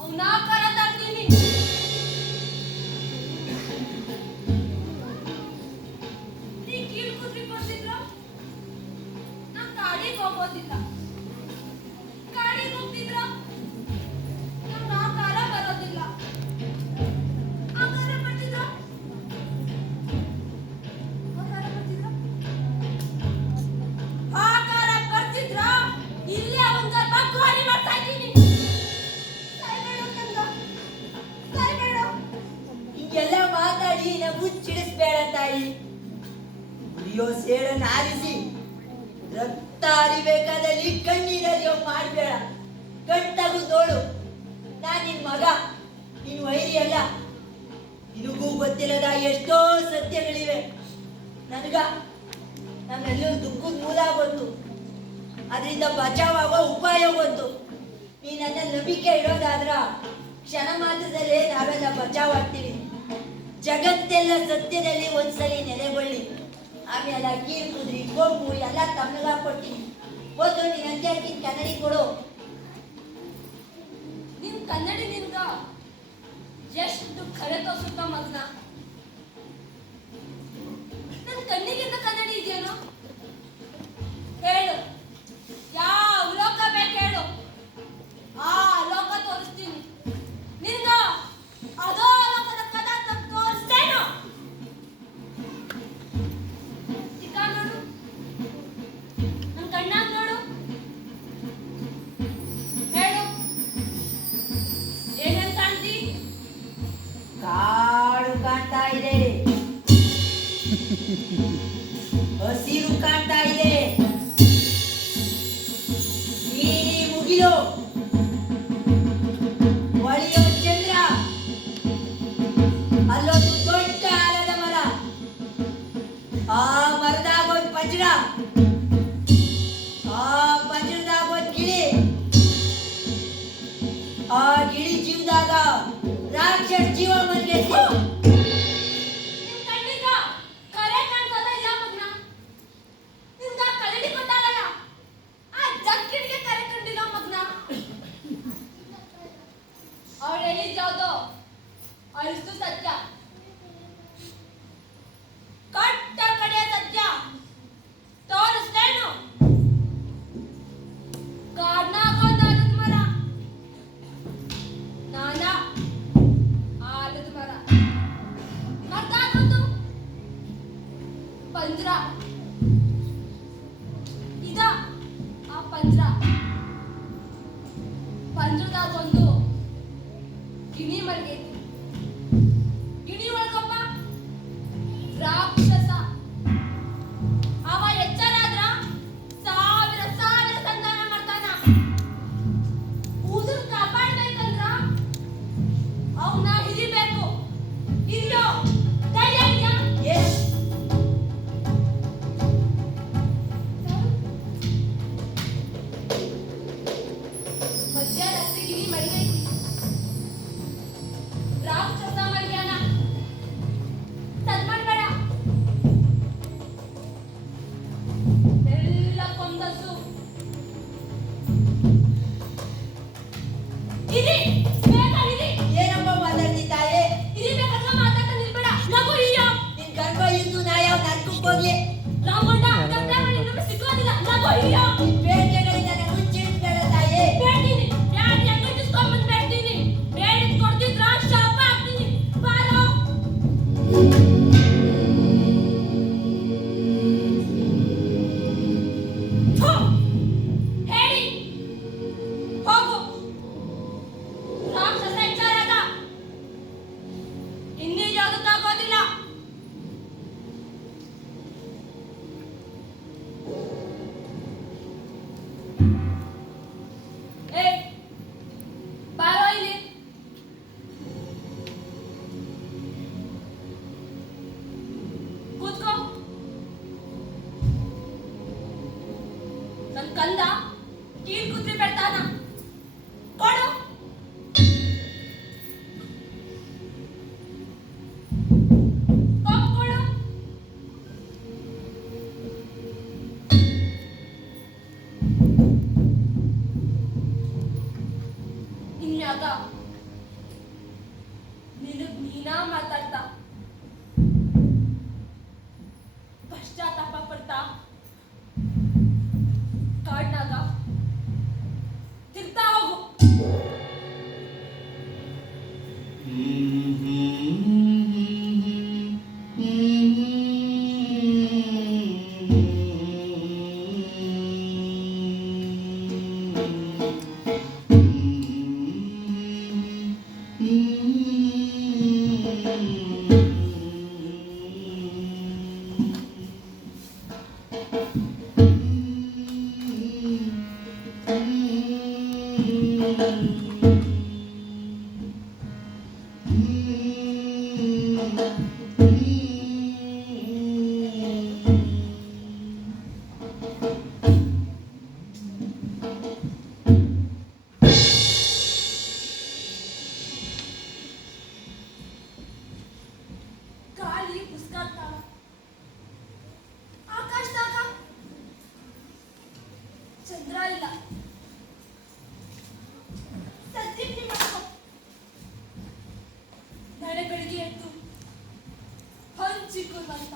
ಅವನ ಕರ ತರ್ತೀನಿ. ನೀ ಕೀಳ್ ಕುದ್ರಿ ಕೊಡ್ತಿದ್ರ ನಾ ಕಾಡಿಗೆ ಹೋಗೋದಿಲ್ಲ. ಕಾಡಿಗೆ ಹೋಗ್ತಿದ್ರ ನಂಗ್ ಆ ಕಾರ ಬರೋದಿಲ್ಲ. ಆ ಕಾರ ಬರ್ತಿದ್ರ ಇಲ್ಲೇ ಅವನ್ ಗರ್ಭ ಗೋರಿ ಮಾಡ್ತಾ ಇದ್ದೀನಿ. ಸಾಯ್ಬೇಡ ಕಂದ, ಸಾಯ್ಬೇಡ. ಹಿಂಗೆಲ್ಲ ಮಾತಾಡಿ ನಗು ಚಿಡಿಸ್ಬೇಡ ತಾಯಿ. ಉರಿಯೋ ಸೇಡನ್ನ ಆರಿಸಿ ರಕ್ತ ಹರಿಬೇಕಾದಲ್ಲಿ ಕಣ್ಣೀರರಿಯೋ ಮಾಡ್ಬೇಡ. ಕಣ್ಣು ನೋಡು, ನಾನ್ ನಿನ್ ಮಗ, ನಿನ್ ವೈರಿ ಅಲ್ಲ. ನಿನಗೂ ಗೊತ್ತಿಲ್ಲದ ಎಷ್ಟೋ ಸತ್ಯಗಳಿವೆ. ನನ್ಗ ನಮ್ಮೆಲ್ಲರೂ ದುಃಖದ ಮೂಲ ಗೊತ್ತು. ಅದರಿಂದ ಬಚಾವಾಗೋ ಉಪಾಯ ಗೊತ್ತು. ನೀ ನನ್ನ ನಂಬಿಕೆ ಇಡೋದಾದ್ರ ಕ್ಷಣ ಮಾತ್ರದಲ್ಲೇ ನಾವೆಲ್ಲ ಬಚಾವಾಗ್ತೀವಿ. ಜಗತ್ತೆಲ್ಲ ಸತ್ಯದಲ್ಲಿ ಒಂದ್ಸಲಿ ನೆಲೆಗೊಳ್ಳಿ. ಆಮೇಲೆ ಕೀರ್ ಕುದ್ರಿ ಕೊಂಬು ಎಲ್ಲ ತಮ್ಮಗ ಕೊಟ್ಟಿನಿ. ಓದು ನೀನ್ ಅಂತ್ಯಾಕಿನ್ ಕನ್ನಡಿ ಕೊಡು. ನಿನ್ ಕನ್ನಡಿ ನಿನ್ಗ ಎಷ್ಟು ಖರೆ ತೋರಿಸುತ್ತ ಮಗ್ನ. ನನ್ ಕಣ್ಣಿಗಿಂತ ಕನ್ನಡಿ ಇದೆಯೇನೋ? ಹೇಳು, ಯಾವ ಲೋಕ ಬೇಕು ಹೇಳು. ಆ ಲೋಕ ತೋರಿಸ್ತೀನಿ. ನಿನ್ಗ ಅದೋ ಲೋಕದ ಕದ ತೋರಿಸ್ತೇನೋ. ಚಿಕ್ಕ ನೋಡು, ನನ್ ಕಣ್ಣಾಗ್ ನೋಡು. ಹೇಳು, ಏನೇನ್ ಕಾಣ್ತಿ? ಕಾಡು ಕಾಣ್ತಾ ಇದೆ, ಹಸಿರು ಕಾಣ್ತಾ ಇದೆ, ನೀಲಿ ಮುಗಿಲು, ಹೊಳೆಯೋ ಚಂದ್ರ, ಅಲ್ಲೊಂದು ದೊಡ್ಡ ಆಲದ ಮರ, ಆ ಮರದಾಗ ಒಂದು ಪಂಜರ, ಆ ಪಂಜರದಾಗ ಒಂದು ಗಿಳಿ, ಆ ಗಿಳಿ ಜೀವದಾಗ ರಾಕ್ಷಸ ಜೀವ ಮನ್ಗೈತಿ. ನಿನ್ ಕಣ್ಣಿಗ ಕರೆ ಕಾಣ್ತದ ಇಲ್ಲ ಮಗ್ನ? ನಿನ್ಗ ಕನ್ನಡಿ ಕೊಟ್ಟಾಳಲ್ಲ, ಆ ಜಗ್ಗಿಡಿಗೆ ಕರೆ ಕಂಡಿಲ್ಲ ಮಗ್ನ. ಅವಳು ಹೇಳಿದ್ಯಾವ್ದೋ ಅಳಿಸ್ತು ಸತ್ಯ, ಕಟ್ಟ ಕಡೆಯ ಸತ್ಯ ತೋರಿಸ್ತೇನು. ಕಾಡ್ನಾಗ ಒಂದು ಆಲದ ಮರ, ನಾನ ಆಲದ ಮರ, ಮರ್ದಾಗೊಂದು ಪಂಜರ, ಇದ ಆ ಪಂಜರ, ಪಂಜರದಾಗೊಂದು ಗಿಣಿ ಮಲ್ಗೈತಿ. ಗಿಣಿ ಒಳಗೊಬ್ಬ ರಾಕ್ಷಸ. ಅವ ಎಚ್ಚರಾದ್ರ ಸಾವಿರ ಸಾವಿರ ಸಂಧಾನ ಮಾಡ್ತಾನ. ಊದನ್ ಕಾಪಾಡ್ಬೇಕಂದ್ರ ಅವನ್ನ ಹಿರಿಬೇಕು. ಇಲ್ಲೋ ಧೈರ್ಯ ಇದ್ಯಾ? ಮಧ್ಯರಾತ್ರಿ ಗಿಣಿ ಮಡಿಗೈತಿ. ರಾಕ್ಷಸ ಮಡ್ಯಾನ. ತನ್ಮಾಡ್ಬೇಡ. ಎಲ್ಲ ಕೊಂದಸು. ಇರಿ ಬೇಗ ಇರಿ. ಏನಪ್ಪ ಮಾತಾಡ್ತಿದ್ದಾಳೆ? ಇರಿ ಬೇಕಾದ್ರೆ ಮಾತಾಡ್ತಾ ನಿಲ್ಬೇಡ. ನಗು ಇಯ್ಯೋ. ನಿನ್ ಗರ್ಭ ಇದ್ದು ನಾ ಯಾವ ನರ್ಕಕ್ಕೆ ಹೋಗ್ಲಿ? ರಾಮಣ್ಣ ಗಂಡನ ಇನ್ನೊಮ್ಮೆ ಸಿಕ್ಕೋದಿಲ್ಲ. ನಗು ಇಯ್ಯೋ. ಬೇಟೆಗಳಿಂದ ನನಗೂ ಚಿಂತೆಬೇಡ ತಾಯಿ. ಬೇಡ್ತೀನಿ. ಬ್ಯಾಡಿ ಅಂಗಡಿಸ್ಕೊಂಡ್ಬಂದು ಬೇಡ್ತೀನಿ. ಬೇಡಿದ್ ಕೊಡ್ತಿದ್ರ ಶಾಪ ಹಾಕ್ತೀನಿ. ಬಾರೋ. ಥು. ಹೇಳಿ. ಹೋಗು. ರಾಕ್ಷಸ ಎಚ್ಚರಾದ. ಇನ್ನೀ ಜಾಗಕ್ಕಾಗೋದಿಲ್ಲ. ಏ ಬಾರೋ ಇಲ್ಲಿ. ಕೂತ್ಕೋ. ನನ್ ಕಂದ ಕೀಲ್ ಕುದ್ರಿ ಬೆಡ್ತಾನ. ಕೊಡು. ಕೊಡು. ಇನ್ಯಾಗ ನಿನಗ್ ನೀನಾ ಮಾತಾಡ್ತಾ ಪಶ್ಚಾತ್ತಾಪ ಪಡ್ತಾ ಕಾಡ್ನಾಗ ತಿರ್ತಾ ಹೋಗು. ಗಾಳಿ ಬುಸ್ಕಾಡ್ತಾವ. ಆಕಾಶದಾಗ ಚಂದ್ರ ಇಲ್ಲ. ಸದ್ಯಕ್ಕೆ ಮಾಡ್ಕೊ. ನಾಳೆ ಬೆಳಿಗ್ಗೆ ಎದ್ದು ಹಂಚಿಕೊಂಡಂತ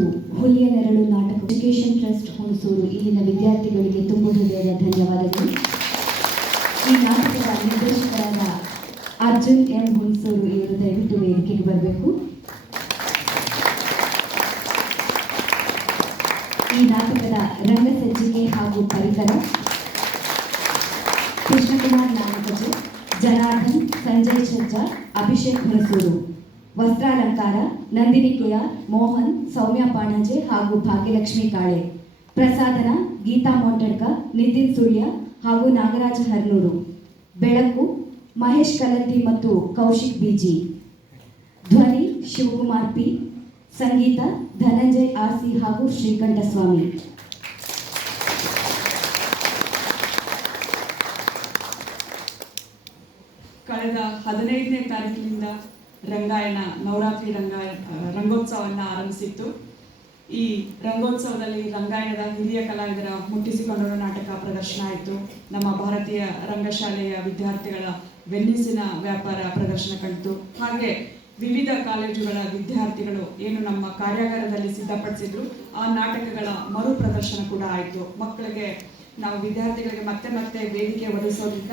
ಮತ್ತು ಹುಲಿಯ ನೆರಳು ನಾಟಕ ಎಜುಕೇಷನ್ ಟ್ರಸ್ಟ್ ಹುಣಸೂರು ಇಲ್ಲಿನ ವಿದ್ಯಾರ್ಥಿಗಳಿಗೆ ತುಂಬ ಹೃದಯದ ಧನ್ಯವಾದಗಳು. ಈ ನಾಟಕದ ನಿರ್ದೇಶಕರಾದ ಅರ್ಜುನ್ ಎಂ ಹುಣಸೂರು ಇವರು ದಯವಿಟ್ಟು ವೇದಿಕೆಗೆ ಬರಬೇಕು. ಈ ನಾಟಕದ ರಂಗಸಜ್ಜಿಕೆ ಹಾಗೂ ಪರಿಕರ ಕೃಷ್ಣಕುಮಾರ್ ನಾಮಕಜೆ, ಜನಾರ್ದನ್, ಸಂಜಯ್ ಛಜ್ಜಾರ್, ಅಭಿಷೇಕ್ ಹುಣಸೂರು. ವಸ್ತ್ರಾಲಂಕಾರ ನಂದಿನಿ ಕೆಆರ್, ಮೋಹನ್, ಸೌಮ್ಯ ಪಾಣಂಜೆ ಹಾಗೂ ಭಾಗ್ಯಲಕ್ಷ್ಮಿ ಕಾಳೆ. ಪ್ರಸಾದನ ಗೀತಾ ಮೊಂಟಡ್ಕ, ನಿತಿನ್ ಸುಳ್ಯ ಹಾಗೂ ನಾಗರಾಜ ಹರ್ನೂರು. ಬೆಳಕು ಮಹೇಶ್ ಕಲಂತಿ ಮತ್ತು ಕೌಶಿಕ್ ಬಿಜಿ. ಧ್ವನಿ ಶಿವಕುಮಾರ್ ಪಿ. ಸಂಗೀತ ಧನಂಜಯ್ ಆರ್ಸಿ ಹಾಗೂ ಶ್ರೀಕಂಠಸ್ವಾಮಿ. ಕಳೆದ 15ನೇ ತಾರೀಕಿನಿಂದ ರಂಗಾಯಣ ನವರಾತ್ರಿ ರಂಗೋತ್ಸವವನ್ನು ಆರಂಭಿಸಿತ್ತು. ಈ ರಂಗೋತ್ಸವದಲ್ಲಿ ರಂಗಾಯಣದ ಹಿರಿಯ ಕಲಾವಿದರ ಮುಟ್ಟಿಸಿಕೊಂಡರು ನಾಟಕ ಪ್ರದರ್ಶನ ಆಯಿತು. ನಮ್ಮ ಭಾರತೀಯ ರಂಗಶಾಲೆಯ ವಿದ್ಯಾರ್ಥಿಗಳ ಬೆನ್ನಿಸಿನ ವ್ಯಾಪಾರ ಪ್ರದರ್ಶನ ಕಂಡಿತು. ಹಾಗೆ ವಿವಿಧ ಕಾಲೇಜುಗಳ ವಿದ್ಯಾರ್ಥಿಗಳು ಏನು ನಮ್ಮ ಕಾರ್ಯಾಗಾರದಲ್ಲಿ ಸಿದ್ಧಪಡಿಸಿದ್ರು ಆ ನಾಟಕಗಳ ಮರು ಪ್ರದರ್ಶನ ಕೂಡ ಆಯಿತು. ಮಕ್ಕಳಿಗೆ ನಾವು ವಿದ್ಯಾರ್ಥಿಗಳಿಗೆ ಮತ್ತೆ ವೇದಿಕೆ ಒದಗಿಸೋದ್ರಿಂದ